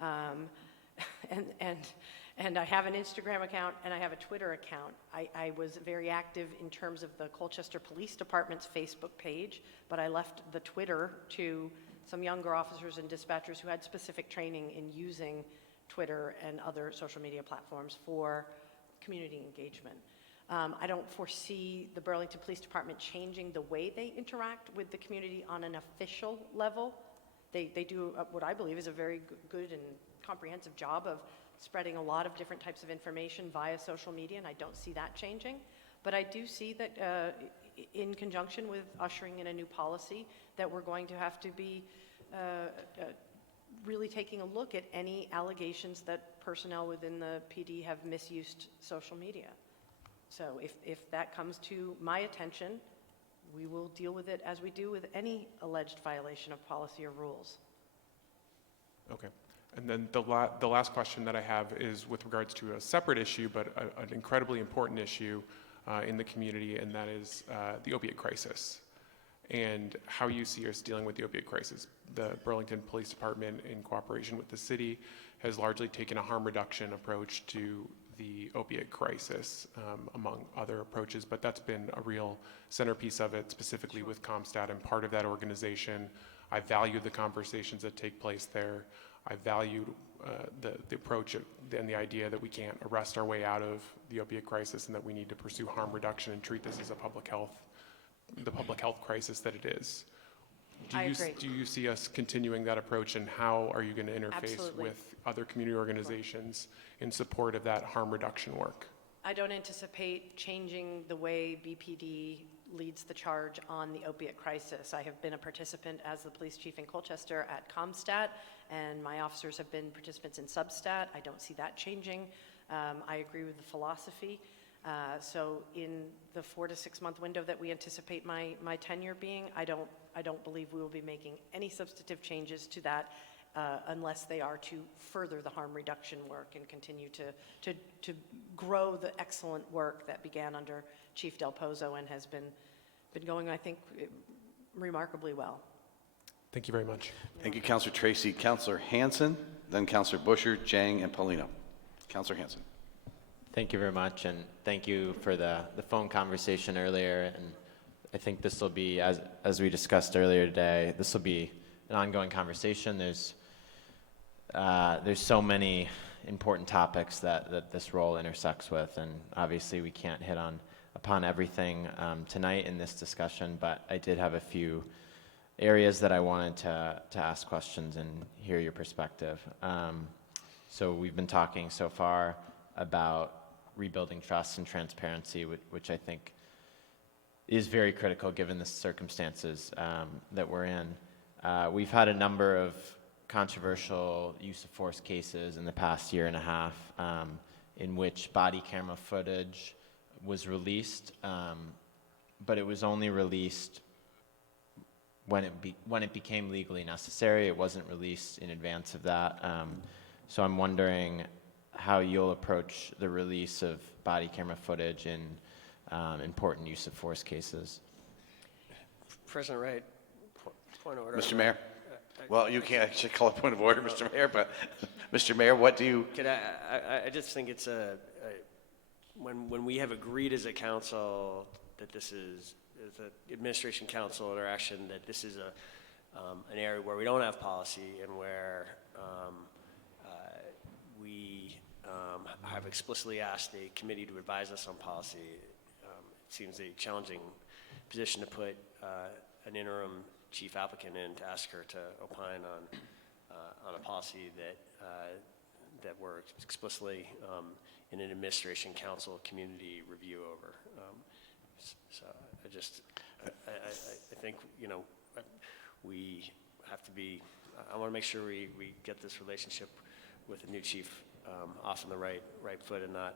And I have an Instagram account and I have a Twitter account. I was very active in terms of the Colchester Police Department's Facebook page, but I left the Twitter to some younger officers and dispatchers who had specific training in using Twitter and other social media platforms for community engagement. I don't foresee the Burlington Police Department changing the way they interact with the community on an official level. They do what I believe is a very good and comprehensive job of spreading a lot of different types of information via social media, and I don't see that changing. But I do see that in conjunction with ushering in a new policy, that we're going to have to be really taking a look at any allegations that personnel within the PD have misused social media. So if that comes to my attention, we will deal with it as we do with any alleged violation of policy or rules. Okay. And then the last question that I have is with regards to a separate issue, but an incredibly important issue in the community, and that is the opiate crisis and how you see us dealing with the opiate crisis. The Burlington Police Department, in cooperation with the city, has largely taken a harm reduction approach to the opiate crisis, among other approaches, but that's been a real centerpiece of it, specifically with ComStat, and part of that organization. I value the conversations that take place there. I value the approach and the idea that we can't arrest our way out of the opiate crisis and that we need to pursue harm reduction and treat this as the public health crisis that it is. I agree. Do you see us continuing that approach, and how are you going to interface Absolutely. with other community organizations in support of that harm reduction work? I don't anticipate changing the way BPD leads the charge on the opiate crisis. I have been a participant as the police chief in Colchester at ComStat, and my officers have been participants in Substat. I don't see that changing. I agree with the philosophy. So in the 4 to 6 month window that we anticipate my tenure being, I don't believe we will be making any substantive changes to that unless they are to further the harm reduction work and continue to grow the excellent work that began under Chief Del Pozo and has been going, I think, remarkably well. Thank you very much. Thank you, Councilor Tracy. Councilor Hinson, then Councilor Busher, Jang, and Polino. Councilor Hinson. Thank you very much, and thank you for the phone conversation earlier. And I think this will be, as we discussed earlier today, this will be an ongoing conversation. There's so many important topics that this role intersects with, and obviously we can't hit upon everything tonight in this discussion, but I did have a few areas that I wanted to ask questions and hear your perspective. So we've been talking so far about rebuilding trust and transparency, which I think is very critical given the circumstances that we're in. We've had a number of controversial use of force cases in the past year and a half in which body camera footage was released, but it was only released when it became legally necessary. It wasn't released in advance of that. So I'm wondering how you'll approach the release of body camera footage in important use of force cases. President Wright, point of order. Mr. Mayor? Well, you can't actually call a point of order, Mr. Mayor, but Mr. Mayor, what do you? I just think it's when we have agreed as a council that this is, as an administration council interaction, that this is an area where we don't have policy and where we have explicitly asked a committee to advise us on policy. It seems a challenging position to put an interim chief applicant in to ask her to opine on a policy that we're explicitly in an administration council community review over. So I think, we have to be, I want to make sure we get this relationship with the new chief off on the right foot and not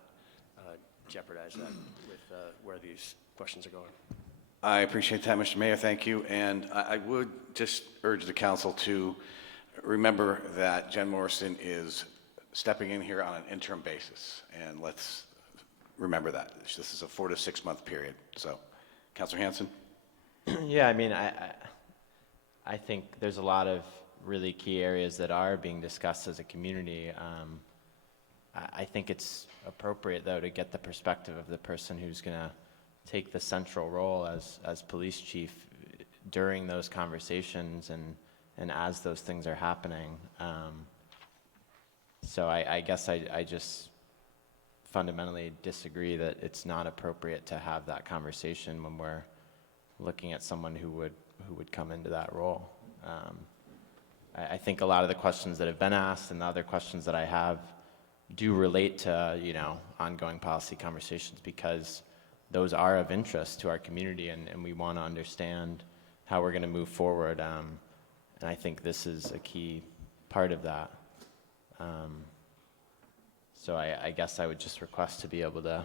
jeopardize that with where these questions are going. I appreciate that, Mr. Mayor. Thank you. And I would just urge the council to remember that Jen Morrison is stepping in here on an interim basis. And let's remember that. This is a 4 to 6 month period. So, Councilor Hinson? Yeah, I mean, I think there's a lot of really key areas that are being discussed as a community. I think it's appropriate, though, to get the perspective of the person who's going to take the central role as police chief during those conversations and as those things are happening. So I guess I just fundamentally disagree that it's not appropriate to have that conversation when we're looking at someone who would come into that role. I think a lot of the questions that have been asked and the other questions that I have do relate to, ongoing policy conversations because those are of interest to our community and we want to understand how we're going to move forward. And I think this is a key part of that. So I guess I would just request to be able to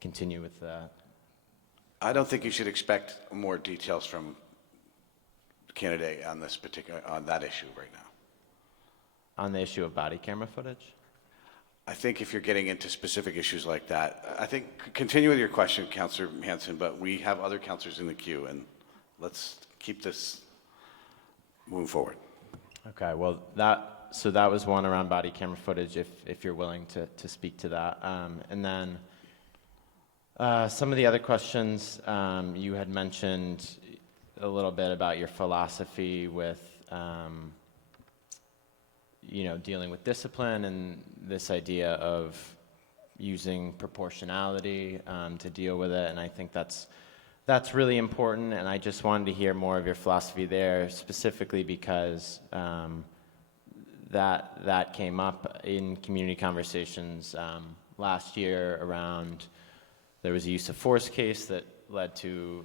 continue with that. I don't think you should expect more details from the candidate on that issue right now. On the issue of body camera footage? I think if you're getting into specific issues like that, I think continue with your question, Councilor Hanson, but we have other councilors in the queue, and let's keep this moving forward. Okay, well, so that was one around body camera footage, if you're willing to speak to that. And then some of the other questions, you had mentioned a little bit about your philosophy with dealing with discipline and this idea of using proportionality to deal with it, and I think that's really important, and I just wanted to hear more of your philosophy there, specifically because that came up in community conversations last year around, there was a use of force case that led to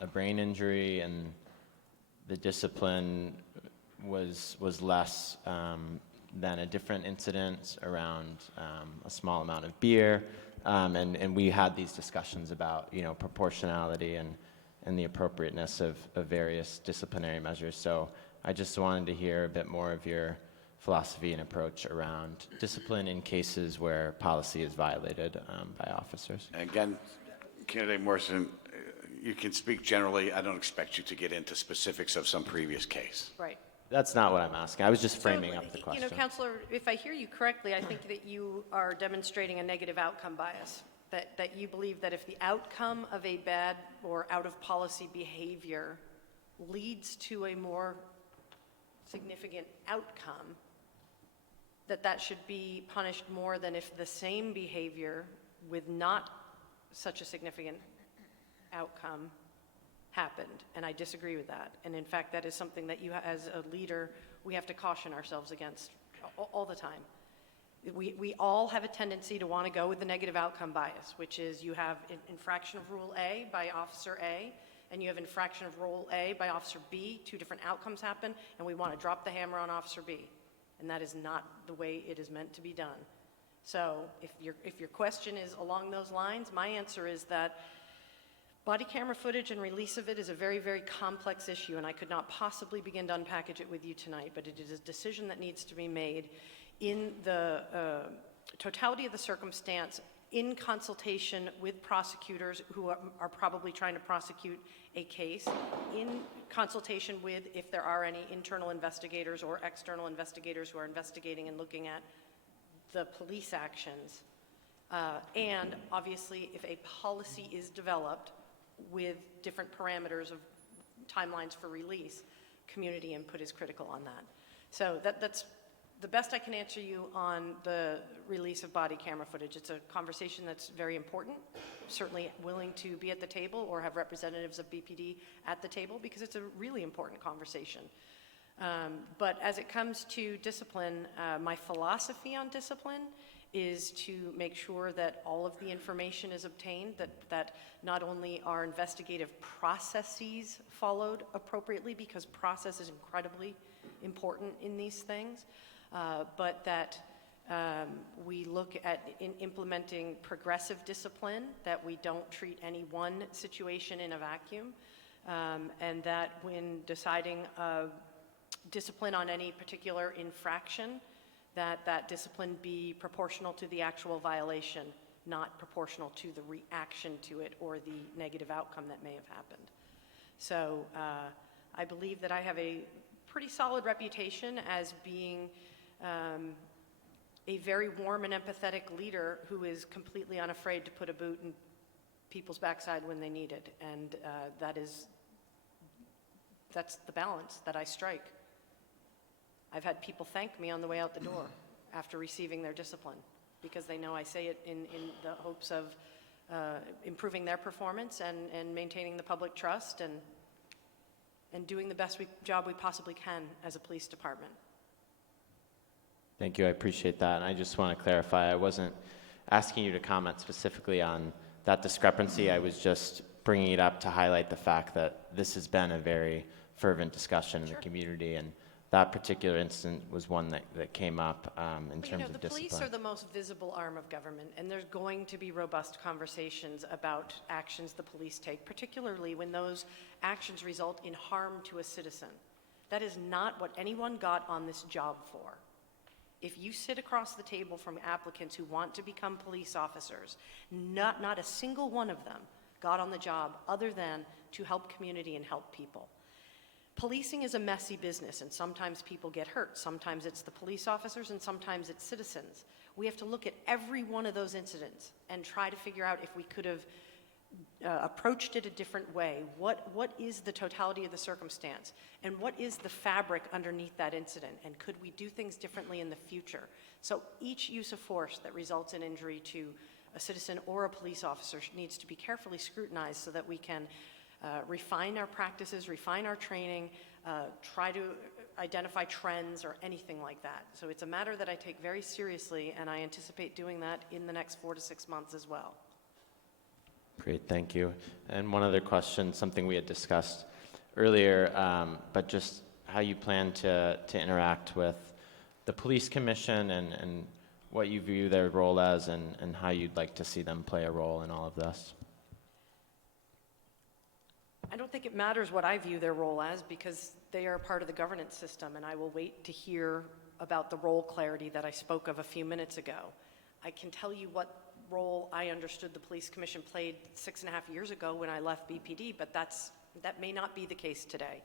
a brain injury, and the discipline was less than a different incident around a small amount of beer, and we had these discussions about proportionality and the appropriateness of various disciplinary measures. So I just wanted to hear a bit more of your philosophy and approach around discipline in cases where policy is violated by officers. And again, Candidate Morrison, you can speak generally. I don't expect you to get into specifics of some previous case. Right. That's not what I'm asking. I was just framing up the question. Counselor, if I hear you correctly, I think that you are demonstrating a negative outcome bias, that you believe that if the outcome of a bad or out-of-policy behavior leads to a more significant outcome, that should be punished more than if the same behavior with not such a significant outcome happened, and I disagree with that. And in fact, that is something that you, as a leader, we have to caution ourselves against all the time. We all have a tendency to want to go with the negative outcome bias, which is you have infraction of Rule A by Officer A, and you have infraction of Rule A by Officer B. Two different outcomes happen, and we want to drop the hammer on Officer B. And that is not the way it is meant to be done. So if your question is along those lines, my answer is that body camera footage and release of it is a very, very complex issue, and I could not possibly begin to unpackage it with you tonight, but it is a decision that needs to be made in the totality of the circumstance, in consultation with prosecutors who are probably trying to prosecute a case, in consultation with, if there are any internal investigators or external investigators who are investigating and looking at the police actions, and obviously if a policy is developed with different parameters of timelines for release, community input is critical on that. So that's the best I can answer you on the release of body camera footage. It's a conversation that's very important. Certainly willing to be at the table or have representatives of BPD at the table because it's a really important conversation. But as it comes to discipline, my philosophy on discipline is to make sure that all of the information is obtained, that not only are investigative processes followed appropriately, because process is incredibly important in these things, but that we look at implementing progressive discipline, that we don't treat any one situation in a vacuum, and that when deciding discipline on any particular infraction, that discipline be proportional to the actual violation, not proportional to the reaction to it or the negative outcome that may have happened. So I believe that I have a pretty solid reputation as being a very warm and empathetic leader who is completely unafraid to put a boot in people's backside when they need it. And that's the balance that I strike. I've had people thank me on the way out the door after receiving their discipline because they know I say it in the hopes of improving their performance and maintaining the public trust and doing the best job we possibly can as a police department. Thank you, I appreciate that. And I just want to clarify, I wasn't asking you to comment specifically on that discrepancy. I was just bringing it up to highlight the fact that this has been a very fervent discussion in the community, and that particular incident was one that came up in terms of discipline. The police are the most visible arm of government, and there's going to be robust conversations about actions the police take, particularly when those actions result in harm to a citizen. That is not what anyone got on this job for. If you sit across the table from applicants who want to become police officers, not a single one of them got on the job other than to help community and help people. Policing is a messy business, and sometimes people get hurt. Sometimes it's the police officers, and sometimes it's citizens. We have to look at every one of those incidents and try to figure out if we could have approached it a different way. What is the totality of the circumstance? And what is the fabric underneath that incident? And could we do things differently in the future? So each use of force that results in injury to a citizen or a police officer needs to be carefully scrutinized so that we can refine our practices, refine our training, try to identify trends or anything like that. So it's a matter that I take very seriously, and I anticipate doing that in the next 4 to 6 months as well. Great, thank you. And one other question, something we had discussed earlier, but just how you plan to interact with the police commission and what you view their role as and how you'd like to see them play a role in all of this. I don't think it matters what I view their role as because they are part of the governance system, and I will wait to hear about the role clarity that I spoke of a few minutes ago. I can tell you what role I understood the police commission played 6.5 years ago when I left BPD, but that may not be the case today.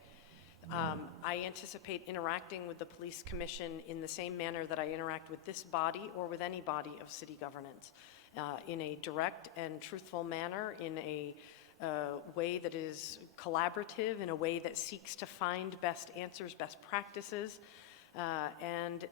I anticipate interacting with the police commission in the same manner that I interact with this body or with any body of city governance, in a direct and truthful manner, in a way that is collaborative, in a way that seeks to find best answers, best practices, and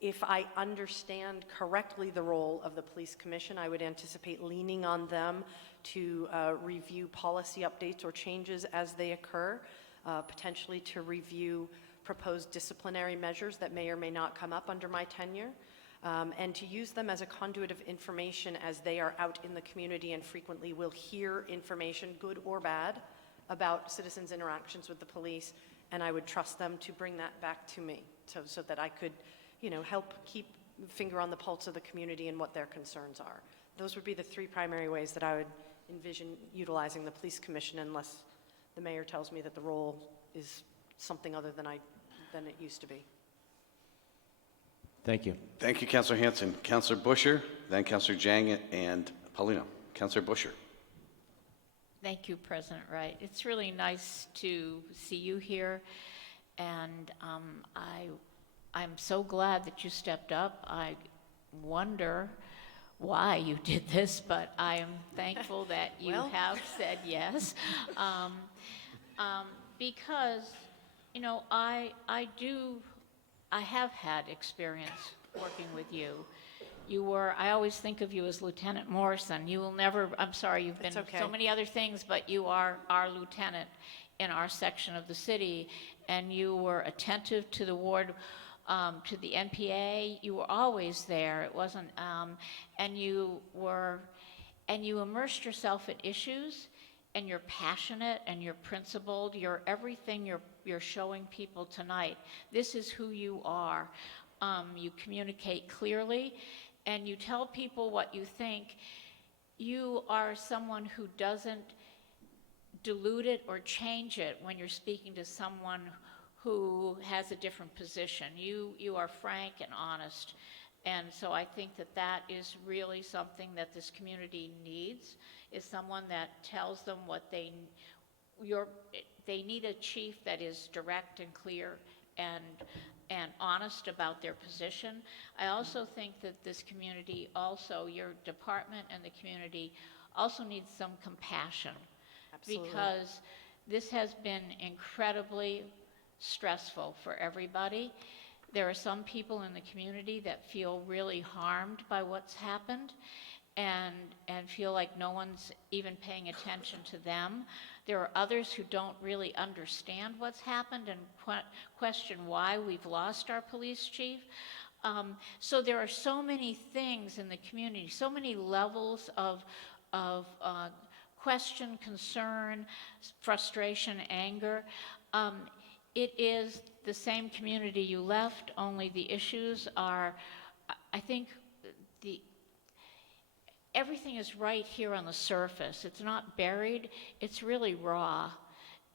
if I understand correctly the role of the police commission, I would anticipate leaning on them to review policy updates or changes as they occur, potentially to review proposed disciplinary measures that may or may not come up under my tenure. and to use them as a conduit of information as they are out in the community and frequently will hear information, good or bad, about citizens' interactions with the police, and I would trust them to bring that back to me so that I could, help keep finger on the pulse of the community and what their concerns are. Those would be the three primary ways that I would envision utilizing the police commission, unless the mayor tells me that the role is something other than it used to be. Thank you. Thank you, Councillor Hinson. Councillor Busher, then Councillor Jang and Paulino. Councillor Busher. Thank you, President Wright. It's really nice to see you here, and I'm so glad that you stepped up. I wonder why you did this, but I am thankful that you have said yes, because I have had experience working with you. I always think of you as Lieutenant Morrison. You will never, I'm sorry, you've been so many other things, but you are our lieutenant in our section of the city, and you were attentive to the ward, to the NPA. You were always there. It wasn't, and you immersed yourself in issues, and you're passionate and you're principled. You're everything you're showing people tonight. This is who you are. You communicate clearly, and you tell people what you think. You are someone who doesn't dilute it or change it when you're speaking to someone who has a different position. You are frank and honest, and so I think that is really something that this community needs, is someone that tells them what they need. A chief that is direct and clear and honest about their position. I also think that this community also, your department and the community also needs some compassion. Absolutely. Because this has been incredibly stressful for everybody. There are some people in the community that feel really harmed by what's happened and feel like no one's even paying attention to them. There are others who don't really understand what's happened and question why we've lost our police chief. So there are so many things in the community, so many levels of question, concern, frustration, anger. It is the same community you left, only the issues are, I think, everything is right here on the surface. It's not buried, it's really raw.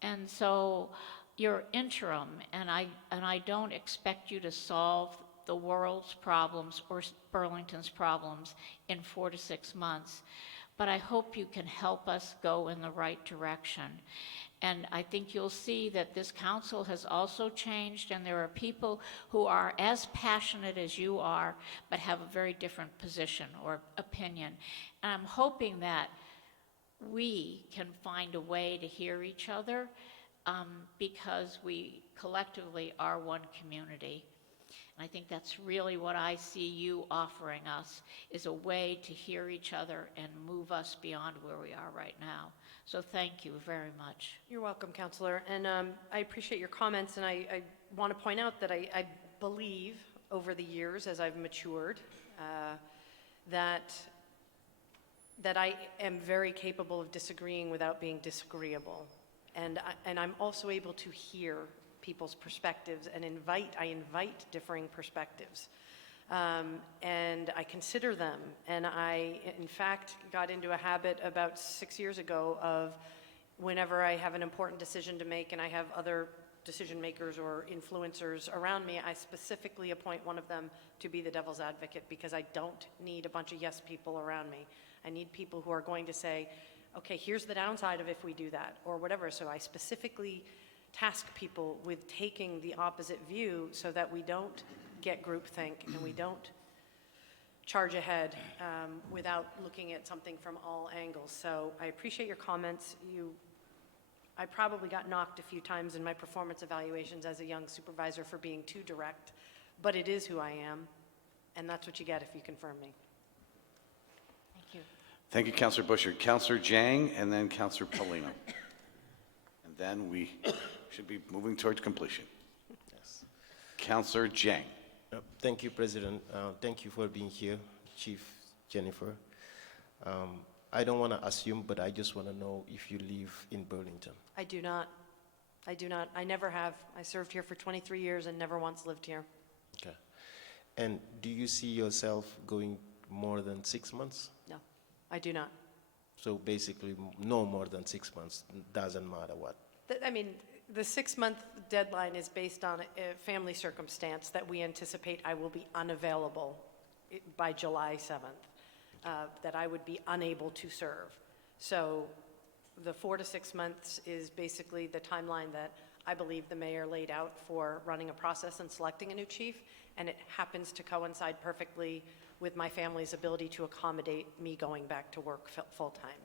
And so you're interim, and I don't expect you to solve the world's problems or Burlington's problems in 4 to 6 months. But I hope you can help us go in the right direction. And I think you'll see that this council has also changed, and there are people who are as passionate as you are, but have a very different position or opinion. And I'm hoping that we can find a way to hear each other, because we collectively are one community. And I think that's really what I see you offering us, is a way to hear each other and move us beyond where we are right now. So thank you very much. You're welcome, Councillor. And I appreciate your comments, and I want to point out that I believe over the years, as I've matured, that I am very capable of disagreeing without being disagreeable. And I'm also able to hear people's perspectives and I invite differing perspectives. And I consider them. And I, in fact, got into a habit about 6 years ago of whenever I have an important decision to make and I have other decision makers or influencers around me, I specifically appoint one of them to be the devil's advocate, because I don't need a bunch of yes people around me. I need people who are going to say, okay, here's the downside of if we do that, or whatever. So I specifically task people with taking the opposite view so that we don't get groupthink and we don't charge ahead without looking at something from all angles. So I appreciate your comments. I probably got knocked a few times in my performance evaluations as a young supervisor for being too direct, but it is who I am, and that's what you get if you confirm me. Thank you. Thank you, Councillor Busher. Councillor Jang, and then Councillor Paulino. And then we should be moving towards completion. Yes. Councillor Jang. Thank you, President. Thank you for being here, Chief Jennifer. I don't want to assume, but I just want to know if you live in Burlington. I do not. I do not. I never have. I served here for 23 years and never once lived here. Okay. And do you see yourself going more than 6 months? No, I do not. So basically, no more than 6 months, doesn't matter what. I mean, the 6-month deadline is based on a family circumstance that we anticipate I will be unavailable by July 7th, that I would be unable to serve. So the 4 to 6 months is basically the timeline that I believe the mayor laid out for running a process and selecting a new chief, and it happens to coincide perfectly with my family's ability to accommodate me going back to work full-time.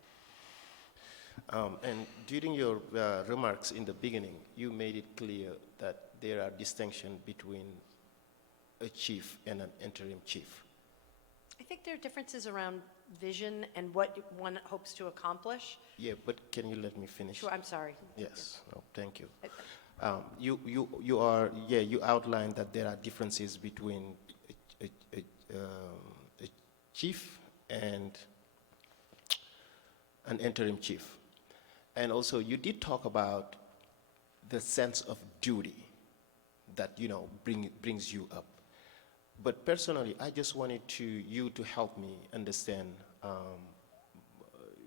And during your remarks in the beginning, you made it clear that there are distinctions between a chief and an interim chief. I think there are differences around vision and what one hopes to accomplish. Yeah, but can you let me finish? Sure, I'm sorry. Yes, no, thank you. You outlined that there are differences between a chief and an interim chief. And also, you did talk about the sense of duty that, brings you up. But personally, I just wanted you to help me understand,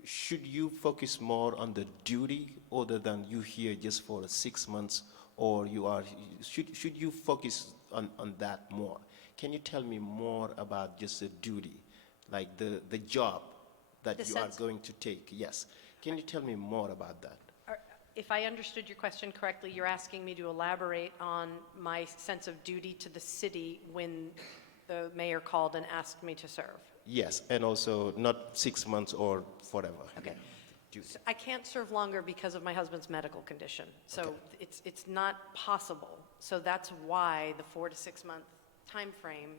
should you focus more on the duty other than you here just for 6 months, or should you focus on that more? Can you tell me more about just the duty, like the job that you are going to take? Yes. Can you tell me more about that? If I understood your question correctly, you're asking me to elaborate on my sense of duty to the city when the mayor called and asked me to serve. Yes, and also not 6 months or forever. Okay. So I can't serve longer because of my husband's medical condition. So it's not possible. So that's why the 4 to 6 month time frame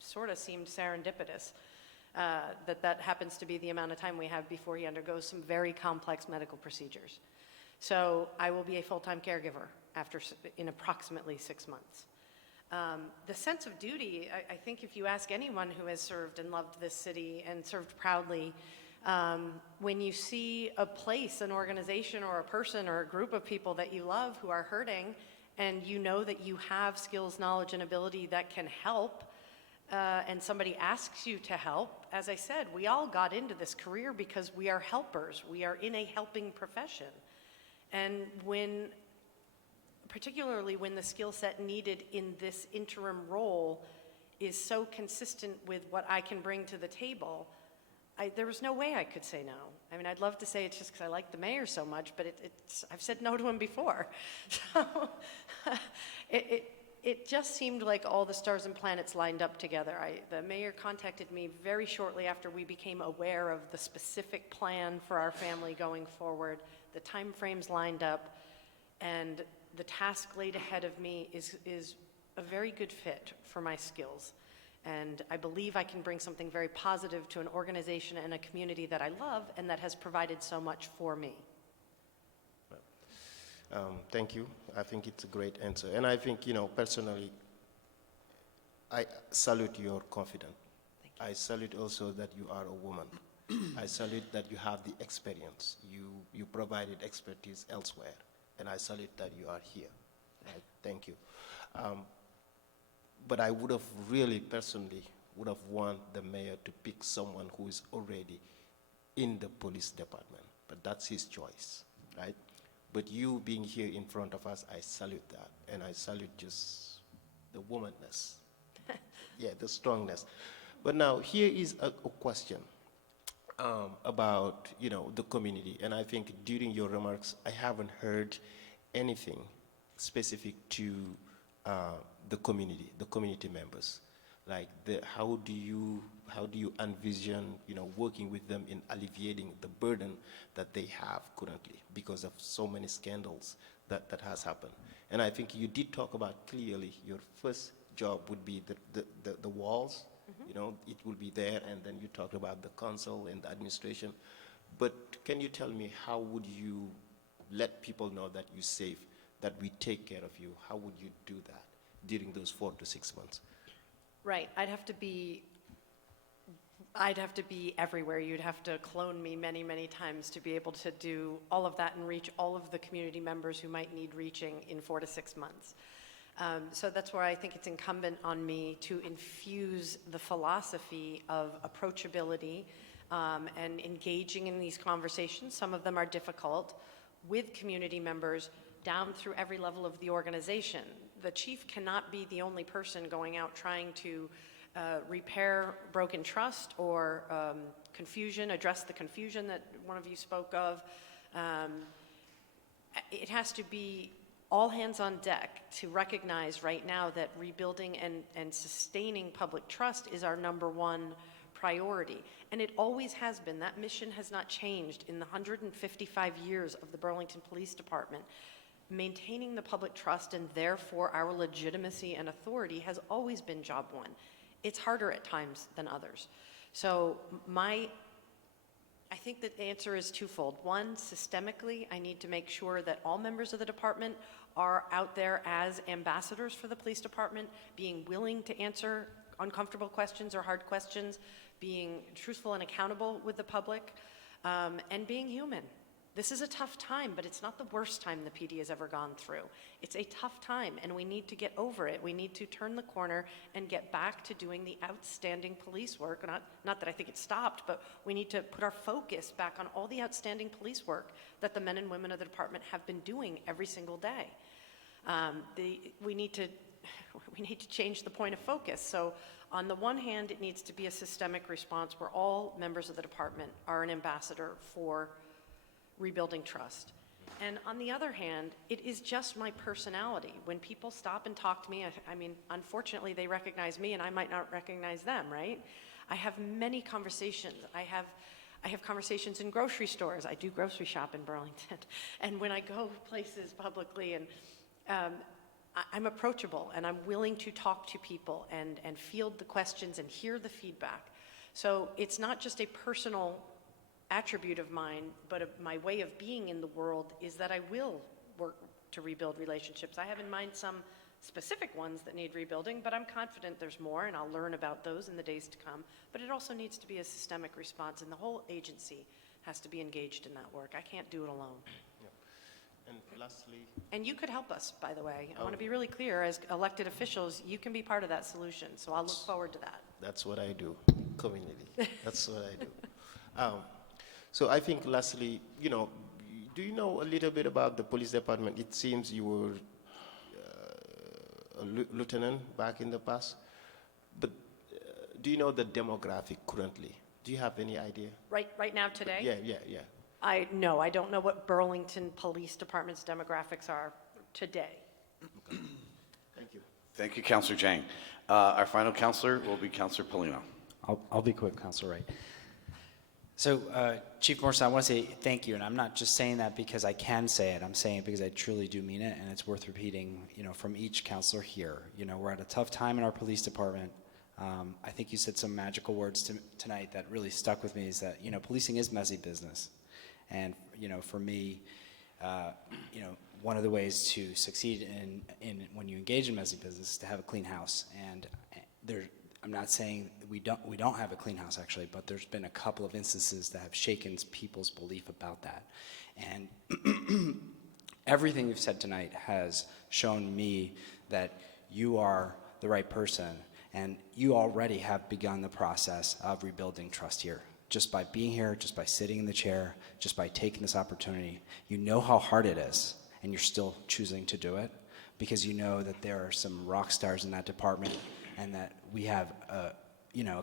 sort of seemed serendipitous. That happens to be the amount of time we have before he undergoes some very complex medical procedures. So I will be a full-time caregiver in approximately 6 months. The sense of duty, I think if you ask anyone who has served and loved this city and served proudly, when you see a place, an organization or a person or a group of people that you love who are hurting, and you know that you have skills, knowledge, and ability that can help, and somebody asks you to help, as I said, we all got into this career because we are helpers. We are in a helping profession. And particularly when the skill set needed in this interim role is so consistent with what I can bring to the table, there was no way I could say no. I mean, I'd love to say it's just because I like the mayor so much, but I've said no to him before. So it just seemed like all the stars and planets lined up together. The mayor contacted me very shortly after we became aware of the specific plan for our family going forward. The time frames lined up, and the task laid ahead of me is a very good fit for my skills. And I believe I can bring something very positive to an organization and a community that I love and that has provided so much for me. Thank you. I think it's a great answer. And I think, personally, I salute your confidence. I salute also that you are a woman. I salute that you have the experience. You provided expertise elsewhere. And I salute that you are here. Right? Thank you. But I would have really personally would have wanted the mayor to pick someone who is already in the police department. But that's his choice, right? But you being here in front of us, I salute that. And I salute just the womanness. Yeah, the strongness. But now here is a question about, the community. And I think during your remarks, I haven't heard anything specific to the community members. Like how do you envision, working with them in alleviating the burden that they have currently because of so many scandals that has happened. And I think you did talk about clearly your first job would be the walls. Mm-hmm. It will be there, and then you talked about the council and the administration. But can you tell me how would you let people know that you're safe, that we take care of you? How would you do that during those 4 to 6 months? Right, I'd have to be everywhere. You'd have to clone me many, many times to be able to do all of that and reach all of the community members who might need reaching in 4 to 6 months. So that's where I think it's incumbent on me to infuse the philosophy of approachability and engaging in these conversations. Some of them are difficult with community members down through every level of the organization. The chief cannot be the only person going out trying to repair broken trust or confusion, address the confusion that one of you spoke of. It has to be all hands on deck to recognize right now that rebuilding and sustaining public trust is our #1 priority. And it always has been. That mission has not changed in the 155 years of the Burlington Police Department. Maintaining the public trust and therefore our legitimacy and authority has always been job one. It's harder at times than others. So I think that the answer is twofold. One, systemically, I need to make sure that all members of the department are out there as ambassadors for the police department, being willing to answer uncomfortable questions or hard questions, being truthful and accountable with the public, and being human. This is a tough time, but it's not the worst time the PD has ever gone through. It's a tough time, and we need to get over it. We need to turn the corner and get back to doing the outstanding police work. Not that I think it stopped, but we need to put our focus back on all the outstanding police work that the men and women of the department have been doing every single day. We need to change the point of focus. So on the one hand, it needs to be a systemic response where all members of the department are an ambassador for rebuilding trust. And on the other hand, it is just my personality. When people stop and talk to me, I mean, unfortunately, they recognize me and I might not recognize them, right? I have many conversations. I have conversations in grocery stores. I do grocery shop in Burlington. And when I go places publicly, and I'm approachable and I'm willing to talk to people and field the questions and hear the feedback. So it's not just a personal attribute of mine, but my way of being in the world is that I will work to rebuild relationships. I have in mind some specific ones that need rebuilding, but I'm confident there's more, and I'll learn about those in the days to come. But it also needs to be a systemic response, and the whole agency has to be engaged in that work. I can't do it alone. And lastly... And you could help us, by the way. I want to be really clear, as elected officials, you can be part of that solution, so I'll look forward to that. That's what I do, community. That's what I do. So I think lastly, do you know a little bit about the police department? It seems you were a lieutenant back in the past, but do you know the demographic currently? Do you have any idea? Right now, today? Yeah. I don't know what Burlington Police Department's demographics are today. Okay. Thank you. Thank you, Councillor Jang. Our final councillor will be Councillor Polino. I'll be quick, Councillor Wright. So, Chief Morrison, I want to say thank you, and I'm not just saying that because I can say it. I'm saying it because I truly do mean it, and it's worth repeating, from each councillor here. We're at a tough time in our police department. I think you said some magical words tonight that really stuck with me, is that, policing is messy business. And, for me, one of the ways to succeed in when you engage in messy business is to have a clean house. And I'm not saying we don't have a clean house, actually, but there's been a couple of instances that have shaken people's belief about that. And everything you've said tonight has shown me that you are the right person, and you already have begun the process of rebuilding trust here. Just by being here, just by sitting in the chair, just by taking this opportunity. You know how hard it is, and you're still choosing to do it, because you know that there are some rock stars in that department, and that we have a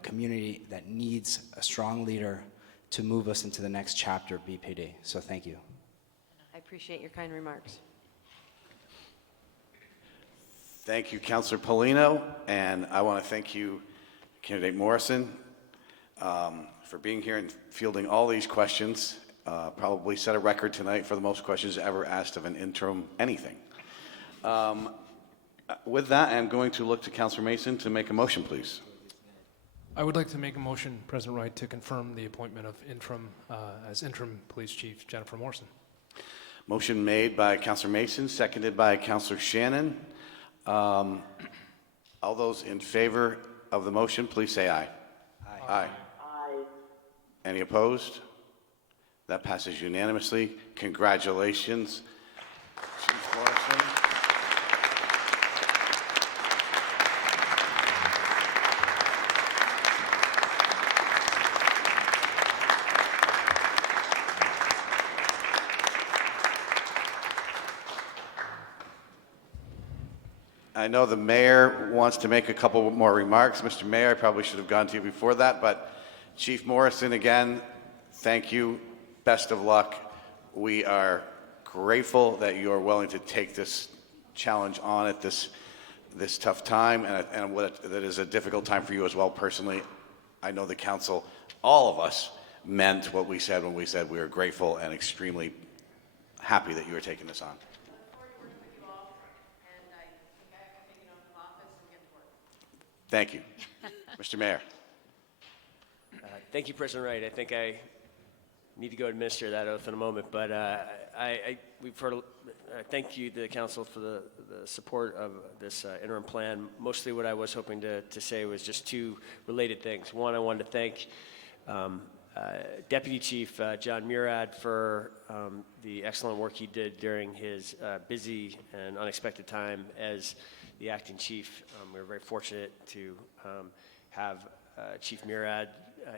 community that needs a strong leader to move us into the next chapter of BPD. So thank you. I appreciate your kind remarks. Thank you, Councillor Polino, and I want to thank you, candidate Morrison, for being here and fielding all these questions. Probably set a record tonight for the most questions ever asked of an interim anything. With that, I'm going to look to Councillor Mason to make a motion, please. I would like to make a motion, President Wright, to confirm the appointment of as interim police chief Jennifer Morrison. Motion made by Councillor Mason, seconded by Councillor Shannon. All those in favor of the motion, please say aye. Aye. Any opposed? That passes unanimously. Congratulations, Chief Morrison. I know the mayor wants to make a couple more remarks. Mr. Mayor, I probably should have gone to you before that, but Chief Morrison, again, thank you. Best of luck. We are grateful that you are willing to take this challenge on at this tough time, and that is a difficult time for you as well personally. I know the council, all of us, meant what we said when we said we were grateful and extremely happy that you were taking this on. Thank you. Mr. Mayor. Thank you, President Wright. I think I need to go administer that oath in a moment, but we've heard. Thank you to the council for the support of this interim plan. Mostly what I was hoping to say was just two related things. One, I wanted to thank Deputy Chief John Murad for the excellent work he did during his busy and unexpected time as the acting chief. We were very fortunate to have Chief Murad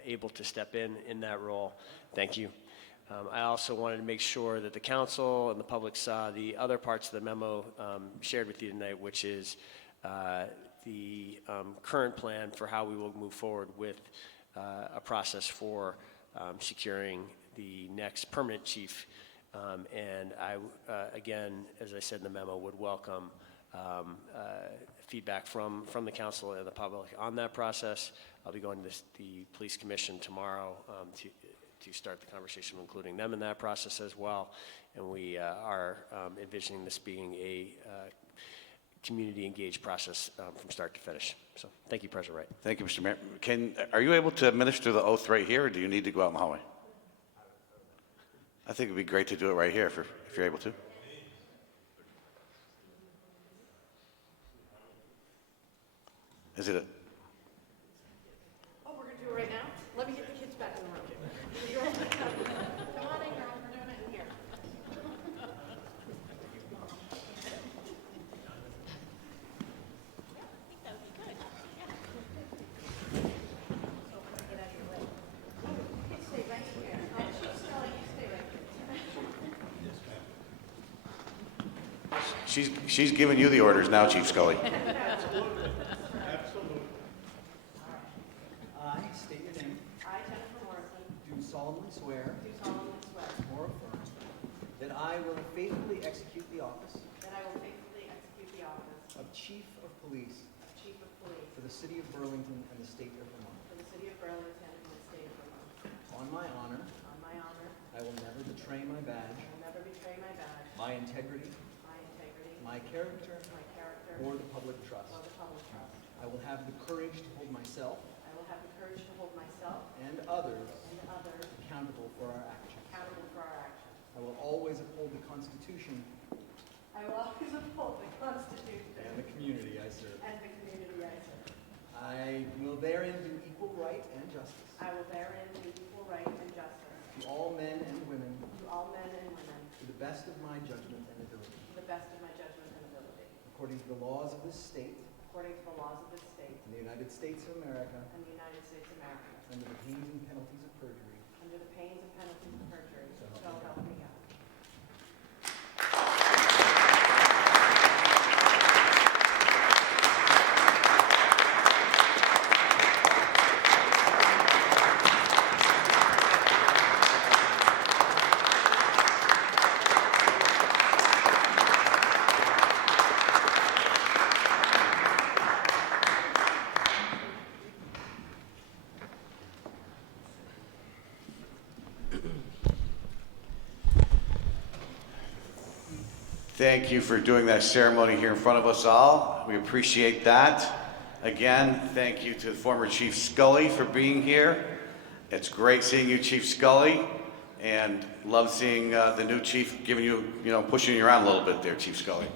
able to step in that role. Thank you. I also wanted to make sure that the council and the public saw the other parts of the memo shared with you tonight, which is the current plan for how we will move forward with a process for securing the next permanent chief. And I, again, as I said in the memo, would welcome feedback from the council and the public on that process. I'll be going to the police commission tomorrow to start the conversation, including them in that process as well. And we are envisioning this being a community engaged process from start to finish. So thank you, President Wright. Thank you, Mr. Mayor. Are you able to administer the oath right here, or do you need to go out in the hallway? I think it'd be great to do it right here if you're able to. Is it a... Oh, we're going to do it right now? Let me get the kids back in the room. Come on in, girls. We're doing it in here. She's giving you the orders now, Chief Scully. I state your name. I, Jennifer Morrison, Do solemnly swear do solemnly swear or affirm that I will faithfully execute the office that I will faithfully execute the office of Chief of Police of Chief of Police for the City of Burlington and the State of Vermont. for the City of Burlington and the State of Vermont. On my honor, On my honor, I will never betray my badge, I will never betray my badge, my integrity, my character, or the public trust. or the public trust. I will have the courage to hold myself I will have the courage to hold myself and others and others accountable for our actions. accountable for our actions. I will always uphold the Constitution I will always uphold the Constitution and the community I serve. and the community I serve. I will therein do equal right and justice I will therein do equal right and justice to all men and women to all men and women to the best of my judgment and ability, to the best of my judgment and ability, according to the laws of this state according to the laws of this state and the United States of America, and the United States of America, under the pains and penalties of perjury. under the pains and penalties of perjury, so help me God. Thank you for doing that ceremony here in front of us all. We appreciate that. Again, thank you to former Chief Scully for being here. It's great seeing you, Chief Scully, and love seeing the new chief giving you, pushing you around a little bit there, Chief Scully.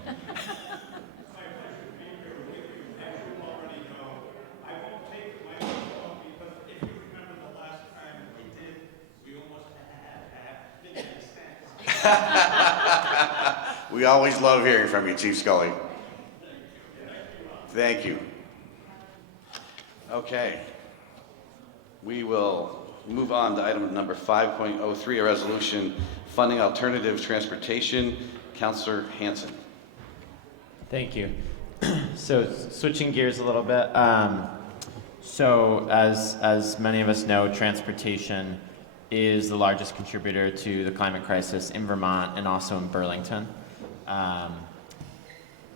I won't We always love hearing from you, Chief Scully. Thank you. Okay. We will move on to item number 5.03, a resolution funding alternative transportation. Councillor Hinson. Thank you. So switching gears a little bit. So as many of us know, transportation is the largest contributor to the climate crisis in Vermont and also in Burlington.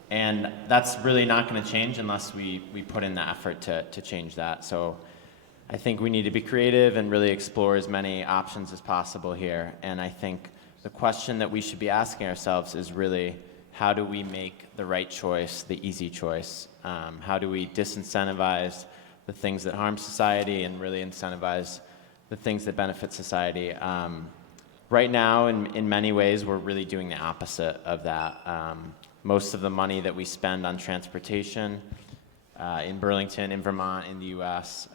And that's really not going to change unless we put in the effort to change that. So I think we need to be creative and really explore as many options as possible here. And I think the question that we should be asking ourselves is really, how do we make the right choice, the easy choice? How do we disincentivize the things that harm society and really incentivize the things that benefit society? Right now, in many ways, we're really doing the opposite of that. Most of the money that we spend on transportation in Burlington, in Vermont, in the US,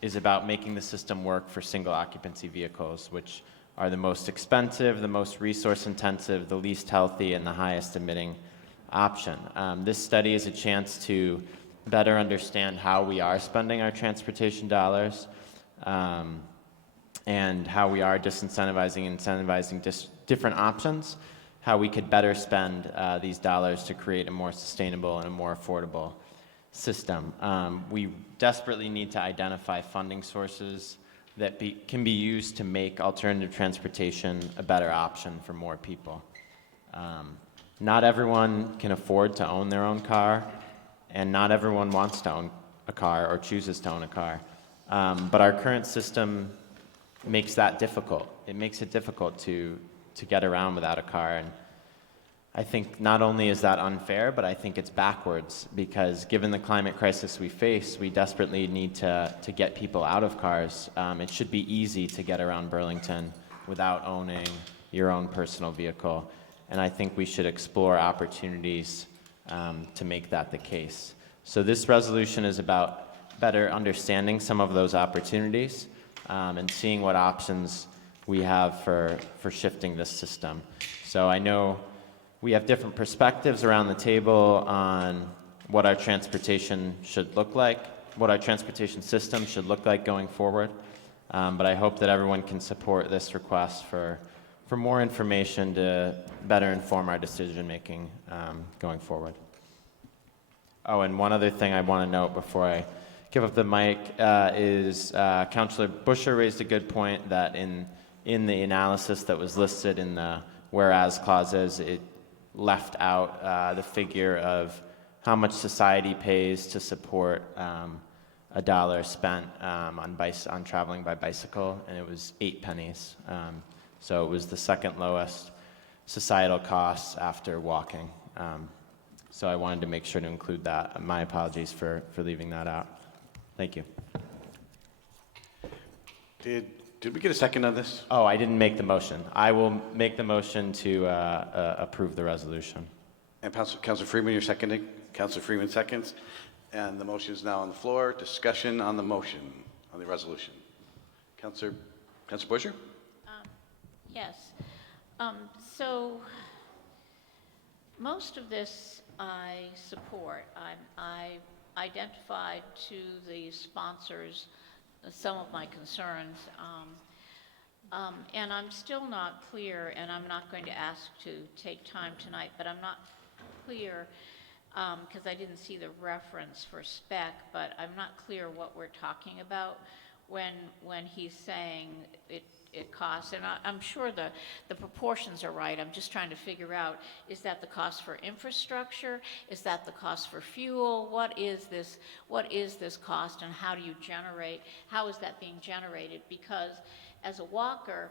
is about making the system work for single occupancy vehicles, which are the most expensive, the most resource intensive, the least healthy, and the highest emitting option. This study is a chance to better understand how we are spending our transportation dollars, and how we are disincentivizing and incentivizing different options, how we could better spend these dollars to create a more sustainable and a more affordable system. We desperately need to identify funding sources that can be used to make alternative transportation a better option for more people. Not everyone can afford to own their own car, and not everyone wants to own a car or chooses to own a car. But our current system makes that difficult. It makes it difficult to get around without a car. And I think not only is that unfair, but I think it's backwards, because given the climate crisis we face, we desperately need to get people out of cars. It should be easy to get around Burlington without owning your own personal vehicle. And I think we should explore opportunities to make that the case. So this resolution is about better understanding some of those opportunities and seeing what options we have for shifting this system. So I know we have different perspectives around the table on what our transportation should look like, what our transportation system should look like going forward. But I hope that everyone can support this request for more information to better inform our decision-making going forward. Oh, and one other thing I want to note before I give up the mic is Councillor Busher raised a good point that in the analysis that was listed in the whereas clauses, it left out the figure of how much society pays to support a dollar spent on traveling by bicycle, and it was 8 pennies. So it was the second lowest societal cost after walking. So I wanted to make sure to include that. My apologies for leaving that out. Thank you. Did we get a second on this? Oh, I didn't make the motion. I will make the motion to approve the resolution. And Councillor Freeman, you're seconding? Councillor Freeman seconds. And the motion is now on the floor. Discussion on the motion, on the resolution. Councillor Busher? Yes. So most of this I support. I identified to the sponsors some of my concerns, and I'm still not clear, and I'm not going to ask to take time tonight, but I'm not clear because I didn't see the reference for spec, but I'm not clear what we're talking about when he's saying it costs, and I'm sure the proportions are right. I'm just trying to figure out, is that the cost for infrastructure? Is that the cost for fuel? What is this cost, and how is that being generated? Because as a walker,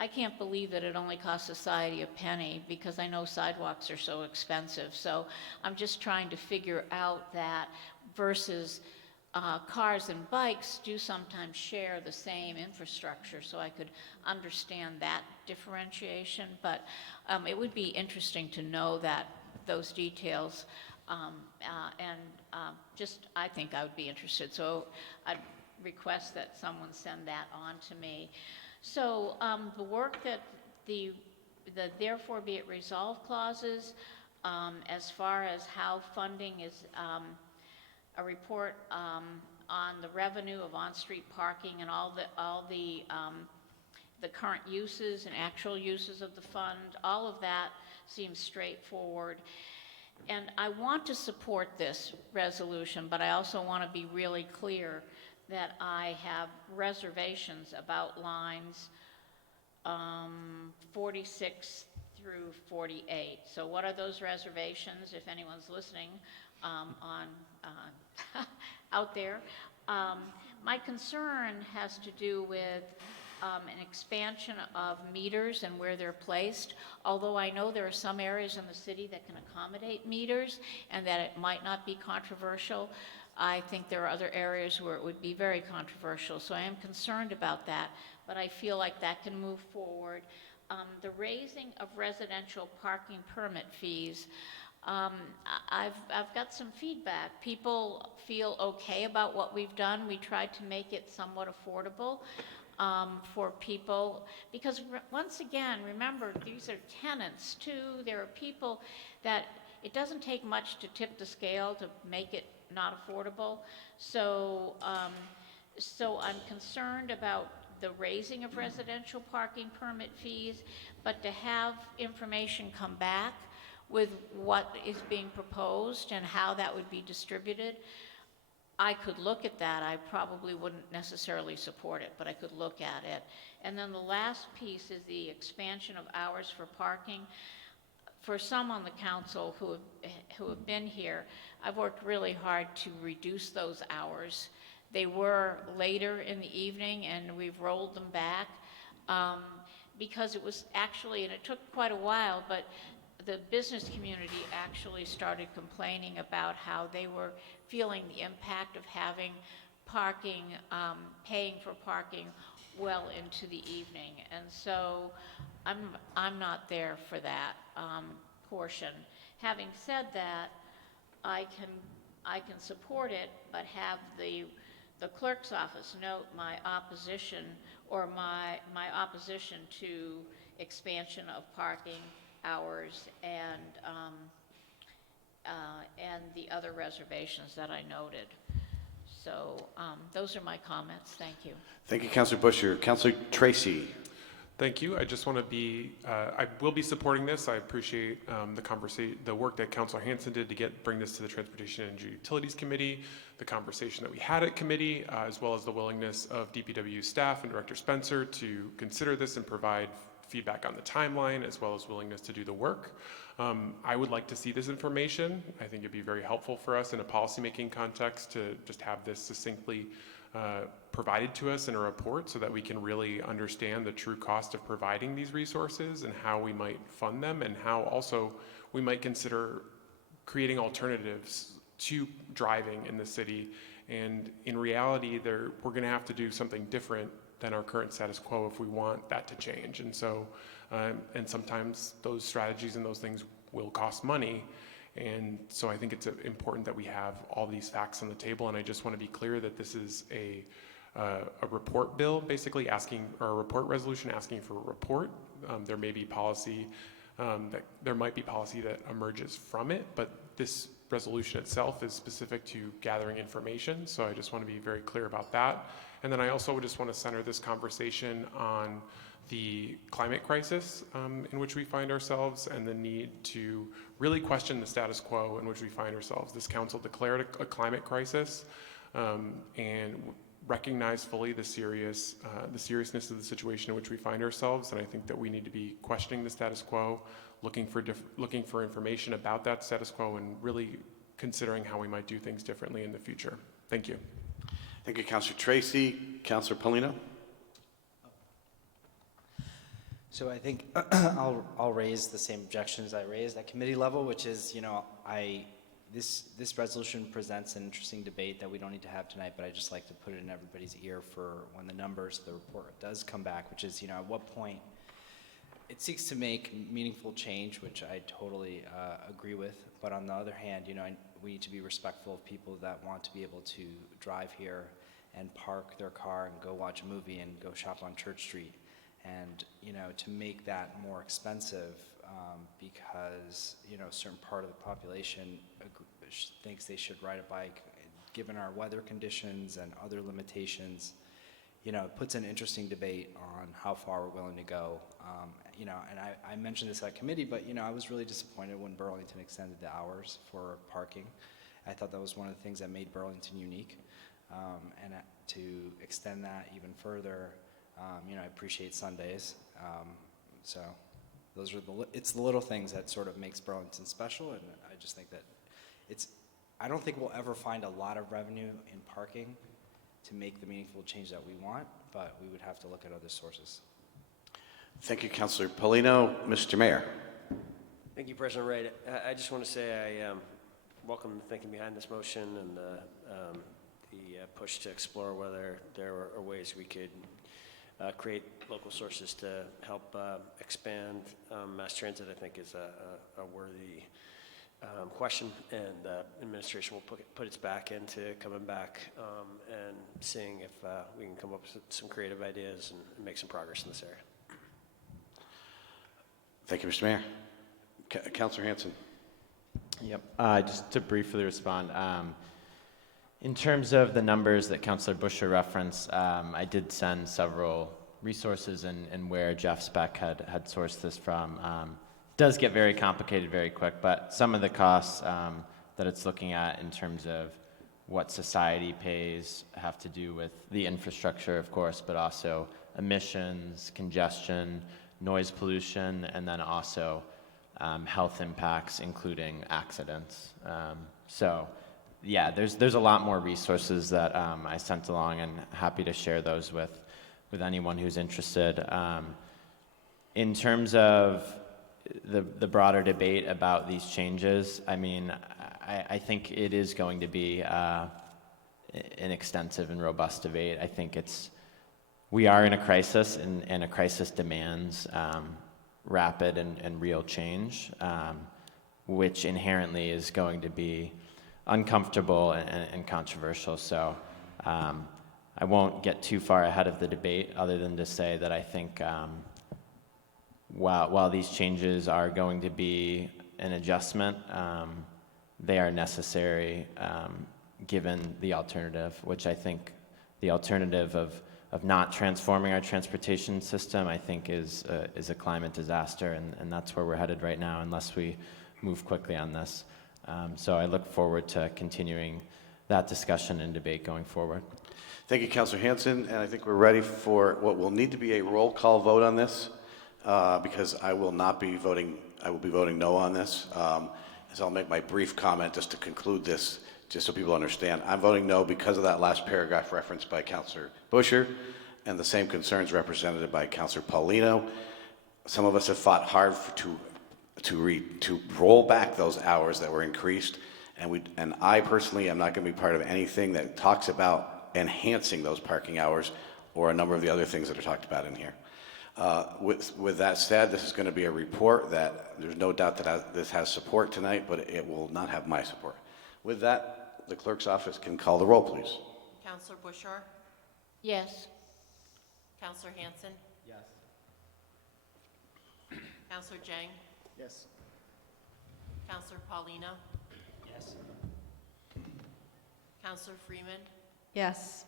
I can't believe that it only costs society a penny, because I know sidewalks are so expensive. So I'm just trying to figure out that versus cars and bikes do sometimes share the same infrastructure, so I could understand that differentiation. But it would be interesting to know those details, just I think I would be interested. So I'd request that someone send that on to me. So the work that the the therefore be it resolved clauses, as far as how funding is, a report on the revenue of on-street parking and all the current uses and actual uses of the fund, all of that seems straightforward. And I want to support this resolution, but I also want to be really clear that I have reservations about lines 46 through 48. So what are those reservations, if anyone's listening out there? My concern has to do with an expansion of meters and where they're placed. Although I know there are some areas in the city that can accommodate meters and that it might not be controversial, I think there are other areas where it would be very controversial. So I am concerned about that, but I feel like that can move forward. The raising of residential parking permit fees, I've got some feedback. People feel okay about what we've done. We tried to make it somewhat affordable for people, because once again, remember, these are tenants too. There are people that it doesn't take much to tip the scale to make it not affordable. So, so I'm concerned about the raising of residential parking permit fees, but to have information come back with what is being proposed and how that would be distributed, I could look at that. I probably wouldn't necessarily support it, but I could look at it. And then the last piece is the expansion of hours for parking. For some on the council who have been here, I've worked really hard to reduce those hours. They were later in the evening, and we've rolled them back because it was actually, and it took quite a while, but the business community actually started complaining about how they were feeling the impact of having parking, paying for parking well into the evening. And so I'm not there for that portion. Having said that, I can support it, but have the clerk's office note my opposition, or my opposition to expansion of parking hours and the other reservations that I noted. So those are my comments. Thank you. Thank you, Councilor Busher. Councilor Tracy. Thank you. I just want to be, I will be supporting this. I appreciate the work that Councilor Hinson did to bring this to the Transportation and Utilities Committee, the conversation that we had at committee, as well as the willingness of DPW staff and Director Spencer to consider this and provide feedback on the timeline, as well as willingness to do the work. I would like to see this information. I think it'd be very helpful for us in a policymaking context to just have this succinctly provided to us in a report so that we can really understand the true cost of providing these resources and how we might fund them, and how also we might consider creating alternatives to driving in the city. And in reality, we're going to have to do something different than our current status quo if we want that to change. And so, and sometimes those strategies and those things will cost money. And so I think it's important that we have all these facts on the table. And I just want to be clear that this is a report bill, basically or a report resolution asking for a report. There may be policy, there might be policy that emerges from it, but this resolution itself is specific to gathering information. So I just want to be very clear about that. And then I also just want to center this conversation on the climate crisis in which we find ourselves, and the need to really question the status quo in which we find ourselves. This council declared a climate crisis and recognized fully the seriousness of the situation in which we find ourselves. And I think that we need to be questioning the status quo, looking for information about that status quo, and really considering how we might do things differently in the future. Thank you. Thank you, Councilor Tracy. Councilor Polino. So I think I'll raise the same objections I raised at committee level, which is, this resolution presents an interesting debate that we don't need to have tonight, but I just like to put it in everybody's ear for when the numbers, the report does come back, which is, at what point it seeks to make meaningful change, which I totally agree with. But on the other hand, we need to be respectful of people that want to be able to drive here and park their car and go watch a movie and go shop on Church Street. And, to make that more expensive because, a certain part of the population thinks they should ride a bike, given our weather conditions and other limitations, it puts an interesting debate on how far we're willing to go. And I mentioned this at committee, but, I was really disappointed when Burlington extended the hours for parking. I thought that was one of the things that made Burlington unique. And to extend that even further, I appreciate Sundays. So those are it's the little things that sort of makes Burlington special, and I just think that I don't think we'll ever find a lot of revenue in parking to make the meaningful change that we want, but we would have to look at other sources. Thank you, Councilor Paulino. Mr. Mayor. Thank you, President Wright. I just want to say I welcome the thinking behind this motion and the push to explore whether there are ways we could create local sources to help expand mass transit. I think is a worthy question, and administration will put its back into coming back and seeing if we can come up with some creative ideas and make some progress in this area. Thank you, Mr. Mayor. Councilor Hinson. Yep. Just to briefly respond, in terms of the numbers that Councilor Busher referenced, I did send several resources and where Jeff Speck had sourced this from. It does get very complicated very quick, but some of the costs that it's looking at in terms of what society pays have to do with the infrastructure, of course, but also emissions, congestion, noise pollution, and then also health impacts, including accidents. So, yeah, there's a lot more resources that I sent along, and happy to share those with anyone who's interested. In terms of the broader debate about these changes, I mean, I think it is going to be an extensive and robust debate. I think we are in a crisis, and a crisis demands rapid and real change, which inherently is going to be uncomfortable and controversial. So I won't get too far ahead of the debate other than to say that I think while these changes are going to be an adjustment, they are necessary given the alternative, which I think the alternative of not transforming our transportation system, I think is a climate disaster, and that's where we're headed right now unless we move quickly on this. So I look forward to continuing that discussion and debate going forward. Thank you, Councilor Hinson, and I think we're ready for what will need to be a roll call vote on this, because I will be voting no on this. So I'll make my brief comment just to conclude this, just so people understand. I'm voting no because of that last paragraph referenced by Councilor Busher and the same concerns represented by Councilor Paulino. Some of us have fought hard to roll back those hours that were increased, and I personally am not going to be part of anything that talks about enhancing those parking hours or a number of the other things that are talked about in here. With that said, this is going to be a report that there's no doubt that this has support tonight, but it will not have my support. With that, the clerk's office can call the roll, please. Councilor Busher? Yes. Councilor Hinson? Yes. Councilor Jang? Yes. Councilor Paulino? Yes. Councilor Freeman? Yes.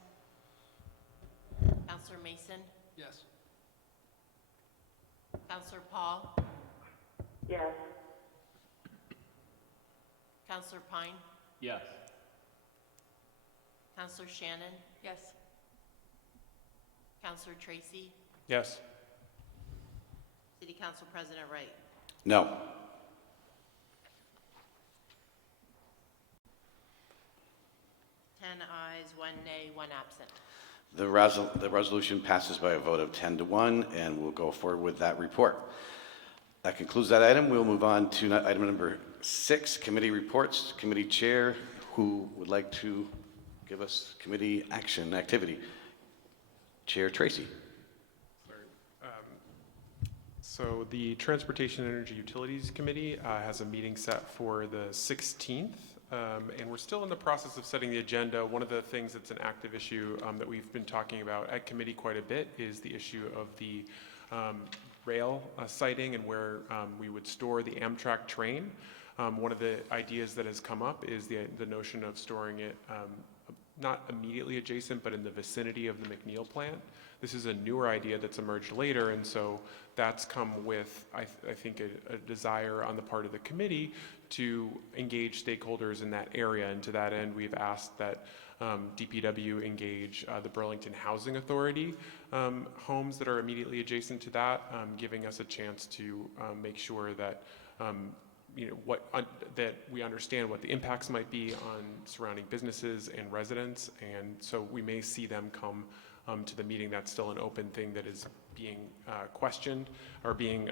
Councilor Mason? Yes. Councilor Paul? Yes. Councilor Pine? Yes. Councilor Shannon? Yes. Councilor Tracy? Yes. City Council President Wright? No. Ten ayes, 1 nay, 1 absent. The resolution passes by a vote of 10-1, and we'll go forward with that report. That concludes that item. We'll move on to item number 6, committee reports. Committee chair, who would like to give us committee action activity? Chair Tracy. So the Transportation and Energy Utilities Committee has a meeting set for the 16th, and we're still in the process of setting the agenda. One of the things that's an active issue that we've been talking about at committee quite a bit is the issue of the rail siding and where we would store the Amtrak train. One of the ideas that has come up is the notion of storing it not immediately adjacent, but in the vicinity of the McNeil plant. This is a newer idea that's emerged later, and so that's come with, I think, a desire on the part of the committee to engage stakeholders in that area. And to that end, we've asked that DPW engage the Burlington Housing Authority homes that are immediately adjacent to that, giving us a chance to make sure that that we understand what the impacts might be on surrounding businesses and residents, and so we may see them come to the meeting. That's still an open thing that is being questioned or being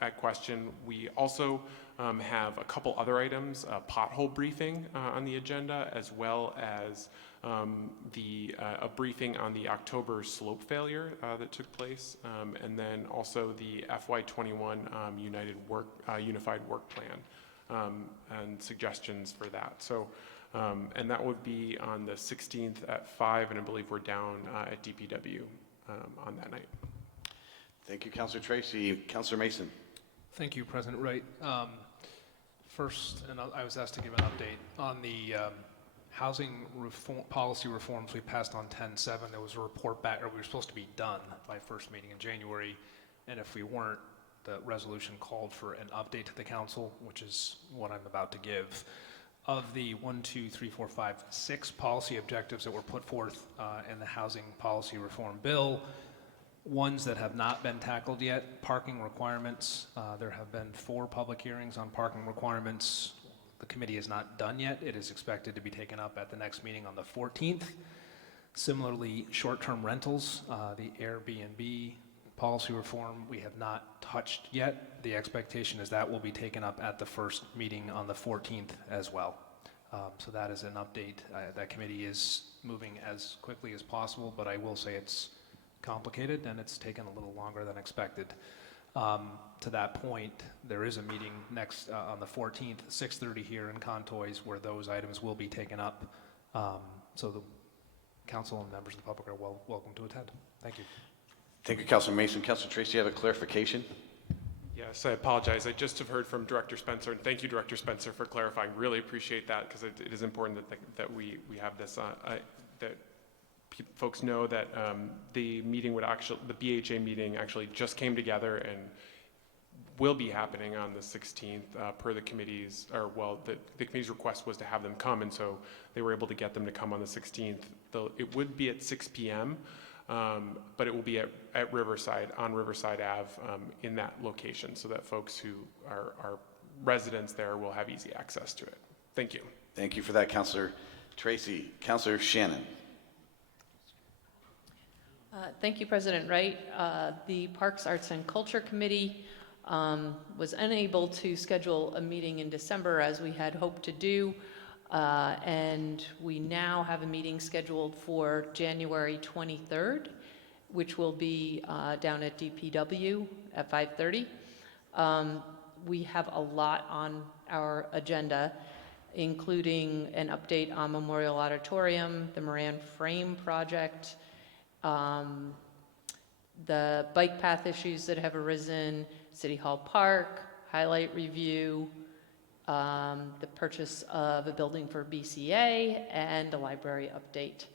at question. We also have a couple other items, a pothole briefing on the agenda, as well as a briefing on the October slope failure that took place, and then also the FY21 Unified Work Plan and suggestions for that. So, and that would be on the 16th at 5, and I believe we're down at DPW on that night. Thank you, Councilor Tracy. Councilor Mason. Thank you, President Wright. First, and I was asked to give an update on the housing policy reforms we passed on 10/7. There was a report back, or we were supposed to be done by first meeting in January, and if we weren't, the resolution called for an update to the council, which is what I'm about to give. Of the 6 policy objectives that were put forth in the housing policy reform bill, ones that have not been tackled yet, parking requirements. There have been 4 public hearings on parking requirements. The committee is not done yet. It is expected to be taken up at the next meeting on the 14th. Similarly, short-term rentals, the Airbnb policy reform, we have not touched yet. The expectation is that will be taken up at the first meeting on the 14th as well. So that is an update. That committee is moving as quickly as possible, but I will say it's complicated and it's taken a little longer than expected. To that point, there is a meeting next on the 14th, 6:30 here in Contoys, where those items will be taken up. So the council and members of the public are welcome to attend. Thank you. Thank you, Councilor Mason. Councilor Tracy, you have a clarification? Yes, I apologize. I just have heard from Director Spencer, and thank you, Director Spencer, for clarifying. Really appreciate that, because it is important that we have this, that folks know that the meeting the BHA meeting actually just came together and will be happening on the 16th per the committee's, the committee's request was to have them come, and so they were able to get them to come on the 16th. It would be at 6 p.m., but it will be at Riverside, on Riverside Ave, in that location, so that folks who are residents there will have easy access to it. Thank you. Thank you for that, Councilor Tracy. Councilor Shannon. Thank you, President Wright. The Parks, Arts, and Culture Committee was unable to schedule a meeting in December as we had hoped to do, and we now have a meeting scheduled for January 23rd, which will be down at DPW at 5:30. We have a lot on our agenda, including an update on Memorial Auditorium, the Moran Frame Project, the bike path issues that have arisen, City Hall Park, highlight review, the purchase of a building for BCA, and a library update.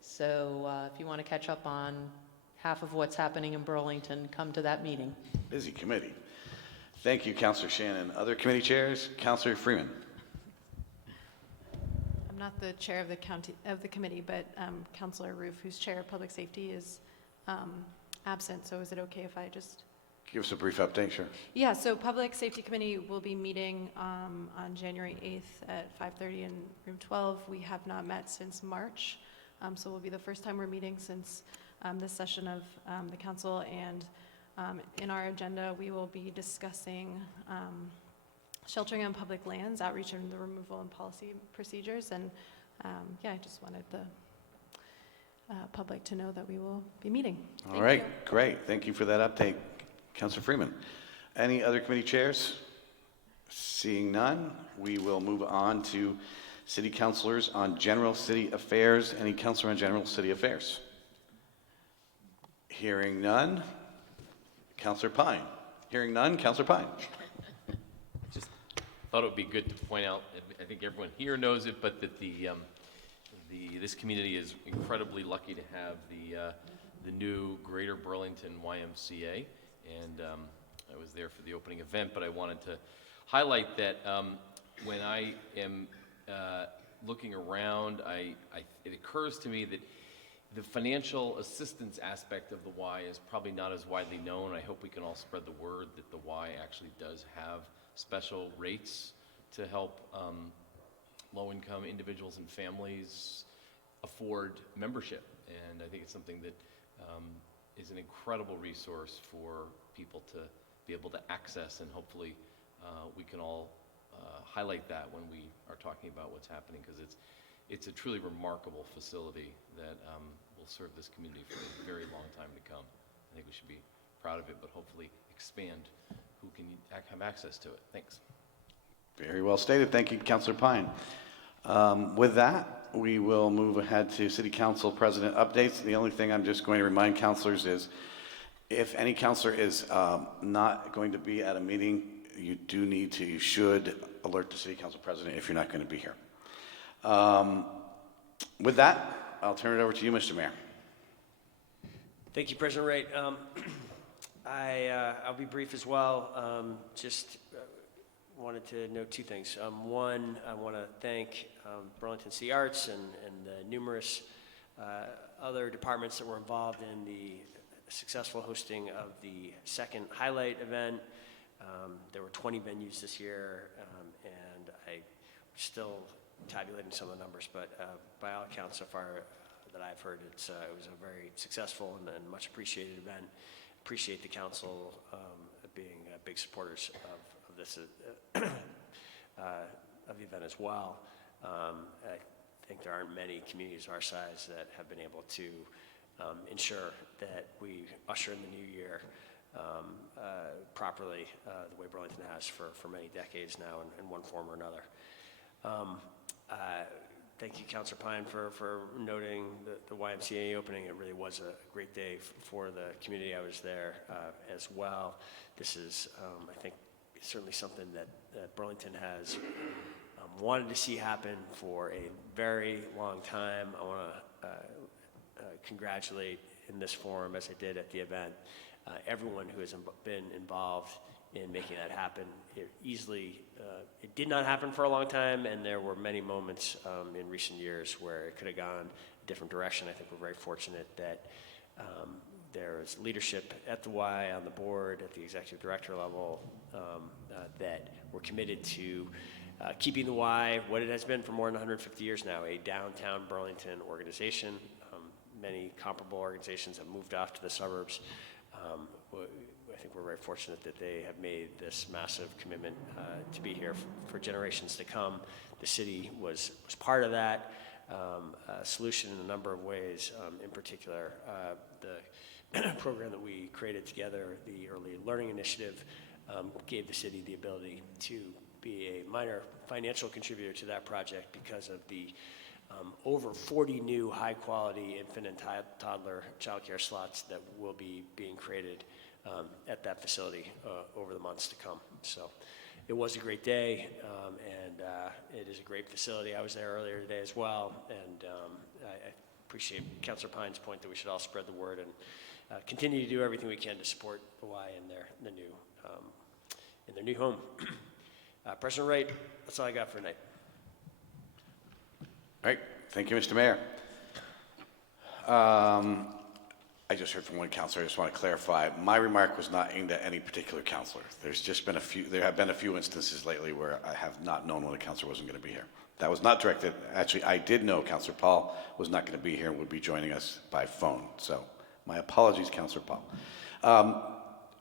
So if you want to catch up on half of what's happening in Burlington, come to that meeting. Busy committee. Thank you, Councilor Shannon. Other committee chairs? Councilor Freeman. I'm not the chair of the committee, but Councilor Roof, who's chair of public safety, is absent. So is it okay if I just Give us a brief update, sure. Yeah, so Public Safety Committee will be meeting on January 8th at 5:30 in room 12. We have not met since March, so it will be the first time we're meeting since this session of the council, and in our agenda we will be discussing sheltering on public lands, outreach and the removal and policy procedures, and yeah, I just wanted the public to know that we will be meeting. All right, great. Thank you for that update, Councilor Freeman. Any other committee chairs? Seeing none, we will move on to city councilors on general city affairs. Any councilor on general city affairs? Hearing none. Councillor Pine. Hearing none, Councillor Pine. Just thought it would be good to point out, I think everyone here knows it, but that this community is incredibly lucky to have the new Greater Burlington YMCA, and I was there for the opening event, but I wanted to highlight that when I am looking around, it occurs to me that the financial assistance aspect of the Y is probably not as widely known. I hope we can all spread the word that the Y actually does have special rates to help low-income individuals and families afford membership. And I think it's something that is an incredible resource for people to be able to access, and hopefully we can all highlight that when we are talking about what's happening, because it's a truly remarkable facility that will serve this community for a very long time to come. I think we should be proud of it, but hopefully expand who can have access to it. Thanks. Very well stated. Thank you, Councillor Pine. With that, we will move ahead to City Council President updates. The only thing I'm just going to remind councillors is if any councillor is not going to be at a meeting, you should alert the City Council President if you're not going to be here. With that, I'll turn it over to you, Mr. Mayor. Thank you, President Wright. I'll be brief as well. Just wanted to note two things. One, I want to thank Burlington City Arts and the numerous other departments that were involved in the successful hosting of the second highlight event. There were 20 venues this year, and I'm still tabulating some of the numbers, but by all accounts so far that I've heard, it was a very successful and much appreciated event. Appreciate the council being big supporters of this of the event as well. I think there aren't many communities our size that have been able to ensure that we usher in the new year properly, the way Burlington has for many decades now in one form or another. Thank you, Councillor Pine, for noting the YMCA opening. It really was a great day for the community. I was there as well. This is, I think, certainly something that Burlington has wanted to see happen for a very long time. I want to congratulate in this forum, as I did at the event, everyone who has been involved in making that happen. It did not happen for a long time, and there were many moments in recent years where it could have gone a different direction. I think we're very fortunate that there is leadership at the Y, on the board, at the executive director level, that we're committed to keeping the Y what it has been for more than 150 years now, a downtown Burlington organization. Many comparable organizations have moved off to the suburbs. I think we're very fortunate that they have made this massive commitment to be here for generations to come. The city was part of that solution in a number of ways. In particular, the program that we created together, the Early Learning Initiative, gave the city the ability to be a minor financial contributor to that project because of the over 40 new high-quality infant and toddler childcare slots that will be being created at that facility over the months to come. So it was a great day, and it is a great facility. I was there earlier today as well, and I appreciate Councillor Pine's point that we should all spread the word and continue to do everything we can to support the Y in their new home. President Wright, that's all I got for tonight. All right. Thank you, Mr. Mayor. I just heard from one councillor. I just want to clarify. My remark was not aimed at any particular councillor. There have been a few instances lately where I have not known when a councillor wasn't going to be here. That was not directed. Actually, I did know Councillor Paul was not going to be here and would be joining us by phone. So my apologies, Councillor Paul.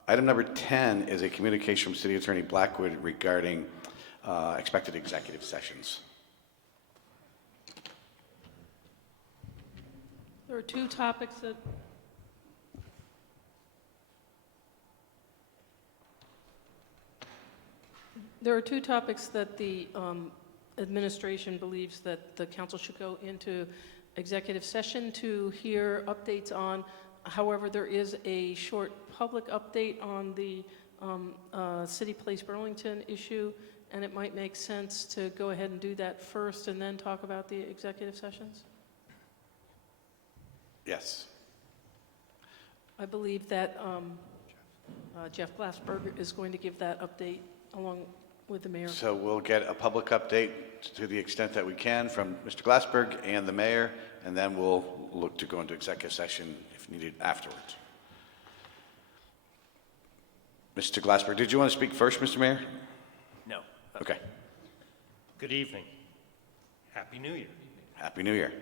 Item number 10 is a communication from City Attorney Blackwood regarding expected executive sessions. There are two topics that the administration believes that the council should go into executive session to hear updates on. However, there is a short public update on the City Place Burlington issue, and it might make sense to go ahead and do that first and then talk about the executive sessions. Yes. I believe that Jeff Glassberger is going to give that update along with the mayor. So we'll get a public update to the extent that we can from Mr. Glassberg and the mayor, and then we'll look to go into executive session if needed afterwards. Mr. Glassberg, did you want to speak first, Mr. Mayor? No. Okay. Good evening. Happy New Year. Happy New Year.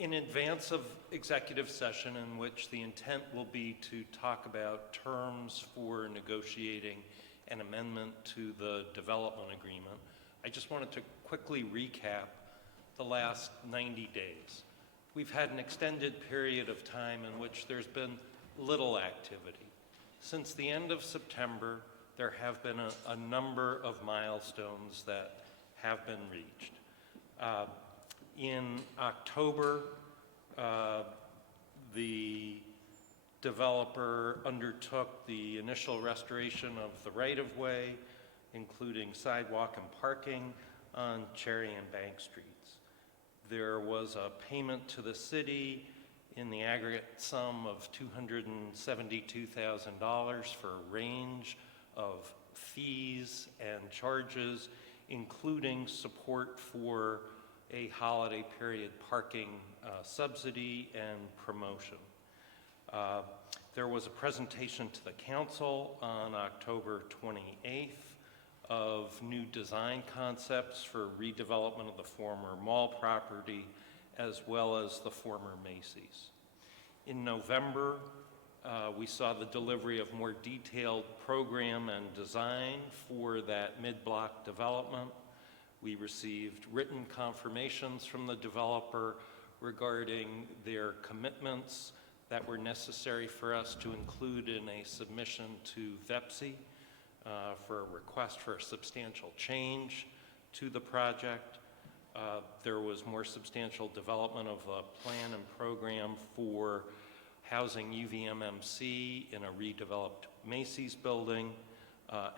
In advance of executive session, in which the intent will be to talk about terms for negotiating an amendment to the development agreement, I just wanted to quickly recap the last 90 days. We've had an extended period of time in which there's been little activity. Since the end of September, there have been a number of milestones that have been reached. In October, the developer undertook the initial restoration of the right-of-way, including sidewalk and parking on Cherry and Bank Streets. There was a payment to the city in the aggregate sum of $272,000 for a range of fees and charges, including support for a holiday period parking subsidy and promotion. There was a presentation to the council on October 28th of new design concepts for redevelopment of the former mall property, as well as the former Macy's. In November, we saw the delivery of more detailed program and design for that mid-block development. We received written confirmations from the developer regarding their commitments that were necessary for us to include in a submission to VEPSI for a request for a substantial change to the project. There was more substantial development of a plan and program for housing UVMMC in a redeveloped Macy's building.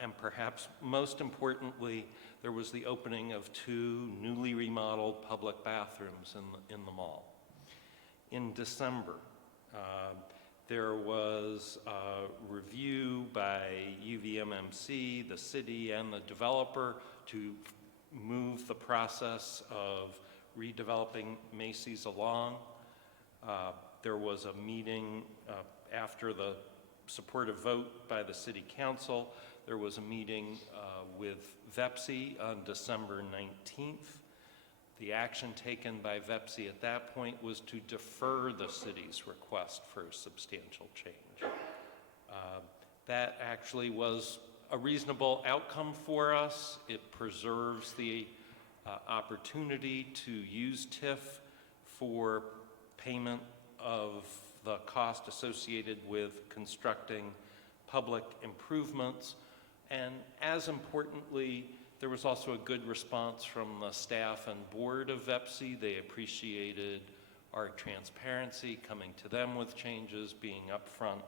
And perhaps most importantly, there was the opening of 2 newly remodeled public bathrooms in the mall. In December, there was a review by UVMMC, the city, and the developer to move the process of redeveloping Macy's along. There was a meeting after the supportive vote by the city council. There was a meeting with VEPSI on December 19th. The action taken by VEPSI at that point was to defer the city's request for a substantial change. That actually was a reasonable outcome for us. It preserves the opportunity to use TIF for payment of the cost associated with constructing public improvements. And as importantly, there was also a good response from the staff and board of VEPSI. They appreciated our transparency, coming to them with changes, being upfront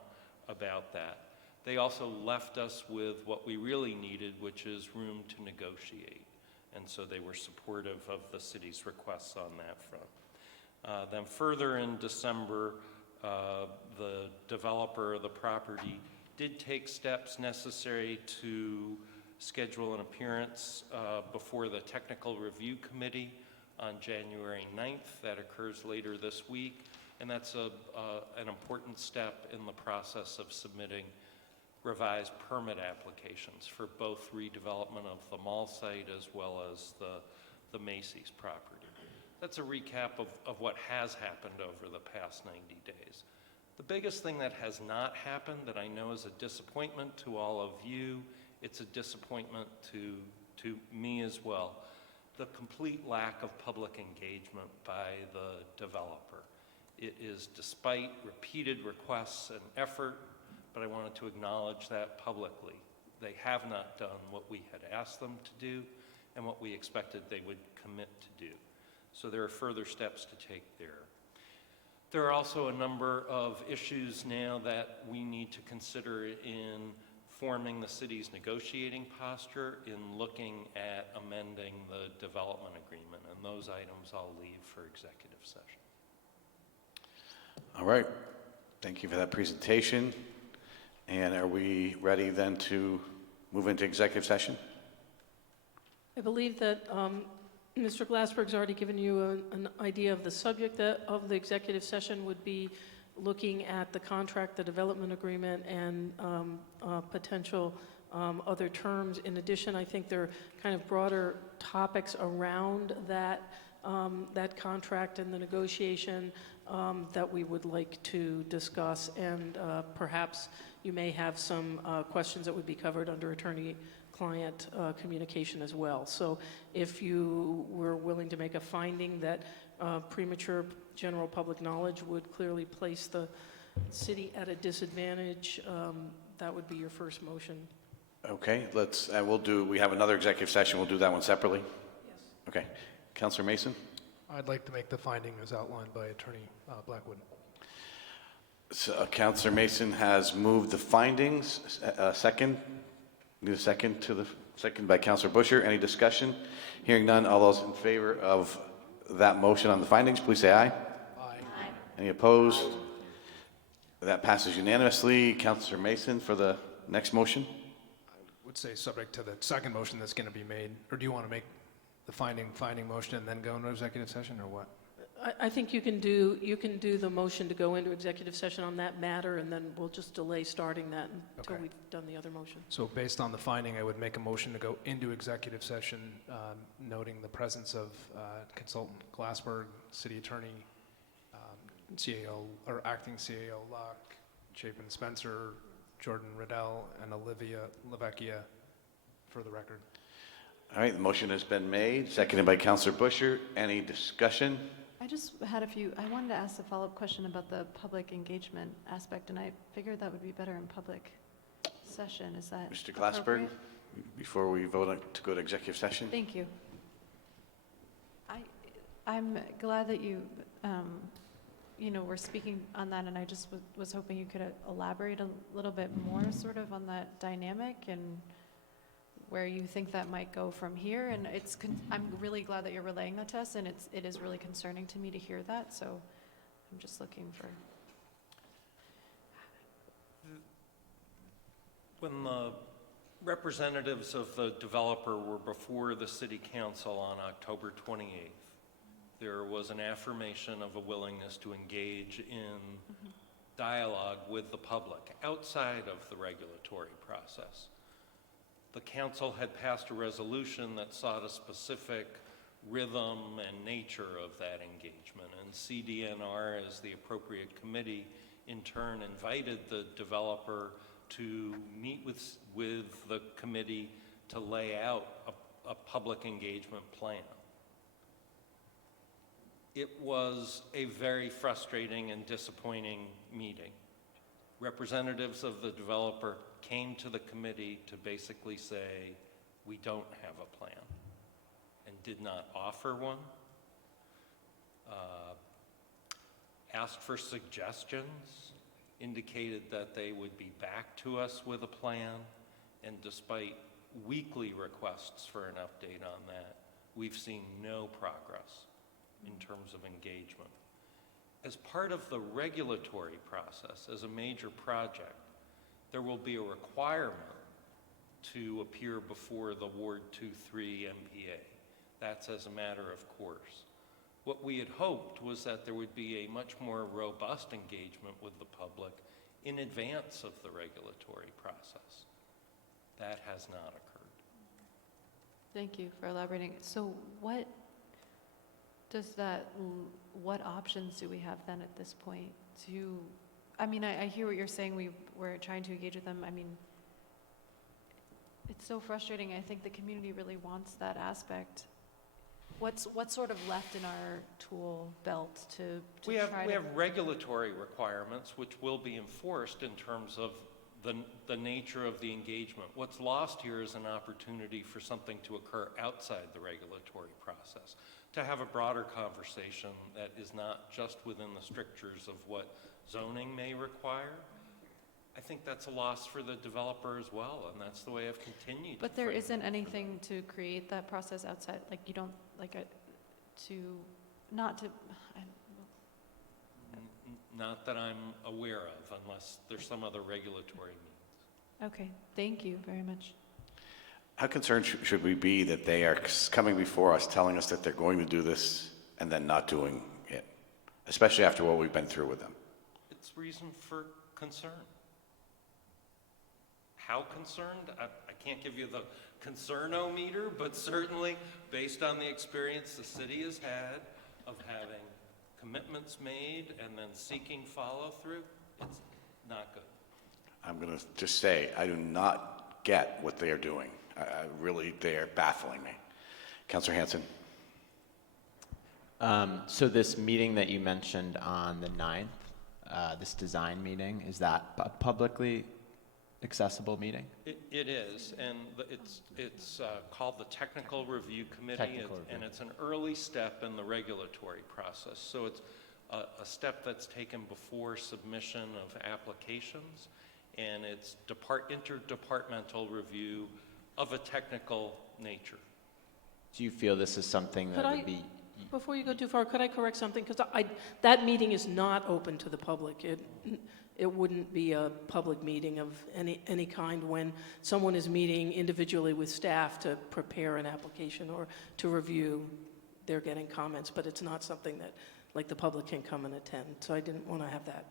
about that. They also left us with what we really needed, which is room to negotiate. And so they were supportive of the city's requests on that front. Then further in December, the developer of the property did take steps necessary to schedule an appearance before the Technical Review Committee on January 9th. That occurs later this week, and that's an important step in the process of submitting revised permit applications for both redevelopment of the mall site as well as the Macy's property. That's a recap of what has happened over the past 90 days. The biggest thing that has not happened that I know is a disappointment to all of you, it's a disappointment to me as well, the complete lack of public engagement by the developer. It is despite repeated requests and effort, but I wanted to acknowledge that publicly. They have not done what we had asked them to do and what we expected they would commit to do. So there are further steps to take there. There are also a number of issues now that we need to consider in forming the city's negotiating posture, in looking at amending the development agreement, and those items I'll leave for executive session. All right. Thank you for that presentation. And are we ready then to move into executive session? I believe that Mr. Glassberg's already given you an idea of the subject of the executive session would be looking at the contract, the development agreement, and potential other terms. In addition, I think there are kind of broader topics around that, that contract and the negotiation that we would like to discuss, and perhaps you may have some questions that would be covered under attorney-client communication as well. So if you were willing to make a finding that premature general public knowledge would clearly place the city at a disadvantage, that would be your first motion. Okay, we have another executive session. We'll do that one separately? Yes. Okay. Councilor Mason? I'd like to make the finding as outlined by Attorney Blackwood. So, Councilor Mason has moved the findings. Second? Need a second to the second by Councilor Busher. Any discussion? Hearing none, all those in favor of that motion on the findings, please say aye. Aye. Any opposed? That passes unanimously. Councilor Mason for the next motion. I would say subject to the second motion that's going to be made, or do you want to make the finding motion and then go into executive session, or what? I think you can do the motion to go into executive session on that matter, and then we'll just delay starting that until Okay. we've done the other motion. So based on the finding, I would make a motion to go into executive session, noting the presence of consultant Glassberg, city attorney, CAO, or acting CAO Locke, Chapin Spencer, Jordan Riddell, and Olivia Lavecchia, for the record. All right, the motion has been made, seconded by Councilor Busher. Any discussion? I just had I wanted to ask a follow-up question about the public engagement aspect, and I figured that would be better in public session. Is that Mr. Glassberg, appropriate? before we vote to go to executive session? Thank you. I'm glad that you, were speaking on that, and I just was hoping you could elaborate a little bit more sort of on that dynamic and where you think that might go from here. And I'm really glad that you're relaying that to us, and it is really concerning to me to hear that, so I'm just looking for... When the representatives of the developer were before the city council on October 28th, there was an affirmation of a willingness to engage in dialogue with the public outside of the regulatory process. The council had passed a resolution that sought a specific rhythm and nature of that engagement, and CDNR, as the appropriate committee, in turn invited the developer to meet with the committee to lay out a public engagement plan. It was a very frustrating and disappointing meeting. Representatives of the developer came to the committee to basically say, we don't have a plan, and did not offer one. Asked for suggestions, indicated that they would be back to us with a plan, and despite weekly requests for an update on that, we've seen no progress in terms of engagement. As part of the regulatory process, as a major project, there will be a requirement to appear before the Ward 2-3 MPA. That's as a matter of course. What we had hoped was that there would be a much more robust engagement with the public in advance of the regulatory process. That has not occurred. Thank you for elaborating. So what options do we have then at this point to, I hear what you're saying, we're trying to engage with them. It's so frustrating. I think the community really wants that aspect. What's sort of left in our tool belt to we have regulatory requirements which will be enforced in terms of the nature of the engagement. What's lost here is an opportunity for something to occur outside the regulatory process, to have a broader conversation that is not just within the strictures of what zoning may require. I think that's a loss for the developer as well, and that's the way I've continued. But there isn't anything to create that process outside, like you don't, like not to, Not that I'm aware of, unless there's some other regulatory means. okay, thank you very much. How concerned should we be that they are coming before us, telling us that they're going to do this and then not doing it, especially after what we've been through with them? It's reason for concern. How concerned? I can't give you the concernometer, but certainly based on the experience the city has had of having commitments made and then seeking follow-through, it's not good. I'm going to just say, I do not get what they are doing. Really, they are baffling me. Councillor Hinson. So this meeting that you mentioned on the 9th, this design meeting, is that a publicly accessible meeting? It is, and it's called the Technical Review Committee, and it's an early step in the regulatory process. So it's a step that's taken before submission of applications, and it's interdepartmental review of a technical nature. Do you feel this is something that would be... Before you go too far, could I correct something? Because that meeting is not open to the public. It wouldn't be a public meeting of any kind when someone is meeting individually with staff to prepare an application or to review. They're getting comments, but it's not something that like the public can come and attend. So I didn't want to have that.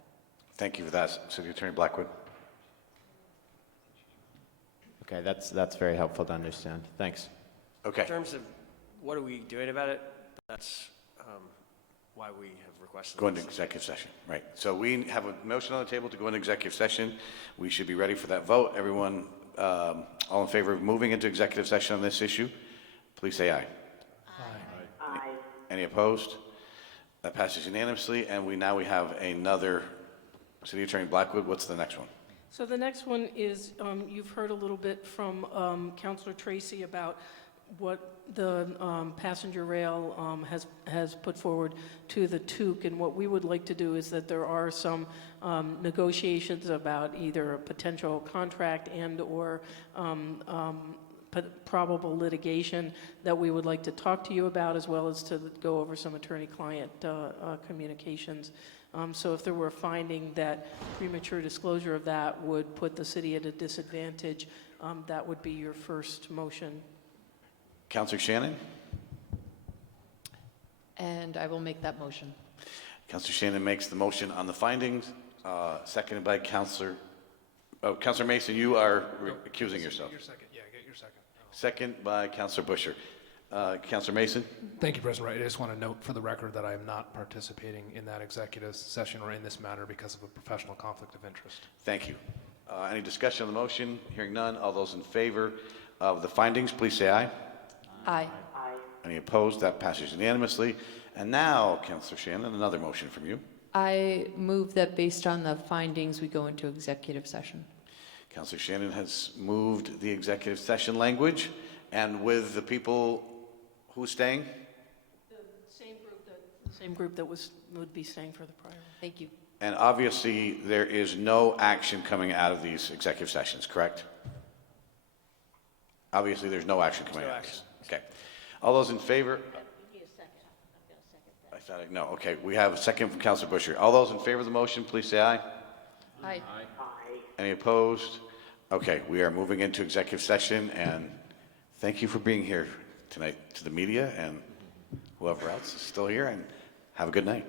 Thank you for that, City Attorney Blackwood. Okay, that's very helpful to understand. Thanks. Okay. In terms of what are we doing about it, that's why we have requested Go into executive session, right. So we have a motion on the table to go into executive session. We should be ready for that vote. Everyone, all in favor of moving into executive session on this issue, please say aye. Aye. Any opposed? That passes unanimously, and we have another, City Attorney Blackwood, what's the next one? So the next one is, you've heard a little bit from Councilor Tracy about what the passenger rail has put forward to the TUC, and what we would like to do is that there are some negotiations about either a potential contract and or probable litigation that we would like to talk to you about, as well as to go over some attorney-client communications. So if there were a finding that premature disclosure of that would put the city at a disadvantage, that would be your first motion. Councillor Shannon? And I will make that motion. Councillor Shannon makes the motion on the findings, seconded by Councillor Mason, you are accusing yourself. Your second, yeah, get your second. Second by Councillor Busher. Councillor Mason? Thank you, President Wright. I just want to note for the record that I am not participating in that executive session or in this matter because of a professional conflict of interest. Thank you. Any discussion on the motion? Hearing none. All those in favor of the findings, please say aye. Aye. Any opposed? That passes unanimously. And now, Councillor Shannon, another motion from you. I move that based on the findings, we go into executive session. Councillor Shannon has moved the executive session language, and with the people who's staying? The same group that would be staying for the prior. Thank you. And obviously, there is no action coming out of these executive sessions, correct? Obviously, there's no action coming out of these. Okay. All those in favor? We need a second. I'm going to second that. I thought, no, okay. We have a second from Councillor Busher. All those in favor of the motion, please say aye. Aye. Any opposed? Okay, we are moving into executive session, and thank you for being here tonight to the media and whoever else is still here, and have a good night.